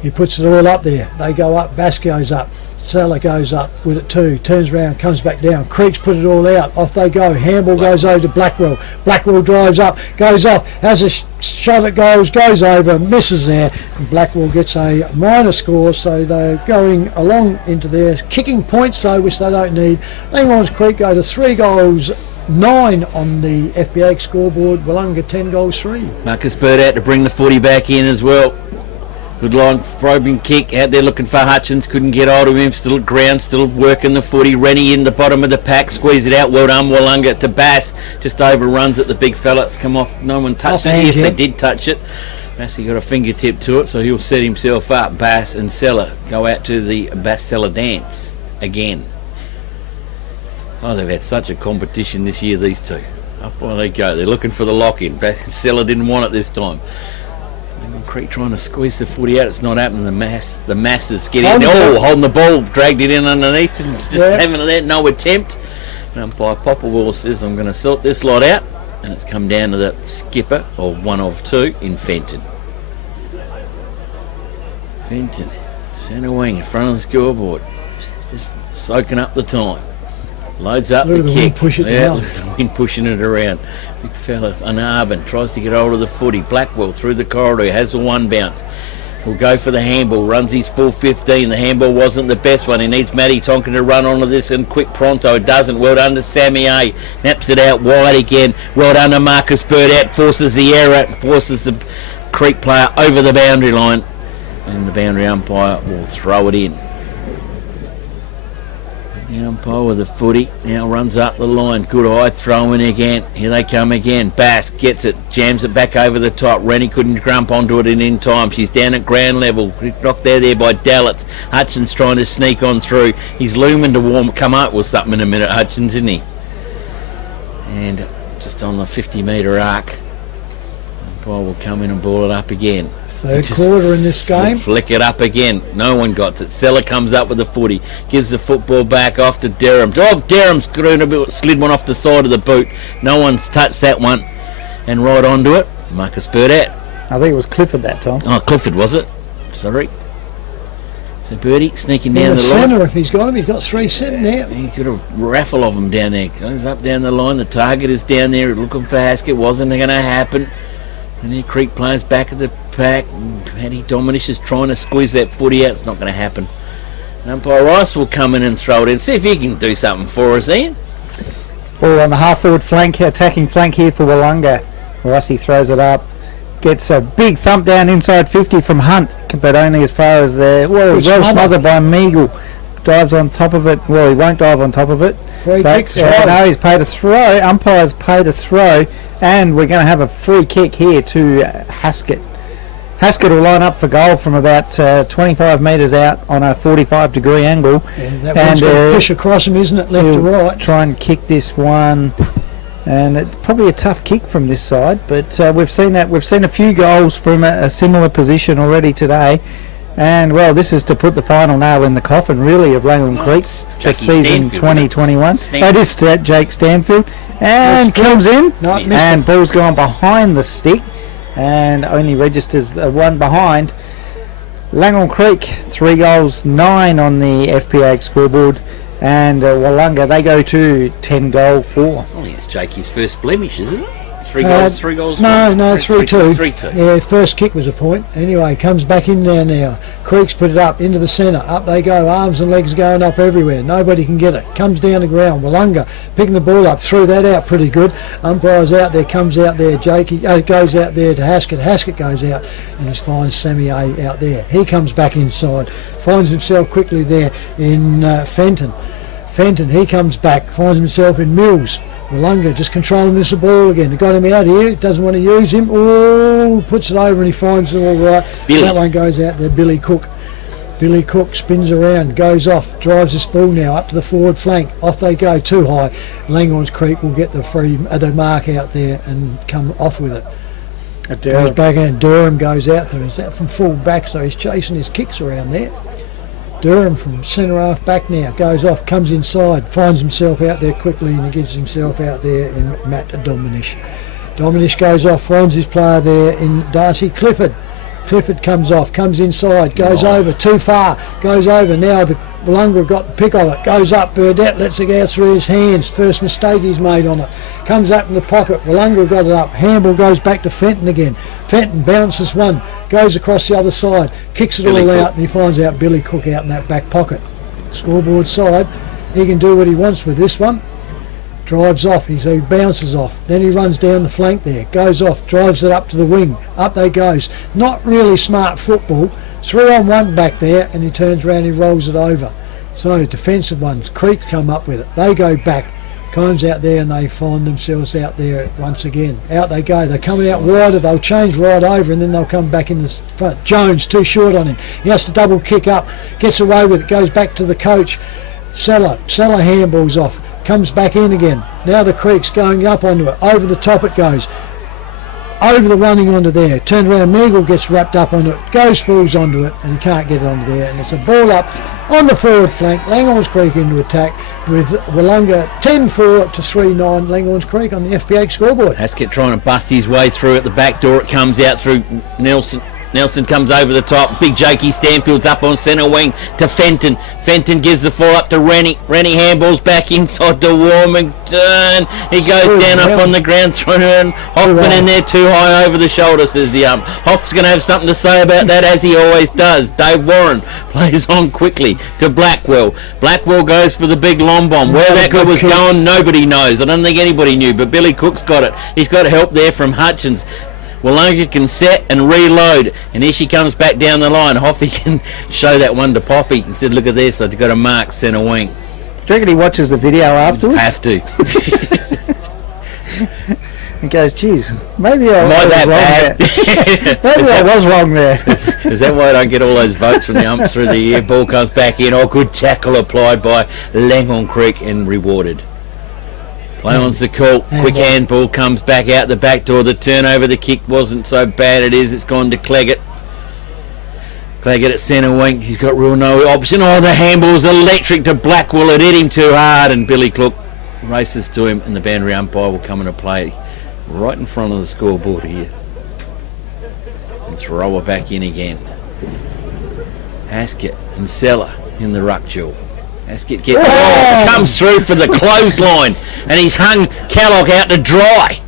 He puts it all up there. They go up. Bass goes up. Seller goes up with it too, turns around, comes back down. Creeks put it all out, off they go. Handball goes over to Blackwell. Blackwell drives up, goes off, has a shot that goes over, misses there. And Blackwell gets a minor score, so they're going along into their kicking points though, which they don't need. Langhorne Creek go to 3 goals 9 on the FBA scoreboard. Wollonga 10 goals 3. Marcus Bird out to bring the footy back in as well. Good line, probing kick out there looking for Hutchins, couldn't get hold of him, still at ground, still working the footy. Rennie in the bottom of the pack, squeeze it out, well done Wollonga to Bass, just overruns it, the big fella, it's come off, no one touched it, yes they did touch it. Bassy got a fingertip to it, so he'll set himself up. Bass and Seller go out to the Bass Seller dance again. Oh, they've had such a competition this year, these two. Up on they go. They're looking for the lock-in. Bass and Seller didn't want it this time. Creek trying to squeeze the footy out. It's not happening. The masses get in. Holding the ball, dragged it in underneath, and just having that no attempt. And umpire Popplewell says, I'm going to sort this lot out. And it's come down to the skipper, or one of two, in Fenton. Fenton, centre wing in front of the scoreboard, just soaking up the time. Loads up the kick. Look at the wind pushing it around. Big fella, Unarban, tries to get hold of the footy. Blackwell through the corridor, has the one bounce. Will go for the handball, runs his full 15. The handball wasn't the best one. He needs Matty Tonkin to run onto this and quick pronto. It doesn't. Well done to Sammy A. Naps it out wide again. Well done to Marcus Burdett. Forces the error. Forces the Creek player over the boundary line. And the boundary umpire will throw it in. The umpire with the footy now runs up the line. Good eye throwing again. Here they come again. Bass gets it, jams it back over the top. Rennie couldn't grump onto it in time. She's down at ground level. Knocked there by Dallets. Hutchins trying to sneak on through. He's looming to come up with something in a minute, Hutchins, isn't he? And just on the 50-metre arc, umpire will come in and ball it up again. Third quarter in this game. Flick it up again. No one got it. Seller comes up with the footy. Gives the football back off to Derham. Oh, Derham's slid one off the side of the boot. No one's touched that one. And right onto it, Marcus Burdett. I think it was Clifford that time. Oh, Clifford, was it? Sorry. So Birdie sneaking down in the centre line. If he's got him, he's got three sitting there. He's got a raffle of them down there. Goes up down the line. The target is down there looking for Haskett. Wasn't going to happen. And the Creek players back at the pack. Paddy Dominish is trying to squeeze that footy out. It's not going to happen. Umpire Rice will come in and throw it in. See if he can do something for us, Ian. Ball on the half-forward flank, attacking flank here for Wollonga. Rossi throws it up. Gets a big thump down inside 50 from Hunt, but only as far as well smothered by Meagle. Dives on top of it. Well, he won't dive on top of it. Free kick throw. No, he's paid a throw. Umpire's paid a throw. And we're going to have a free kick here to Haskett. Haskett will line up for goal from about 25 metres out on a 45-degree angle. Yeah, that one's going to push across him, isn't it, left to right? Try and kick this one. And it's probably a tough kick from this side, but we've seen that. We've seen a few goals from a similar position already today. And, well, this is to put the final nail in the coffin, really, of Langland Creek for season 2021. That is Jake Stanfield. And comes in, and ball's gone behind the stick, and only registers one behind. Langland Creek, 3 goals, 9 on the FPA scoreboard, and Wollonga, they go to 10 goal 4. Well, it's Jakey's first blemish, isn't it? 3 goals, 3 goals. No, 3-2. 3-2. Yeah, first kick was a point. Anyway, comes back in there now. Creeks put it up into the centre. Up they go, arms and legs going up everywhere. Nobody can get it. Comes down the ground. Wollonga picking the ball up, threw that out pretty good. Umpire's out there, comes out there. Jakey goes out there to Haskett. Haskett goes out and he finds Sammy A out there. He comes back inside, finds himself quickly there in Fenton. Fenton, he comes back, finds himself in Mills. Wollonga just controlling this ball again. They got him out here, doesn't want to use him. Oh, puts it over and he finds it all right. That one goes out there, Billy Cook. Billy Cook spins around, goes off, drives this ball now up to the forward flank. Off they go, too high. Langlands Creek will get the mark out there and come off with it. Goes back and Durham goes out there. He's out from full back, so he's chasing his kicks around there. Durham from centre half back now, goes off, comes inside, finds himself out there quickly, and he gets himself out there in Matt Dominish. Dominish goes off, finds his player there in Darcy Clifford. Clifford comes off, comes inside, goes over, too far, goes over. Now the Wollonga got the pick of it, goes up, Burdett lets it go through his hands. First mistake he's made on it. Comes up in the pocket, Wollonga got it up. Handball goes back to Fenton again. Fenton bounces one, goes across the other side, kicks it all out, and he finds out Billy Cook out in that back pocket. Scoreboard side, he can do what he wants with this one. Drives off, he bounces off, then he runs down the flank there, goes off, drives it up to the wing, up they goes. Not really smart football, 3-on-1 back there, and he turns around and he rolls it over. So defensive ones, Creek come up with it, they go back, Combs out there, and they find themselves out there once again. Out they go. They're coming out wider. They'll change right over, and then they'll come back in the front. Jones too short on him. He has to double kick up. Gets away with it. Goes back to the coach. Seller handballs off. Comes back in again. Now the Creek's going up onto it. Over the top it goes. Over the running onto there. Turned around. Meagle gets wrapped up onto it. Goes falls onto it, and he can't get it onto there. And it's a ball up on the forward flank. Langhorns Creek into attack with Willunga 10-4 to 3-9. Langhorns Creek on the FPH scoreboard. Haskett trying to bust his way through at the back door. It comes out through Nelson. Nelson comes over the top. Big Jakey Stanfield's up on centre wing to Fenton. Fenton gives the fall up to Rennie. Rennie handballs back inside to Warmington. He goes down up on the ground. Hoffman in there too high over the shoulder, says the ump. Hoff's going to have something to say about that, as he always does. Dave Warren plays on quickly to Blackwell. Blackwell goes for the big long bomb. Where that was going, nobody knows. I don't think anybody knew, but Billy Cook's got it. He's got help there from Hutchins. Willunga can set and reload, and here she comes back down the line. Hoffy can show that one to Poppy and said, look at this, I've got a mark centre wing. Do you reckon he watches the video afterwards? Have to. He goes, geez, maybe I was wrong there. Maybe I was wrong there. Is that why I don't get all those votes from the umps through the year? Ball comes back in. Oh, good tackle applied by Langhorne Creek and rewarded. Play on's the call. Quick handball comes back out the back door. The turnover, the kick wasn't so bad. It's gone to Claggett. Claggett at centre wing. He's got real no option. Oh, the handball's electric to Blackwell. It hit him too hard, and Billy Cook races to him, and the boundary umpire will come into play right in front of the scoreboard here. And throw her back in again. Haskett and Seller in the ruck duel. Haskett comes through for the clothesline, and he's hung Kellogg out to dry.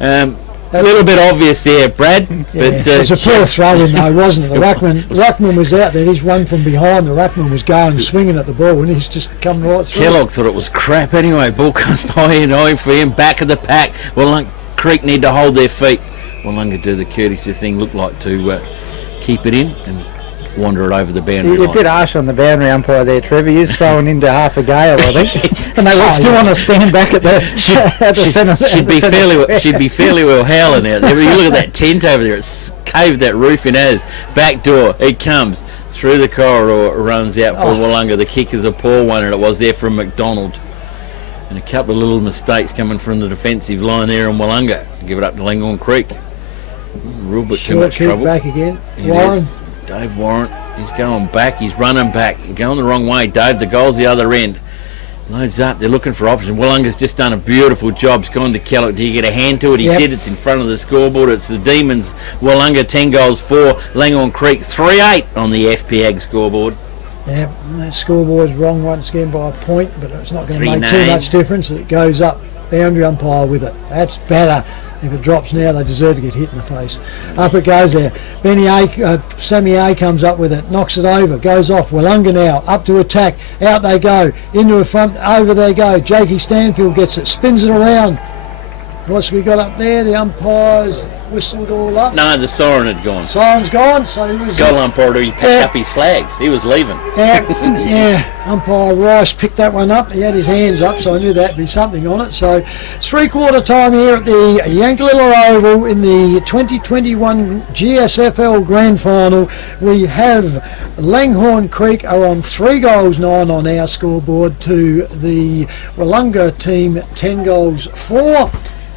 A little bit obvious there, Brad. Yeah, but, it was a poor throw in though, wasn't it? The ruckman was out there. He's run from behind. The ruckman was going swinging at the ball, and he's just come right through. Kellogg thought it was crap anyway. Ball comes by and eye for him. Back of the pack. Well, Creek need to hold their feet. Willunga do the courtesy thing. Looked like to keep it in and wander it over the boundary line. You're a bit harsh on the boundary umpire there, Trevor. He's throwing into half a gale, I think. And they still want to stand back at the centre. She'd be fairly well howling out there. But you look at that tent over there. It's caved that roof in as. Back door. It comes through the corridor. Runs out for Willunga. The kick is a poor one, and it was there from McDonald. And a couple of little mistakes coming from the defensive line there on Willunga. Give it up to Langhorne Creek. Real bit too much trouble. Back again. Warren. Dave Warren, he's going back, he's running back, he's going the wrong way. Dave, the goal's the other end. Loads up, they're looking for options. Willunga's just done a beautiful job. He's gone to Kellogg. Did he get a hand to it? He did. It's in front of the scoreboard. It's the Demons. Willunga 10 goals, 4. Langhorne Creek 3-8 on the FPAG scoreboard. Yeah, that scoreboard's wrong once again by a point, but it's not going to make too much difference. It goes up. Boundary umpire with it. That's better. If it drops now, they deserve to get hit in the face. Up it goes there. Sammy A comes up with it, knocks it over, goes off. Willunga now, up to attack. Out they go, into the front, over they go. Jakey Stanfield gets it, spins it around. What's we got up there? The umpires whistled all up. No, the siren had gone. Siren's gone, so he was... Goal umpire, he packed up his flags. He was leaving. Yeah, umpire Rice picked that one up. He had his hands up, so I knew that'd be something on it. So, 3/4 time here at the Yankalilla Oval in the 2021 GSFL Grand Final. We have Langhorne Creek are on 3 goals 9 on our scoreboard to the Willunga team 10 goals 4.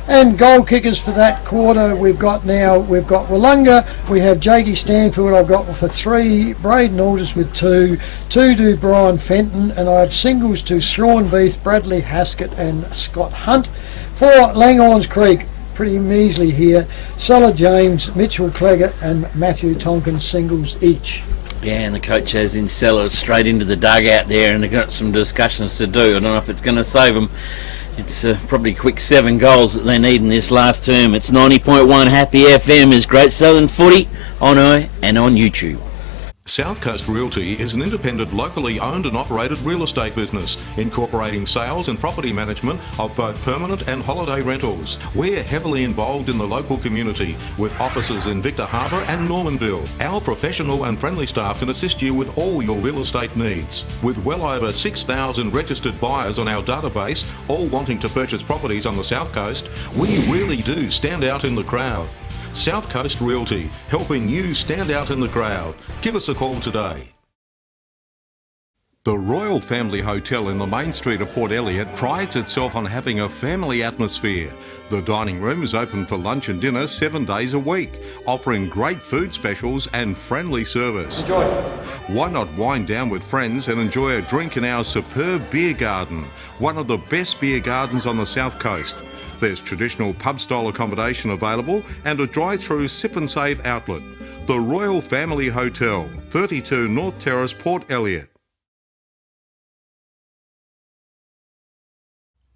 And goal kickers for that quarter we've got Willunga, we have Jakey Stanfield, I've got for 3, Braden Alders with 2 to Brian Fenton, and I have singles to Sean Beath, Bradley Haskett and Scott Hunt. For Langhorns Creek, pretty measly here, Sulla James, Mitchell Claggett and Matthew Tonkin singles each. Yeah, and the coach has in Seller straight into the dugout there, and they've got some discussions to do. I don't know if it's going to save them. It's probably quick 7 goals that they need in this last term. It's 90.1 Happy FM is Great Southern Footy on air and on YouTube. South Coast Realty is an independent, locally owned and operated real estate business, incorporating sales and property management of both permanent and holiday rentals. We're heavily involved in the local community, with offices in Victor Harbour and Normanville. Our professional and friendly staff can assist you with all your real estate needs. With well over 6,000 registered buyers on our database, all wanting to purchase properties on the South Coast, we really do stand out in the crowd. South Coast Realty, helping you stand out in the crowd. Give us a call today. The Royal Family Hotel in the main street of Port Elliot prides itself on having a family atmosphere. The dining room is open for lunch and dinner 7 days a week, offering great food specials and friendly service. Enjoy. Why not wind down with friends and enjoy a drink in our superb beer garden, one of the best beer gardens on the South Coast. There's traditional pub-style accommodation available and a drive-through sip and save outlet. The Royal Family Hotel, 32 North Terrace, Port Elliot.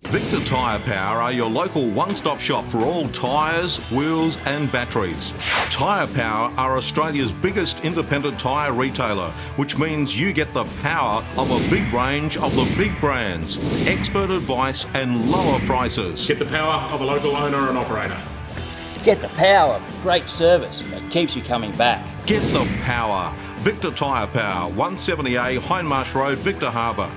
Victor Tyre Power are your local one-stop shop for all tyres, wheels and batteries. Tyre Power are Australia's biggest independent tyre retailer, which means you get the power of a big range of the big brands, expert advice and lower prices. Get the power of a local owner and operator. Get the power of great service that keeps you coming back. Get the power. Victor Tyre Power, 170A Hindmarsh Road, Victor Harbour.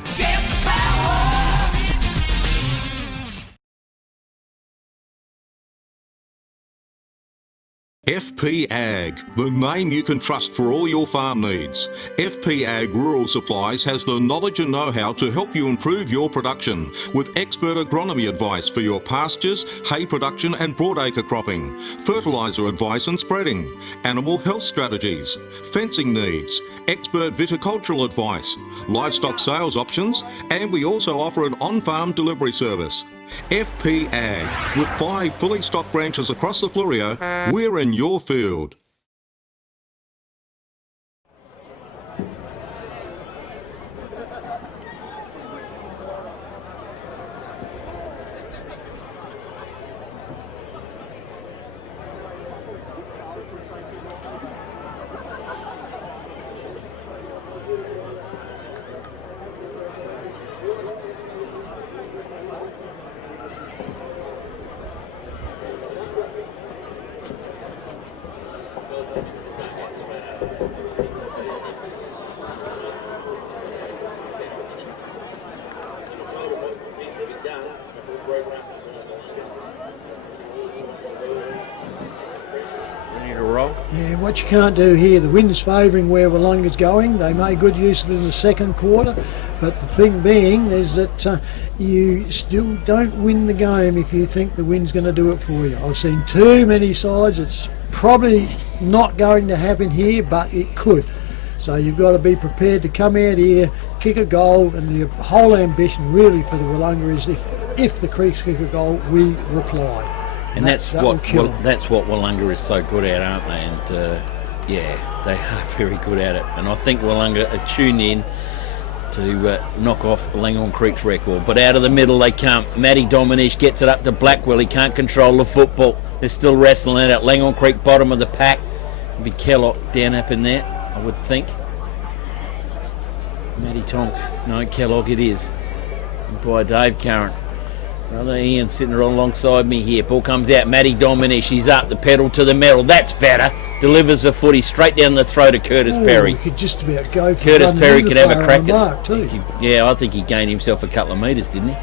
FP Ag, the name you can trust for all your farm needs. FP Ag Rural Supplies has the knowledge and know-how to help you improve your production with expert agronomy advice for your pastures, hay production and broadacre cropping, fertiliser advice and spreading, animal health strategies, fencing needs, expert viticultural advice, livestock sales options, and we also offer an on-farm delivery service. FP Ag, with 5 fully stocked branches across the Fleurieu, we're in your field. Yeah, what you can't do here, the wind's favouring where Wollonga's going. They made good use of it in the second quarter, but the thing being is that you still don't win the game if you think the wind's going to do it for you. I've seen too many sides. It's probably not going to happen here, but it could. So you've got to be prepared to come out here, kick a goal, and the whole ambition really for the Wollonga is if the Creeks kick a goal, we reply. And that's what Wollonga is so good at, aren't they? And yeah, they are very good at it. And I think Wollonga are tuned in to knock off Langhorne Creek's record. But out of the middle they can't. Matty Dominish gets it up to Blackwell. He can't control the football. They're still wrestling it out. Langhorne Creek bottom of the pack. It'll be Kellogg down up in there, I would think. Matty Tom. No, Kellogg it is. By Dave Curran. Brother Ian sitting right alongside me here. Ball comes out. Matty Dominish. He's up the pedal to the metal. That's better. Delivers the footy straight down the throat of Curtis Perry. He could just about go for Curtis Perry could have a crack at it. Yeah, I think he gained himself a couple of metres, didn't he?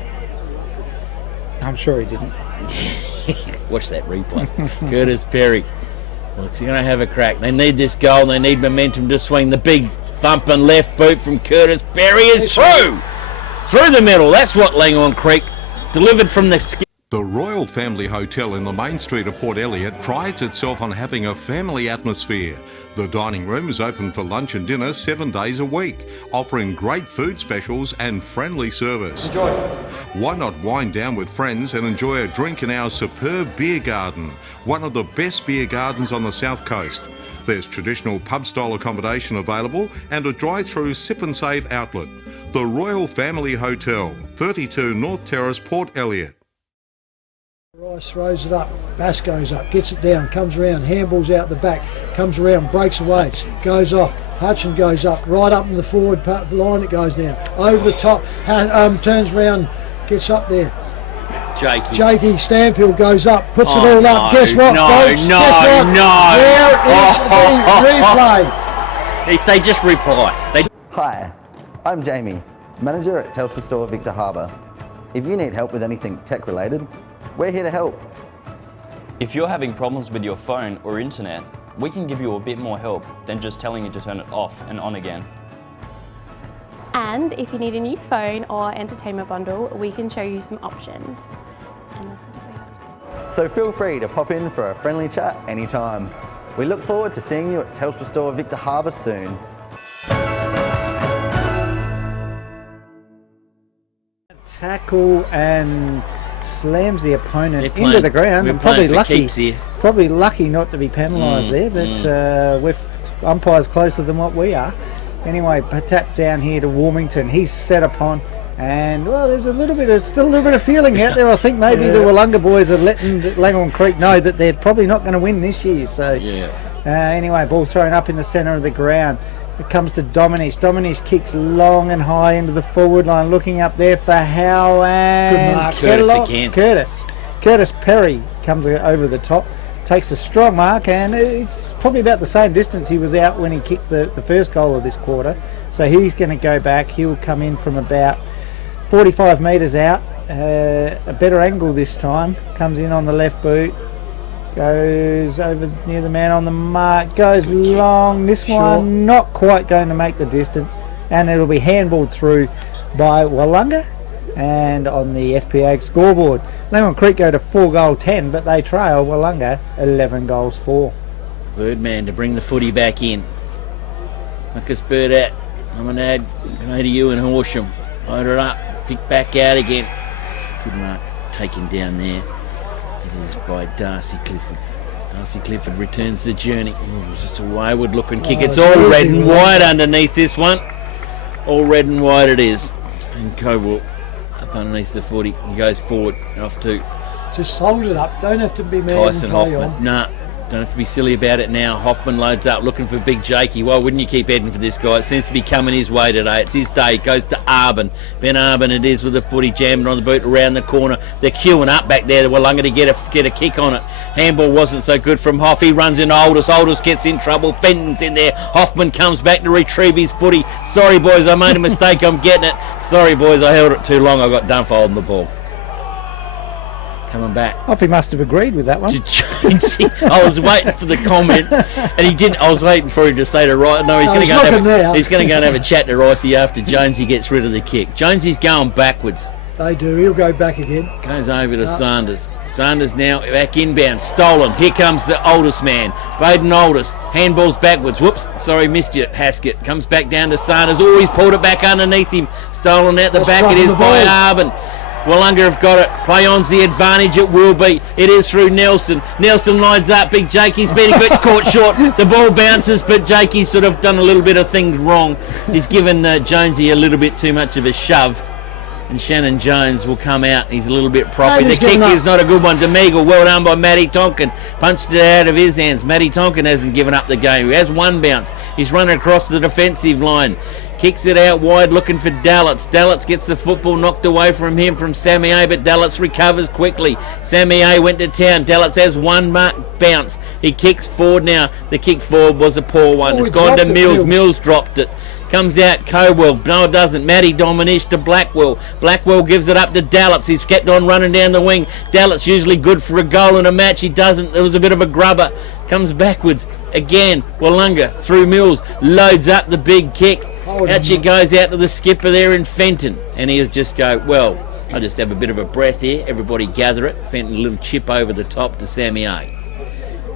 I'm sure he didn't. Watch that replay. Curtis Perry. Well, he's going to have a crack. They need this goal. They need momentum to swing. The big thumping left boot from Curtis Perry is through. Through the middle. That's what Langhorne Creek delivered from the skin. The Royal Family Hotel in the main street of Port Elliot prides itself on having a family atmosphere. The dining room is open for lunch and dinner 7 days a week, offering great food specials and friendly service. Enjoy. Why not wind down with friends and enjoy a drink in our superb beer garden, one of the best beer gardens on the South Coast. There's traditional pub-style accommodation available and a drive-through sip and save outlet. The Royal Family Hotel, 32 North Terrace, Port Elliot. Rice throws it up, Bass goes up, gets it down, comes around, handballs out the back, comes around, breaks away, goes off, Hutchins goes up, right up in the forward part of the line it goes now. Over the top, turns round, gets up there. Jakey Stanfield goes up, puts it all up. Guess what, folks? Guess what? There is the replay. They just reply. Hi, I'm Jamie, manager at Telstra Store Victor Harbour. If you need help with anything tech related, we're here to help. If you're having problems with your phone or internet, we can give you a bit more help than just telling you to turn it off and on again. And if you need a new phone or entertainment bundle, we can show you some options. And this is what we have. So feel free to pop in for a friendly chat anytime. We look forward to seeing you at Telstra Store Victor Harbour soon. Tackle and slams the opponent into the ground. And probably lucky not to be penalised there, but with umpires closer than what we are. Anyway, tap down here to Warmington. He's set upon, and well, there's still a little bit of feeling out there. I think maybe the Wollonga boys are letting Langhorne Creek know that they're probably not going to win this year. So anyway, ball thrown up in the centre of the ground. It comes to Dominish. Dominish kicks long and high into the forward line, looking up there for Howe and Curtis again. Curtis Perry comes over the top, takes a strong mark, and it's probably about the same distance he was out when he kicked the first goal of this quarter. So he's going to go back. He'll come in from about 45 metres out, a better angle this time. Comes in on the left boot. Goes over near the man on the mark, goes long. This one not quite going to make the distance, and it'll be handballed through by Wollonga and on the FPA scoreboard. Langhorne Creek go to 4-10, but they trail Wollonga 11-4. Birdman to bring the footy back in. Marcus Bird out. I'm going to add to you and Horsham. Load it up, pick back out again. Good mark taken down there. It is by Darcy Clifford. Darcy Clifford returns the journey. It's a wayward looking kick. It's all red and white underneath this one. All red and white it is. And Cobalt up underneath the 40. He goes forward off to just hold it up. Don't have to be mad Tyson and play Hoffman. on. Nah, don't have to be silly about it now. Hoffman loads up looking for Big Jakey. Why wouldn't you keep heading for this guy? It seems to be coming his way today. It's his day. It goes to Arbin. Ben Arbin it is with the footy jamming on the boot around the corner. They're queuing up back there. Wollonga to get a kick on it. Handball wasn't so good from Hoff. He runs into Aldous. Aldous gets in trouble. Fenton's in there. Hoffman comes back to retrieve his footy. Sorry boys, I made a mistake. I'm getting it. Sorry boys, I held it too long. I got done for holding the ball. Coming back. Hoffy must have agreed with that one. I was waiting for the comment, and he didn't. I was waiting for him to say to Rice. No, he's going to go and have a chat to Ricey after Jonesy gets rid of the kick. Jonesy's going backwards. They do. He'll go back again. Goes over to Sanders. Sanders now back inbound. Stolen. Here comes the oldest man. Baden Oldest. Handballs backwards. Whoops. Sorry, missed you, Haskett. Comes back down to Sanders. Oh, he's pulled it back underneath him. Stolen out the back. It is by Arbin. Wollonga have got it. Play on's the advantage. It will be. It is through Nelson. Nelson lines up. Big Jakey's been a bit caught short. The ball bounces, but Jakey's sort of done a little bit of things wrong. He's given Jonesy a little bit too much of a shove. And Shannon Jones will come out. He's a little bit proppy. The kick is not a good one. Demeagle, well done by Matty Tonkin. Punched it out of his hands. Matty Tonkin hasn't given up the game. He has one bounce. He's running across the defensive line. Kicks it out wide looking for Dallets. Dallets gets the football knocked away from him from Sammy A, but Dallets recovers quickly. Sammy A went to town. Dallets has one bounce. He kicks forward now. The kick forward was a poor one. It's gone to Mills. Mills dropped it. Comes out Cowell. No, it doesn't. Matty Dominish to Blackwell. Blackwell gives it up to Dallets. He's kept on running down the wing. Dallets usually good for a goal in a match. He doesn't. There was a bit of a grubber. Comes backwards. Again, Wollonga through Mills. Loads up the big kick. Out she goes out to the skipper there in Fenton. And he'll just go, well, I'll just have a bit of a breath here. Everybody gather it. Fenton, a little chip over the top to Sammy A.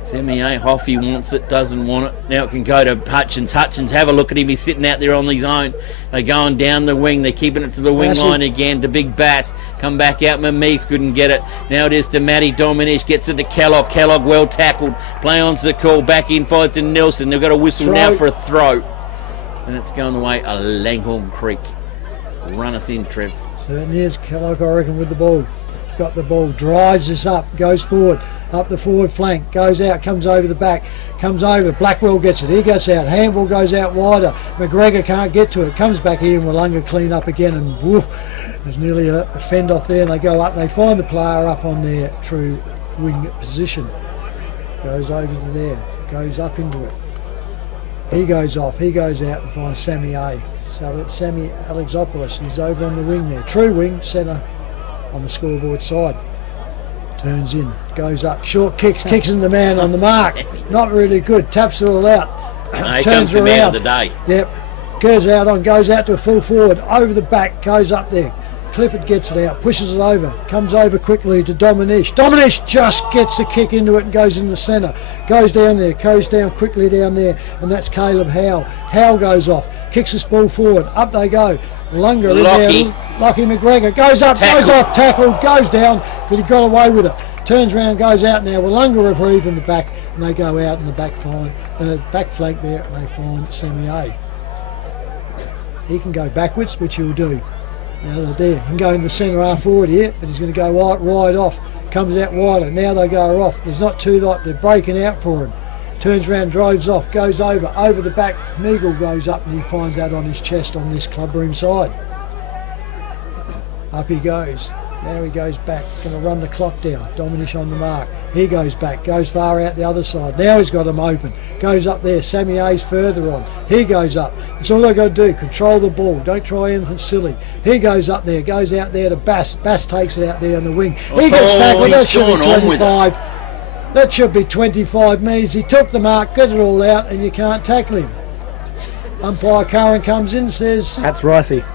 Sammy A, Hoffy wants it, doesn't want it. Now it can go to Hutchins. Hutchins, have a look at him. He's sitting out there on his own. They're going down the wing. They're keeping it to the wing line again to Big Bass. Come back out. Meeks couldn't get it. Now it is to Matty Dominish. Gets it to Kellogg. Kellogg well tackled. Play on's the call. Back in fights in Nelson. They've got a whistle now for a throw. And it's going away a Langhorne Creek. Run us in, Trev. Certainly is. Kellogg, I reckon, with the ball. got the ball, drives this up, goes forward, up the forward flank, goes out, comes over the back, comes over, Blackwell gets it, he gets out, handball goes out wider, McGregor can't get to it, comes back here and Willunga clean up again, and woof, there's nearly a fend off there, and they go up, they find the player up on their true wing position, goes over to there, goes up into it, he goes off, he goes out and finds Sammy A. So Sammy Alexopoulos, he's over on the wing there, true wing, centre on the scoreboard side. Turns in, goes up, short kicks in the man on the mark. Not really good, taps it all out. No, Turns comes the man around. of the day. Yep, goes out to a full forward, over the back, goes up there. Clifford gets it out, pushes it over, comes over quickly to Dominish. Dominish just gets the kick into it and goes in the centre. Goes down there, goes down quickly down there, and that's Caleb Howe. Howe goes off, kicks this ball forward, up they go. Lunga in there, Lockie McGregor goes up, goes off, tackled, goes down, but he got away with it. Turns around, goes out now. Willunga reprieve in the back, and they go out in the back flank there, and they find Sammy A. He can go backwards, which he'll do. Now they're there. He can go in the centre half forward here, but he's going to go wide off. Comes out wider. Now they go off. There's not two like they're breaking out for him. Turns around, drives off, goes over the back. Meagle goes up and he finds that on his chest on this clubroom side. Up he goes. Now he goes back, going to run the clock down. Dominish on the mark. He goes back, goes far out the other side. Now he's got him open. Goes up there. Sammy A's further on. He goes up. That's all they've got to do. Control the ball. Don't try anything silly. He goes up there, goes out there to Bass. Bass takes it out there on the wing. He gets tackled. That should be 25. That should be 25 metres. He took the mark, got it all out, and you can't tackle him. Umpire Curran comes in and says... That's Ricey.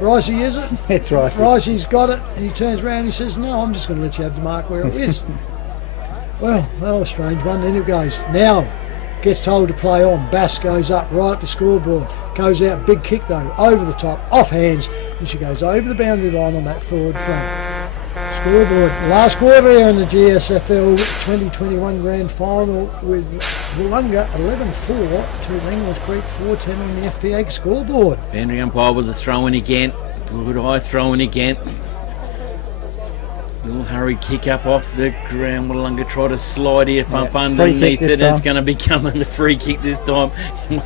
Ricey, is it? It's Ricey. Ricey's got it, and he turns around and he says, no, I'm just going to let you have the mark where it is. Well, a strange one. Then it goes. Now, gets told to play on. Bass goes up right at the scoreboard. Goes out, big kick though, over the top, off hands, and she goes over the boundary line on that forward flank. Scoreboard, last quarter here in the GSFL 2021 Grand Final with Willunga 11-4 to Langlands Creek 4-10 on the FPA scoreboard. Boundary umpire with the throw-in again. Good high throw-in again. Little hurried kick up off the ground. Willunga try to slide here, pump underneath it. It's going to be coming the free kick this time.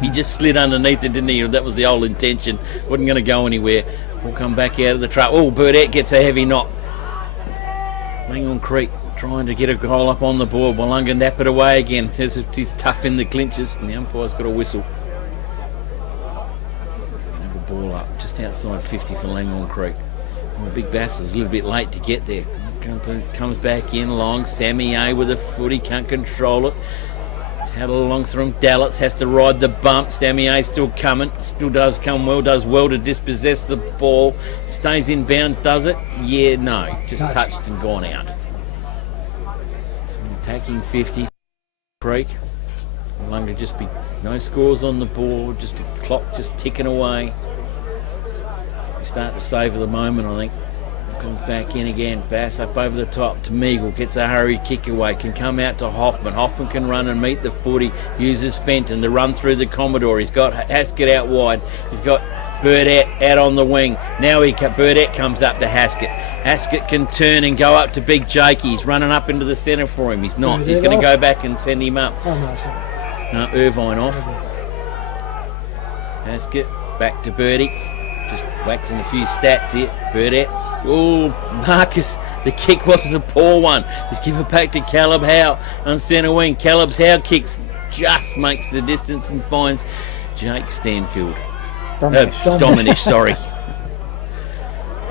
He just slid underneath it, didn't he? That was the whole intention. Wasn't going to go anywhere. We'll come back out of the truck. Oh, Burdett gets a heavy knock. Langlands Creek trying to get a goal up on the board. Willunga nap it away again. He's tough in the clinches, and the umpire's got a whistle. Have a ball up just outside 50 for Langlands Creek. And the Big Bass is a little bit late to get there. Comes back in long. Sammy A with a foot. He can't control it. Tattle along through him. Dallets has to ride the bump. Sammy A still coming. Still does come well. Does well to dispossess the ball. Stays in bound. Does it? Yeah, no. Just touched and gone out. So attacking 50. Creek. Willunga just be no scores on the board. Just a clock just ticking away. We start to savour the moment, I think. Comes back in again. Bass up over the top to Meagle. Gets a hurried kick away. Can come out to Hoffman. Hoffman can run and meet the footy. Uses Fenton to run through the Commodore. He's got Haskett out wide. He's got Burdett out on the wing. Now Burdett comes up to Haskett. Haskett can turn and go up to Big Jakey. He's running up into the centre for him. He's not. He's going to go back and send him up. No, Irvine off. Haskett back to Birdie. Just waxing a few stats here. Burdett. Oh, Marcus, the kick wasn't a poor one. Just give it back to Caleb Howe on centre wing. Caleb's Howe kicks, just makes the distance and finds Jake Stanfield. Dominish, sorry.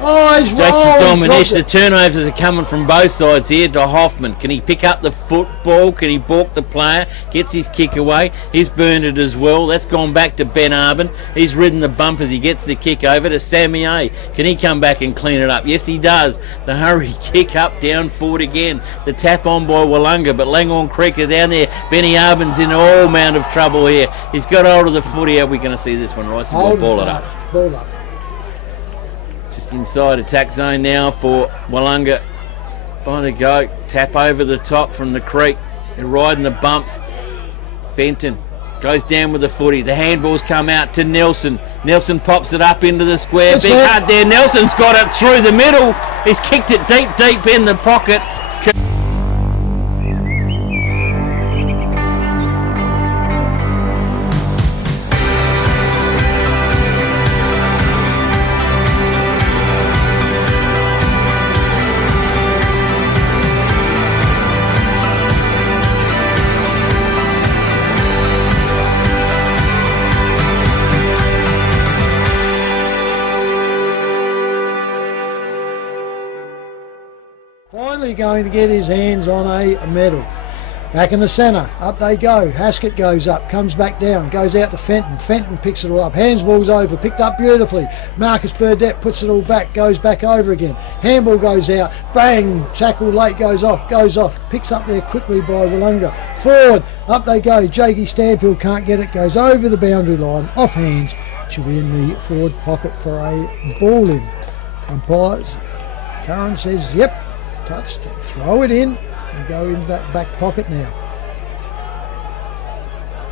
Oh, he's Dominish. The turnovers are coming from both sides here to Hoffman. Can he pick up the football? Can he balk the player? Gets his kick away. He's burned it as well. That's gone back to Ben Arbin. He's ridden the bump as he gets the kick over to Sammy A. Can he come back and clean it up? Yes, he does. The hurry kick up, down forward again. The tap on by Willunga, but Langlands Creek are down there. Benny Arbin's in all amount of trouble here. He's got hold of the footy. How are we going to see this one, right? So we'll ball it up. Ball up. Just inside attack zone now for Willunga. By the go, tap over the top from the creek. They're riding the bumps. Fenton goes down with the footy. The handballs come out to Nelson. Nelson pops it up into the square. Big hut there. Nelson's got it through the middle. He's kicked it deep in the pocket. Finally going to get his hands on a medal. Back in the centre, up they go. Haskett goes up, comes back down, goes out to Fenton. Fenton picks it all up. Handsball's over, picked up beautifully. Marcus Burdett puts it all back, goes back over again. Handball goes out, bang, tackle late, goes off. Picks up there quickly by Willunga. Forward, up they go. Jakey Stanfield can't get it, goes over the boundary line, off hands. She'll be in the forward pocket for a ball in. Umpires, Curran says, yep, touched, throw it in. We go into that back pocket now.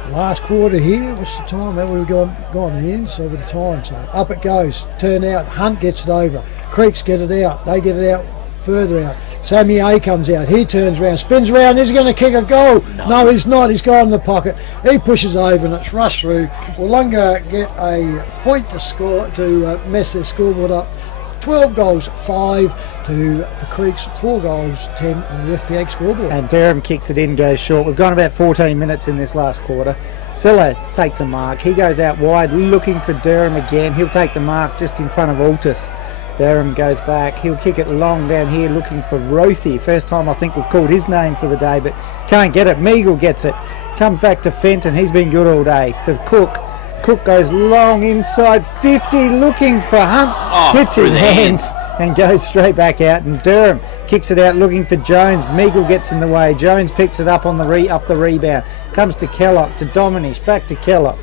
Last quarter here, what's the time? That we've gone in, so with the time, so up it goes. Turn out, Hunt gets it over. Creeks get it out, they get it out further out. Sammy A comes out, he turns around, spins around, he's going to kick a goal. No, he's not, he's got in the pocket. He pushes over and it's rushed through. Willunga get a point to score, to mess their scoreboard up. 12 goals, 5 to the Creeks, 4 goals, 10 on the FPA scoreboard. And Durham kicks it in, goes short. We've gone about 14 minutes in this last quarter. Silla takes a mark. He goes out wide, looking for Durham again. He'll take the mark just in front of Altus. Durham goes back. He'll kick it long down here, looking for Rothy. First time I think we've called his name for the day, but can't get it. Meagle gets it. Comes back to Fenton. He's been good all day. To Cook. Cook goes long inside 50, looking for Hunt, hits his hands and goes straight back out. And Durham kicks it out, looking for Jones. Meagle gets in the way. Jones picks it up on the off the rebound. Comes to Kellock, to Dominish, back to Kellock.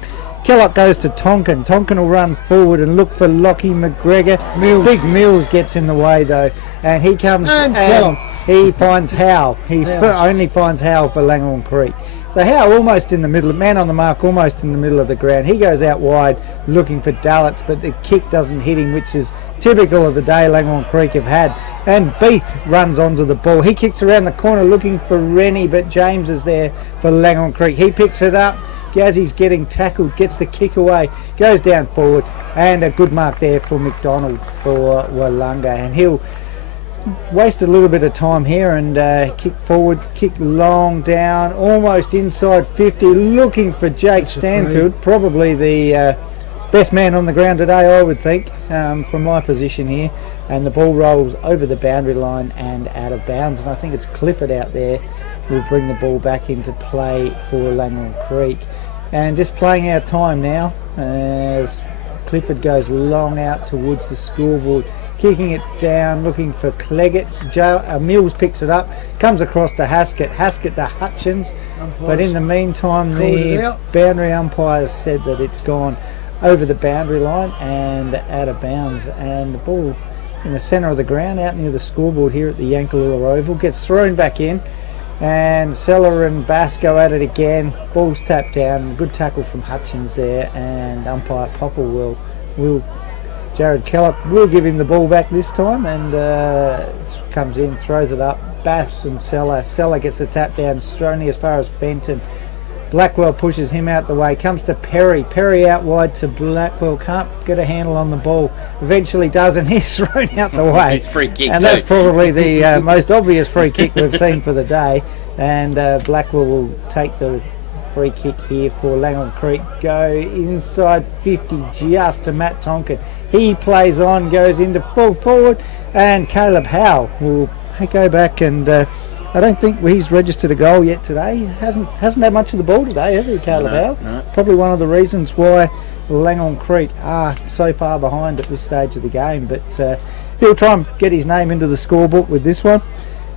Kellock goes to Tonkin. Tonkin will run forward and look for Lockie McGregor. Big Mills gets in the way though, and he comes and he finds Howe. He only finds Howe for Langhorne Creek. So Howe almost in the middle, man on the mark, almost in the middle of the ground. He goes out wide looking for Dallets, but the kick doesn't hit him, which is typical of the day Langhorne Creek have had. And Beath runs onto the ball. He kicks around the corner looking for Rennie, but James is there for Langhorne Creek. He picks it up. Gazzy's getting tackled, gets the kick away, goes down forward, and a good mark there for McDonald for Willunga. And he'll waste a little bit of time here and kick forward, kick long down, almost inside 50, looking for Jake Stanfield, probably the best man on the ground today, I would think, from my position here. And the ball rolls over the boundary line and out of bounds, and I think it's Clifford out there will bring the ball back into play for Langhorne Creek. And just playing our time now as Clifford goes long out towards the scoreboard, kicking it down, looking for Cleggett. Mills picks it up, comes across to Haskett. Haskett to Hutchins, but in the meantime the boundary umpire said that it's gone over the boundary line and out of bounds, and the ball in the centre of the ground out near the scoreboard here at the Yankalilla Oval gets thrown back in, and Seller and Bass go at it again. Ball's tapped down, good tackle from Hutchins there, and umpire Popple will Jared Kellogg will give him the ball back this time, and comes in, throws it up. Bass and Seller gets the tap down, only as far as Fenton. Blackwell pushes him out the way, comes to Perry out wide to Blackwell, can't get a handle on the ball, eventually does, and he's thrown out the way. It's free kick and too. That's probably the most obvious free kick we've seen for the day, and Blackwell will take the free kick here for Langhorne Creek. Go inside 50 just to Matt Tonkin. He plays on, goes into full forward, and Caleb Howe will go back, and I don't think he's registered a goal yet today. Hasn't had much of the ball today, has he, Caleb Howe? No. Probably one of the reasons why Langhorne Creek are so far behind at this stage of the game, but he'll try and get his name into the scorebook with this one,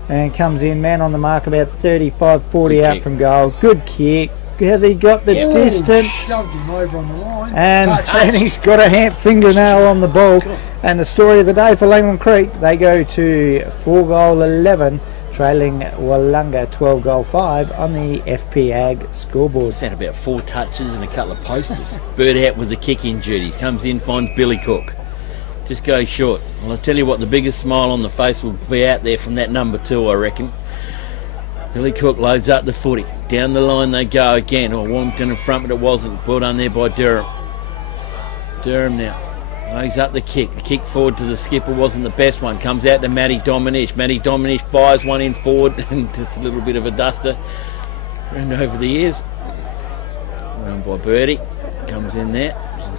and comes in, man on the mark, about 35-40 out from goal. Good kick. Has he got the distance? Shoved him over on the line. And he's got a fingernail on the ball. And the story of the day for Langhorne Creek, they go to 4 goal 11, trailing Willunga 12 goal 5 on the FP Ag scoreboard. He's had about 4 touches and a couple of posters. Bird out with the kick in duties. Comes in, finds Billy Cook. just goes short. Well, I'll tell you what, the biggest smile on the face will be out there from that number 2, I reckon. Billy Cook loads up the footy. Down the line they go again. Warmington in front, but it wasn't. Ball done there by Durham. Durham now lays up the kick. The kick forward to the skipper wasn't the best one. Comes out to Matty Dominish. Matty Dominish fires one in forward and just a little bit of a duster. Round over the ears. Round by Birdie. Comes in there.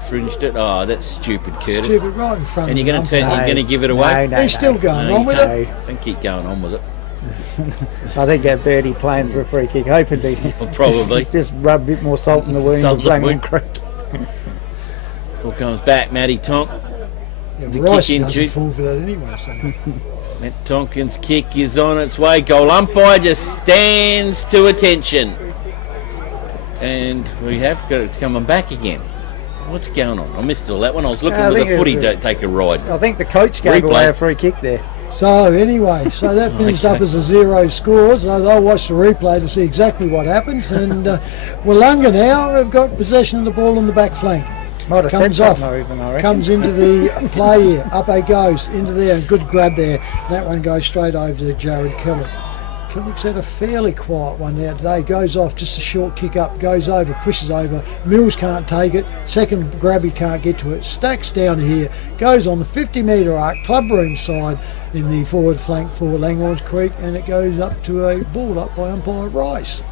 Fringed it. Oh, that's stupid, Curtis. Stupid, right in front and of you're going to turn. You're going to give it away. He's still going on with it. Don't keep going on with it. I think that Birdie playing for a free kick, hoping to probably just rub a bit more salt in the wound of Langhorne Creek. Ball comes back, Matty Tonk. Yeah, Rice doesn't fall for that anyway. So. Matt Tonkin's kick is on its way. Goal umpire just stands to attention, and we have got it coming back again. What's going on? I missed all that one. I was looking for the footy to take a ride. I think the coach gave away a free kick there. So anyway, so that finished up as a 0 score. So they'll watch the replay to see exactly what happens. And Wollonga now have got possession of the ball on the back flank. Might have comes said off, even, I reckon. Comes into the play here. Up it goes into there. Good grab there. That one goes straight over to Jared Kellick. Kellick's had a fairly quiet one now today. Goes off, just a short kick up, goes over, pushes over. Mills can't take it. Second grab, he can't get to it. Stacks down here, goes on the 50-metre arc, clubroom side in the forward flank for Langhorne Creek, and it goes up to a ball up by umpire Rice.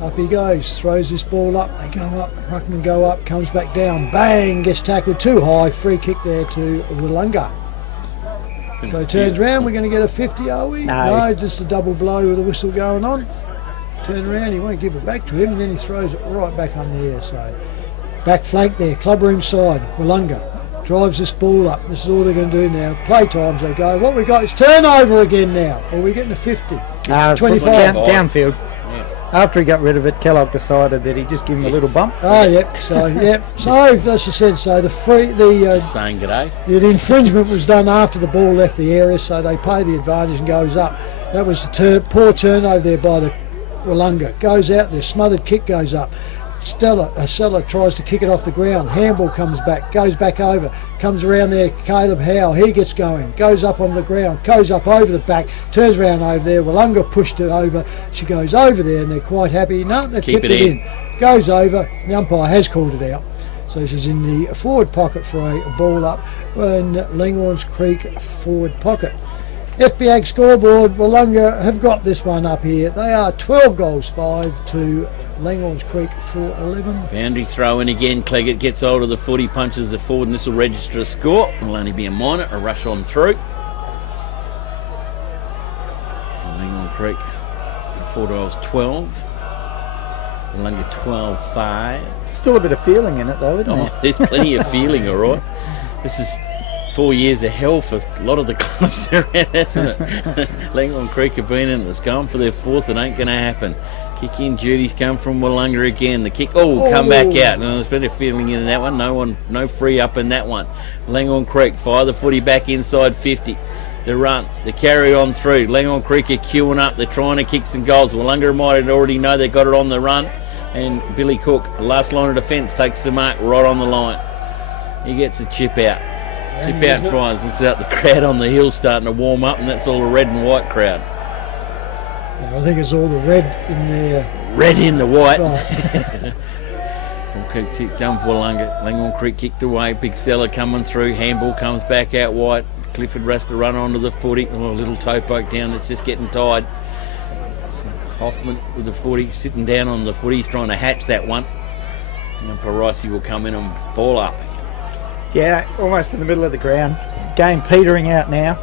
Up he goes, throws this ball up, they go up, Ruckman go up, comes back down, bang, gets tackled too high, free kick there to Wollonga. So turns around, we're going to get a 50, are we? No, just a double blow with a whistle going on. Turn around, he won't give it back to him, and then he throws it right back on the air. So back flank there, clubroom side, Wollonga drives this ball up. This is all they're going to do now. Play times they go. What we got is turnover again now. Or are we getting a 50? 25. Downfield. After he got rid of it, Kellogg decided that he'd just give him a little bump. Oh, yep. So, yep. So, as I said, so saying g'day. Yeah, the infringement was done after the ball left the area, so they pay the advantage and goes up. That was the poor turnover there by the Wollonga. Goes out there, smothered kick goes up. Stella tries to kick it off the ground. Handball comes back, goes back over, comes around there. Caleb Howe, he gets going, goes up on the ground, goes up over the back, turns around over there. Wollonga pushed it over. She goes over there, and they're quite happy. No, they've kept it in. Goes over. The umpire has called it out, so she's in the forward pocket for a ball up in Langhorne Creek forward pocket. FBAG scoreboard. Wollonga have got this one up here. They are 12 goals 5 to Langhorne Creek for 11. Boundary throw in again. Cleggett gets hold of the footy, punches the forward, and this will register a score. It'll only be a minor, a rush on through. Langhorne Creek, 4 goals 12. Wollonga 12-5. Still a bit of feeling in it though, isn't there? There's plenty of feeling, all right. This is 4 years of hell for a lot of the clubs around, isn't it? Langhorne Creek have been in it. It's going for their 4th. It ain't going to happen. Kick in duties come from Wollonga again. The kick, come back out. And there's been a feeling in that one. No free up in that one. Langhorne Creek fire the footy back inside 50. The run, the carry on through. Langhorne Creek are queuing up. They're trying to kick some goals. Wollonga might already know they got it on the run. And Billy Cook, the last line of defence, takes the mark right on the line. He gets a chip out. Chip out and tries. Looks out the crowd on the hill starting to warm up, and that's all the red and white crowd. I think it's all the red in there. Red in the white. Right. Dump Wollonga. Langhorne Creek kicked away. Big Seller coming through. Handball comes back out wide. Clifford has to run onto the footy. A little toe poke down. It's just getting tired. Hoffman with the footy, sitting down on the footy. He's trying to hatch that one. And Parisi will come in and ball up. Yeah, almost in the middle of the ground. Game petering out now.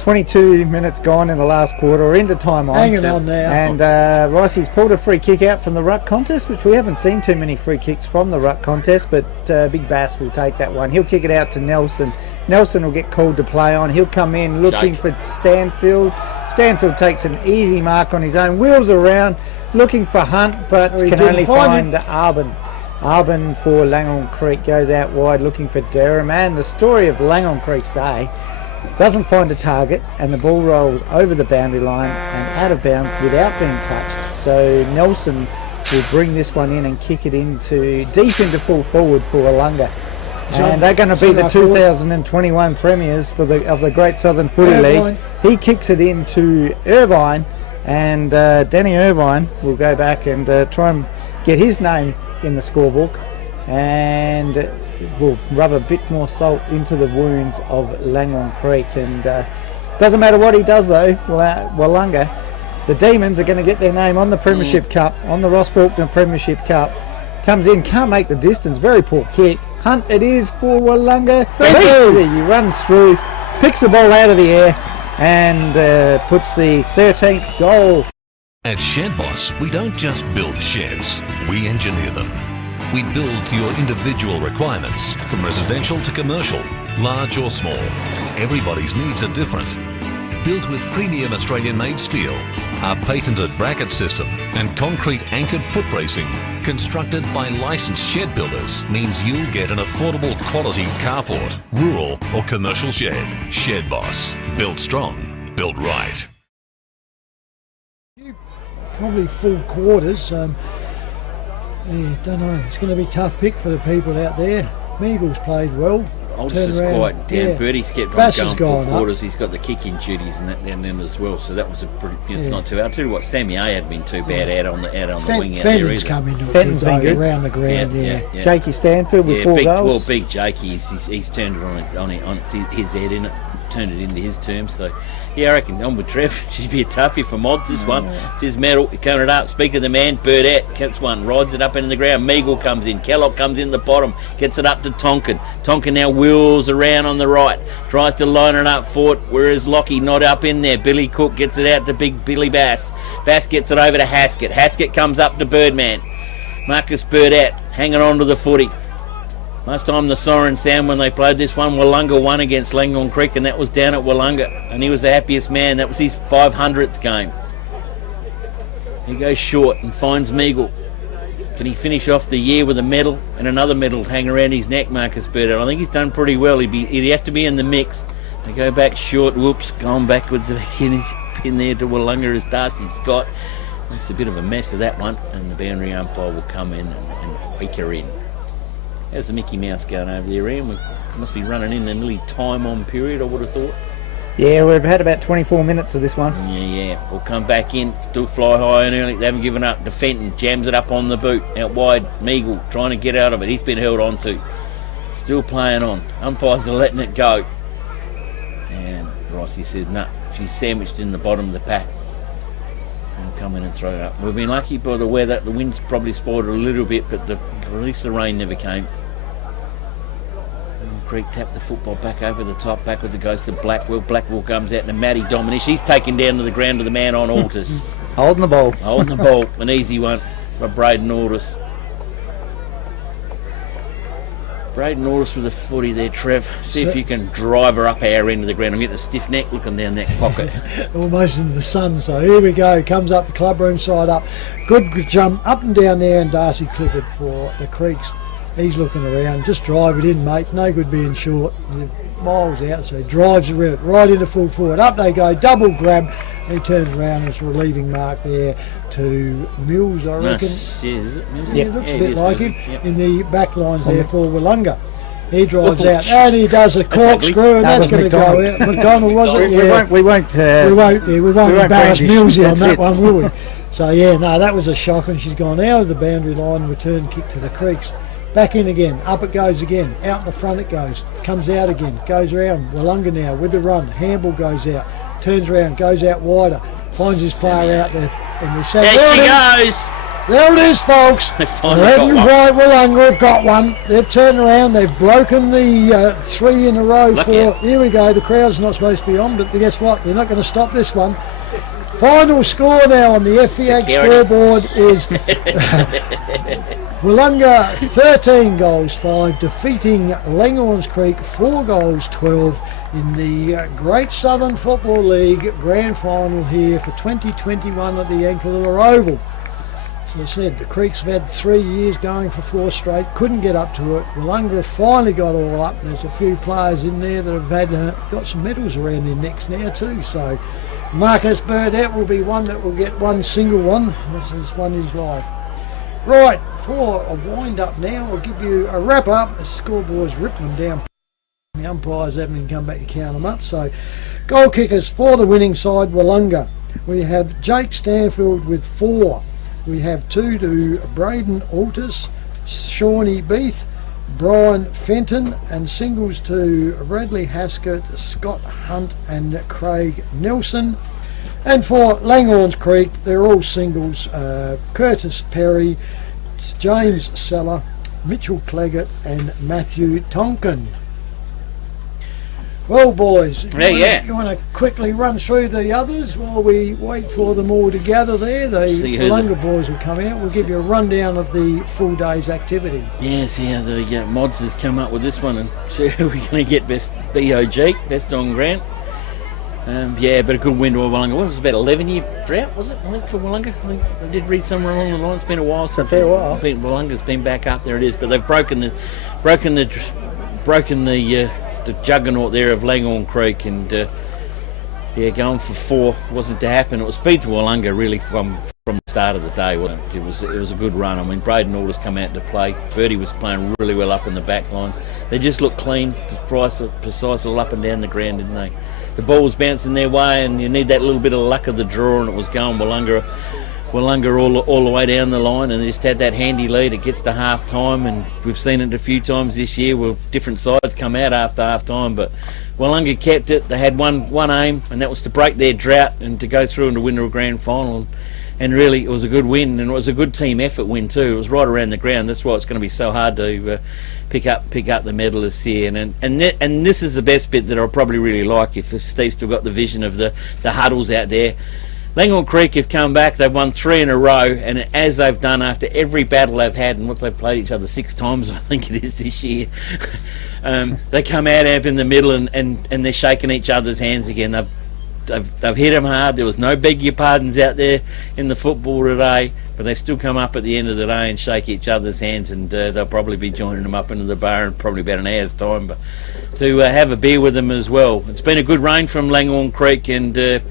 22 minutes gone in the last quarter. We're into time on. Hanging on now. And Ricey's pulled a free kick out from the ruck contest, which we haven't seen too many free kicks from the ruck contest, but Big Bass will take that one. He'll kick it out to Nelson. Nelson will get called to play on. He'll come in looking for Stanfield. Stanfield takes an easy mark on his own, wheels around, looking for Hunt, but can only find Arbin. Arbin for Langhorne Creek goes out wide looking for Durham, and the story of Langhorne Creek's day, doesn't find a target, and the ball rolls over the boundary line and out of bounds without being touched. So Nelson will bring this one in and kick it into deep into full forward for Wollonga. And they're going to be the 2021 premiers of the Great Southern Footy League. He kicks it into Irvine, and Danny Irvine will go back and try and get his name in the scorebook, and will rub a bit more salt into the wounds of Langwong Creek. And doesn't matter what he does though, Wollonga, the Demons are going to get their name on the Premiership Cup, on the Ross Faulkner Premiership Cup. Comes in, can't make the distance, very poor kick. Hunt it is for Wollonga. He runs through, picks the ball out of the air, and puts the 13th goal. At Shed Boss, we don't just build sheds, we engineer them. We build to your individual requirements, from residential to commercial, large or small. Everybody's needs are different. Built with premium Australian-made steel, our patented bracket system and concrete anchored foot bracing, constructed by licensed shed builders, means you'll get an affordable quality carport, rural or commercial shed. Shed Boss. Built strong, built right. Probably full quarters. Don't know. It's going to be a tough pick for the people out there. Meagle's played well. Oldest is quite down. Yeah. Birdie's kept on Bass going gone full quarters. He's got the kicking duties and that down then as well. So that was a pretty. It's not too. I'll tell you what, Sammy A hadn't been too bad out on the wing out there either. Come into it good around the ground. Jakey Stanfield with 4 goals. Well, big Jakey, he's turned it on his head in it, turned it into his terms. So yeah, I reckon on with Trev. She'd be a toughie for Mods. This one, it's his medal. Coming it up. Speak of the man, Burdett gets one, rides it up into the ground. Meagle comes in. Kellogg comes in the bottom, gets it up to Tonkin. Tonkin now wheels around on the right, tries to line it up for it. Whereas Lockie not up in there. Billy Cook gets it out to big Billy Bass. Bass gets it over to Haskett. Haskett comes up to Birdman. Marcus Burdett hanging on to the footy. Last time the siren sound when they played this one, Wollonga won against Langwong Creek, and that was down at Wollonga, and he was the happiest man. That was his 500th game. He goes short and finds Meagle. Can he finish off the year with a medal and another medal hang around his neck, Marcus Burdett? I think he's done pretty well. He'd have to be in the mix. They go back short, whoops, going backwards in there to Wollonga as Darcy Scott. It's a bit of a mess of that one, and the boundary umpire will come in and wake her in. How's the Mickey Mouse going over there, Ian? We must be running in a nearly time-on period, I would have thought. Yeah, we've had about 24 minutes of this one. Yeah. We'll come back in, still fly high and early. They haven't given up. DeFenton jams it up on the boot. Out wide, Meagle trying to get out of it. He's been held on to. Still playing on. Umpires are letting it go. And Rossi said, no, she's sandwiched in the bottom of the pack. And come in and throw it up. We've been lucky by the weather. The wind's probably spoiled it a little bit, but at least the rain never came. Creek tapped the football back over the top, backwards it goes to Blackwell. Blackwell comes out and Matty Dominic. He's taken down to the ground to the man on Altus. Holding the ball. An easy one by Braden Altus. Braden Altus with the footy there, Trev. See if you can drive her up our end of the ground. I'm getting a stiff neck looking down that pocket. Almost into the sun, so here we go. Comes up the clubroom side up. Good jump up and down there, and Darcy Clifford for the Creeks. He's looking around, just drive it in, mate. No good being short. You're miles out, so he drives around right into full forward. Up they go, double grab. He turns around and it's a relieving mark there to Mills, I reckon. Is it Mills? Yeah, looks a bit like him in the back lines there for Wollonga. He drives out and he does a corkscrew, and that's going to go out. McDonald, was it? Yeah. We won't embarrass Millsy on that one, will we? So yeah, no, that was a shock, and she's gone out of the boundary line. Return kick to the Creeks. Back in again, up it goes again, out in the front it goes, comes out again, goes around, Wollonga now with the run, Handball goes out, turns around, goes out wider, finds his player out there, and we say, there she goes! There it is, folks. Red and white Wollonga have got one. They've turned around, they've broken the 3 in a row. Here we go, the crowd's not supposed to be on, but guess what, they're not going to stop this one. Final score now on the FPAG scoreboard is Wollonga 13 goals 5, defeating Langwong Creek 4 goals 12 in the Great Southern Football League Grand Final here for 2021 at the Yankalilla Oval. As I said, the Creeks have had 3 years going for 4 straight, couldn't get up to it. Wollonga have finally got all up. There's a few players in there that have had got some medals around their necks now too. So Marcus Burdett will be one that will get one single one. This is one in his life. Right, for a wind-up now, I'll give you a wrap-up. The scoreboard's ripped them down. The umpires haven't even come back to count them up. So, goal kickers for the winning side, Wollonga. We have Jake Stanfield with 4. We have 2 to Braden Altus, Shawnee Beath, Brian Fenton, and singles to Bradley Haskett, Scott Hunt and Craig Nelson. And for Langhorns Creek, they're all singles, Curtis Perry, James Seller, Mitchell Claggett and Matthew Tonkin. Well, boys, you want to quickly run through the others while we wait for them all to gather there? The Wollonga boys will come out. We'll give you a rundown of the full day's activity. Yeah, see how the mods has come up with this one and see who we're going to get best BOG, best on ground. Yeah, but a good win to Wollonga. What was it, about 11-year drought, was it, I think, for Wollonga? I think I did read somewhere along the line. It's been a while since Wollonga's been back up. There it is, but they've broken the juggernaut there of Langhorne Creek, and going for 4 wasn't to happen. It was speed to Wollonga really from the start of the day. It was a good run. I mean, Braden Alder's come out to play. Birdie was playing really well up in the back line. They just looked clean, precise all up and down the ground, didn't they? The ball was bouncing their way, and you need that little bit of luck of the draw, and it was going Wollonga all the way down the line, and they just had that handy lead. It gets to half time, and we've seen it a few times this year where different sides come out after half time, but Wollonga kept it. They had one aim, and that was to break their drought and to go through and to win a grand final. And really, it was a good win, and it was a good team effort win too. It was right around the ground. That's why it's going to be so hard to pick up the medalists here. And this is the best bit that I'll probably really like if Steve's still got the vision of the huddles out there. Langhorne Creek have come back. They've won 3 in a row, and as they've done after every battle they've had, and once they've played each other 6 times, I think it is this year, they come out in the middle and they're shaking each other's hands again. They've hit them hard. There was no beg your pardons out there in the football today, but they still come up at the end of the day and shake each other's hands, and they'll probably be joining them up into the bar in probably about an hour's time, but to have a beer with them as well. It's been a good rain from Langhorne Creek, and they're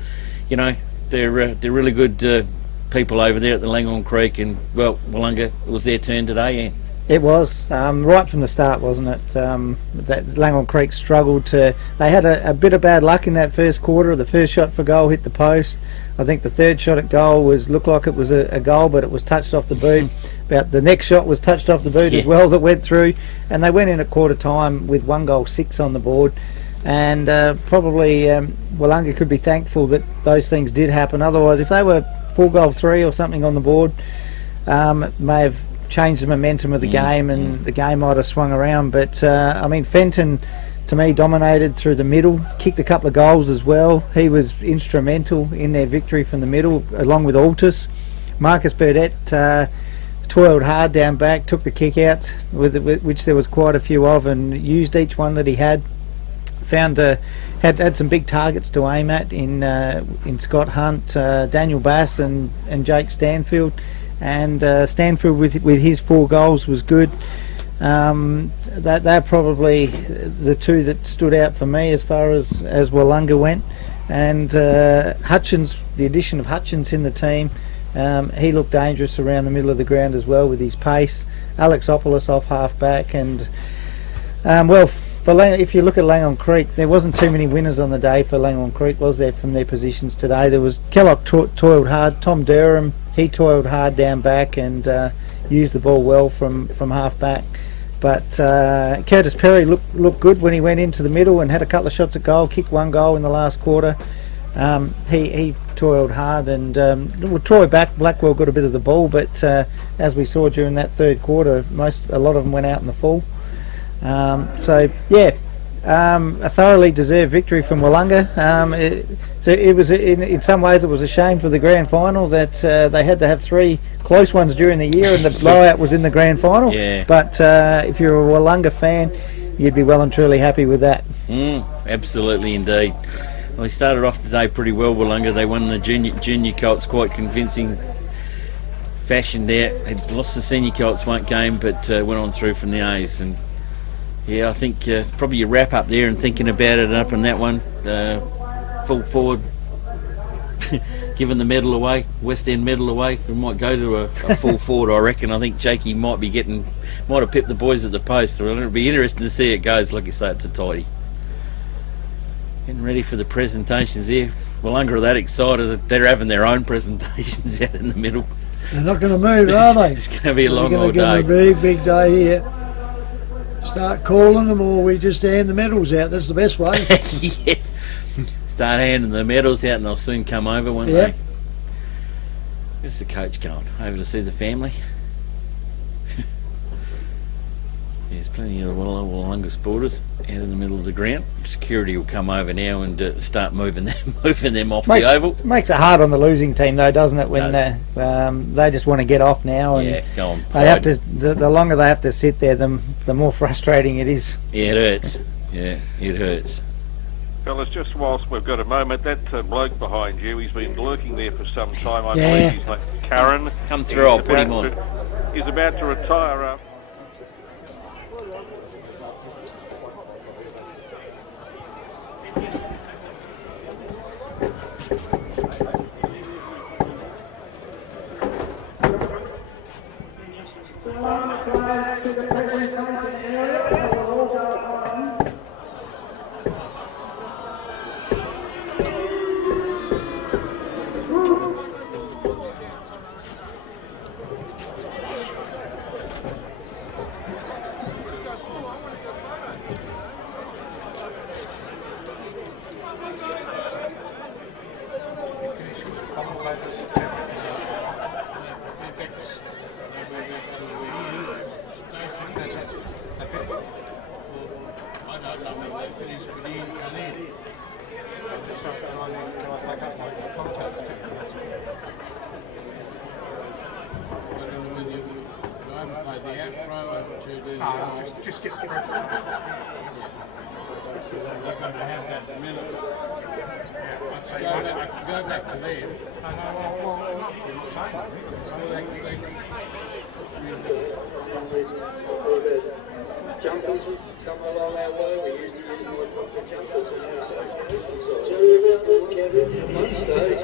really good people over there at the Langhorne Creek, and well, Wollonga, it was their turn today. Yeah. It was right from the start, wasn't it? That Langhorne Creek struggled to. They had a bit of bad luck in that first quarter. The first shot for goal hit the post. I think the third shot at goal looked like it was a goal, but it was touched off the boot. About the next shot was touched off the boot as well, that went through, and they went in at quarter time with 1 goal 6 on the board. And probably Wollonga could be thankful that those things did happen. Otherwise, if they were 4 goal 3 or something on the board, it may have changed the momentum of the game, and the game might have swung around. But I mean, Fenton, to me, dominated through the middle, kicked a couple of goals as well. He was instrumental in their victory from the middle, along with Altus. Marcus Burdett toiled hard down back, took the kick out, which there was quite a few of, and used each one that he had. Had some big targets to aim at in Scott Hunt, Daniel Bass and Jake Stanfield, and Stanfield with his 4 goals was good. They're probably the 2 that stood out for me as far as Wollonga went. And Hutchins, the addition of Hutchins in the team, he looked dangerous around the middle of the ground as well with his pace. Alexopoulos off half back, and if you look at Langhorne Creek, there wasn't too many winners on the day for Langhorne Creek, was there, from their positions today? There was Kellogg toiled hard, Tom Durham, he toiled hard down back and used the ball well from half back. But Curtis Perry looked good when he went into the middle and had a couple of shots at goal, kicked 1 goal in the last quarter. He toiled hard, and Troy Blackwell got a bit of the ball, but as we saw during that third quarter, a lot of them went out in the full. A thoroughly deserved victory from Wollonga. It was in some ways it was a shame for the grand final that they had to have 3 close ones during the year, and the blowout was in the grand final. Yeah. But if you're a Wollonga fan, you'd be well and truly happy with that. Absolutely, indeed. Well, they started off the day pretty well, Wollonga. They won the junior Colts quite convincing fashion there. They lost the senior Colts one game, but went on through from the A's. And yeah, I think probably your wrap up there and thinking about it up in that one. Full forward giving the medal away, West End medal away. We might go to a full forward, I reckon. I think Jakey might have pipped the boys at the post. It'll be interesting to see it goes. Like you say, it's a tidy. Getting ready for the presentations here. Willunga are that excited that they're having their own presentations out in the middle. They're not going to move, are they? It's going to be a long old day. It's going to be a big day here. Start calling them, or we just hand the medals out. That's the best way. Yeah. Start handing the medals out and they'll soon come over, won't they? Where's the coach going? Over to see the family? There's plenty of Willunga supporters out in the middle of the ground. Security will come over now and start moving them off the oval. Makes it hard on the losing team though, doesn't it? When they just want to get off now, and go on. They have to. The longer they have to sit there, the more frustrating it is. Yeah, it hurts. Yeah, it hurts. Fellas, just whilst we've got a moment, that bloke behind you, he's been lurking there for some time. I believe he's like Karen. Come through, I'll put him on. He's about to retire. Just get the press. So you're going to have that minute. I can go back to them. Well, not saying jumpers come along our way. We used to use more proper jumpers and now so at one stage.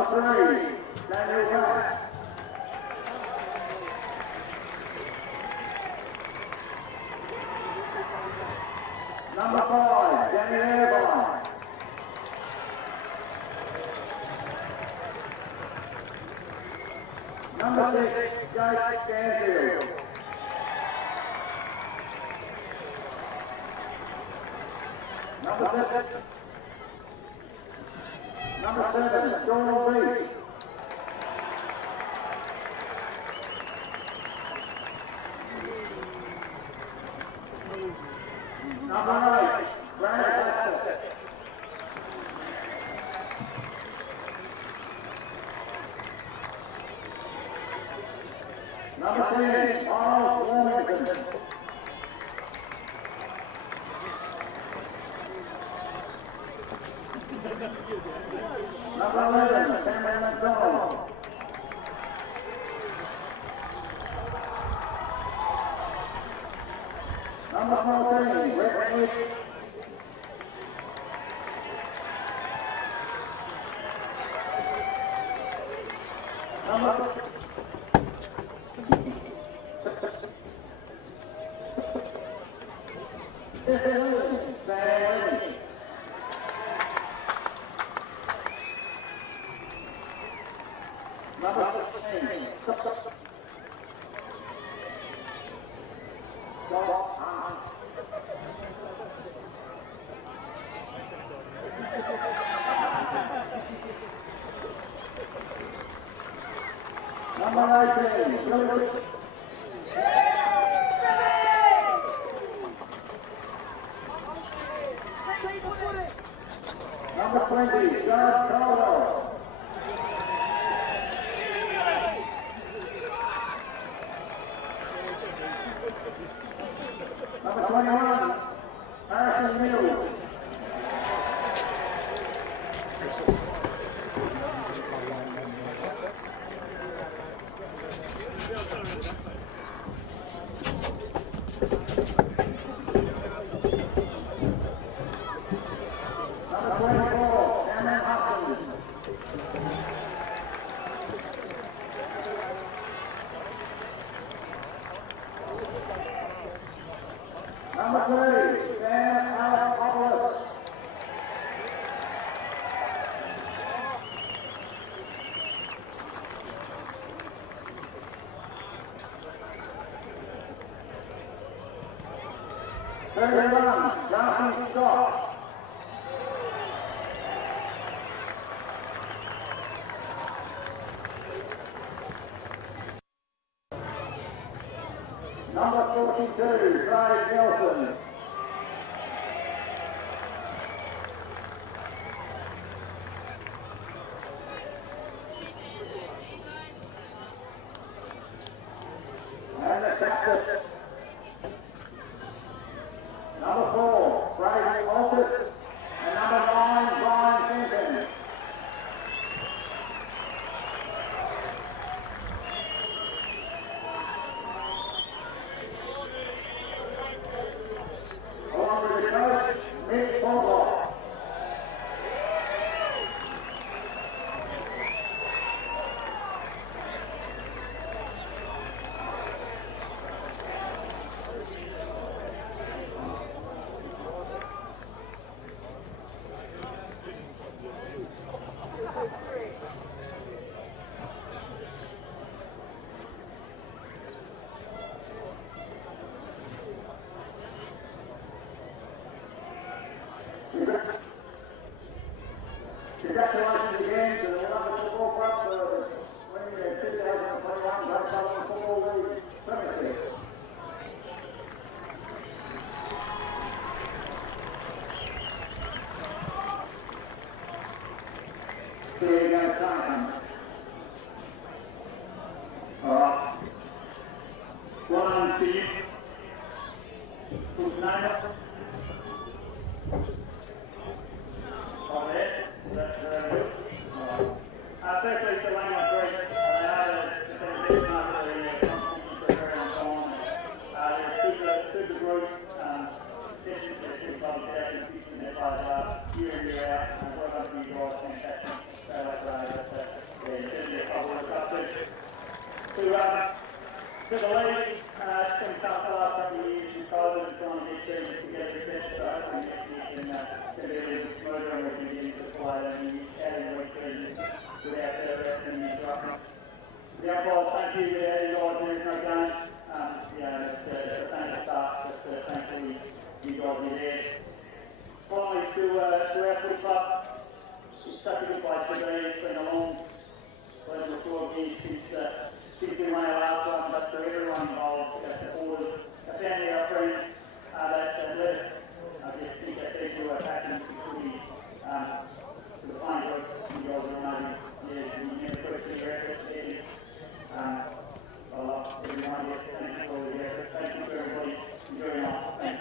Number 3, Daniel Pratt. Number 5, Danny Irvine. Number 6, Jake Stanfield. Number 7, Donald Reed. Number 8, Brad Baxter. Number 10, Miles Warmington. Number 11, Cameron McDonald. Number 14, Rick Reed. Number Number 20, John Caldwell. Number 21, Harrison Mills. Number 3, Sam Alexopoulos. Jonathan Scott. Number 42, Craig Nelson. And the captain. Number 4, Brady Altus. And number 9, Brian Fenton. Along with the coach, Mick Foglock. Congratulations again to the London Football Club for winning the 2021 Great Southern Football League Premiership. Here you go, Jonathan. All right. Well done to you. Who's name it? Over there. That's very good. Firstly, to Lane and Greg, they are the best after the competition for very long time. They're a super group. Definitely a good club there, consistent. They play year in, year out. Well done to you guys, fantastic. Straight up, To the league, it's been tough the last couple of years with COVID and trying to get teams together, etc. So hopefully next year can be a little bit smoother and we can get into play and adding week seasons without any interruption. The umpires, thank you to you guys, there is no game. It's a thankless task, but thankfully you guys are there. Finally, to our footy club, it's such a good place to be. It's been a long 12 years since we won our last one, but to everyone involved, our supporters, our family, our friends, that let us, think that people are passionate for footy, to the playing group, you guys are amazing. You never question your effort, I love everyone here, thank you for all your effort, thank you to everybody, enjoy your night, thanks.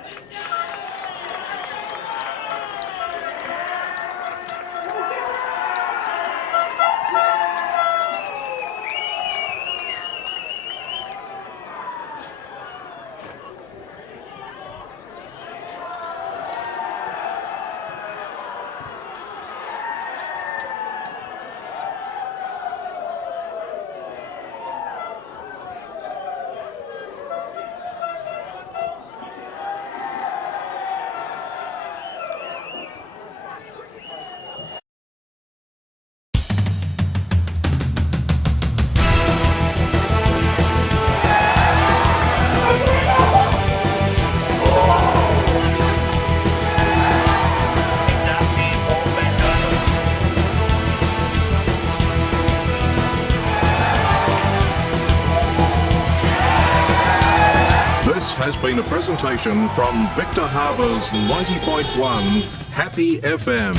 This has been a presentation from Victor Harbour's 90.1 Happy FM.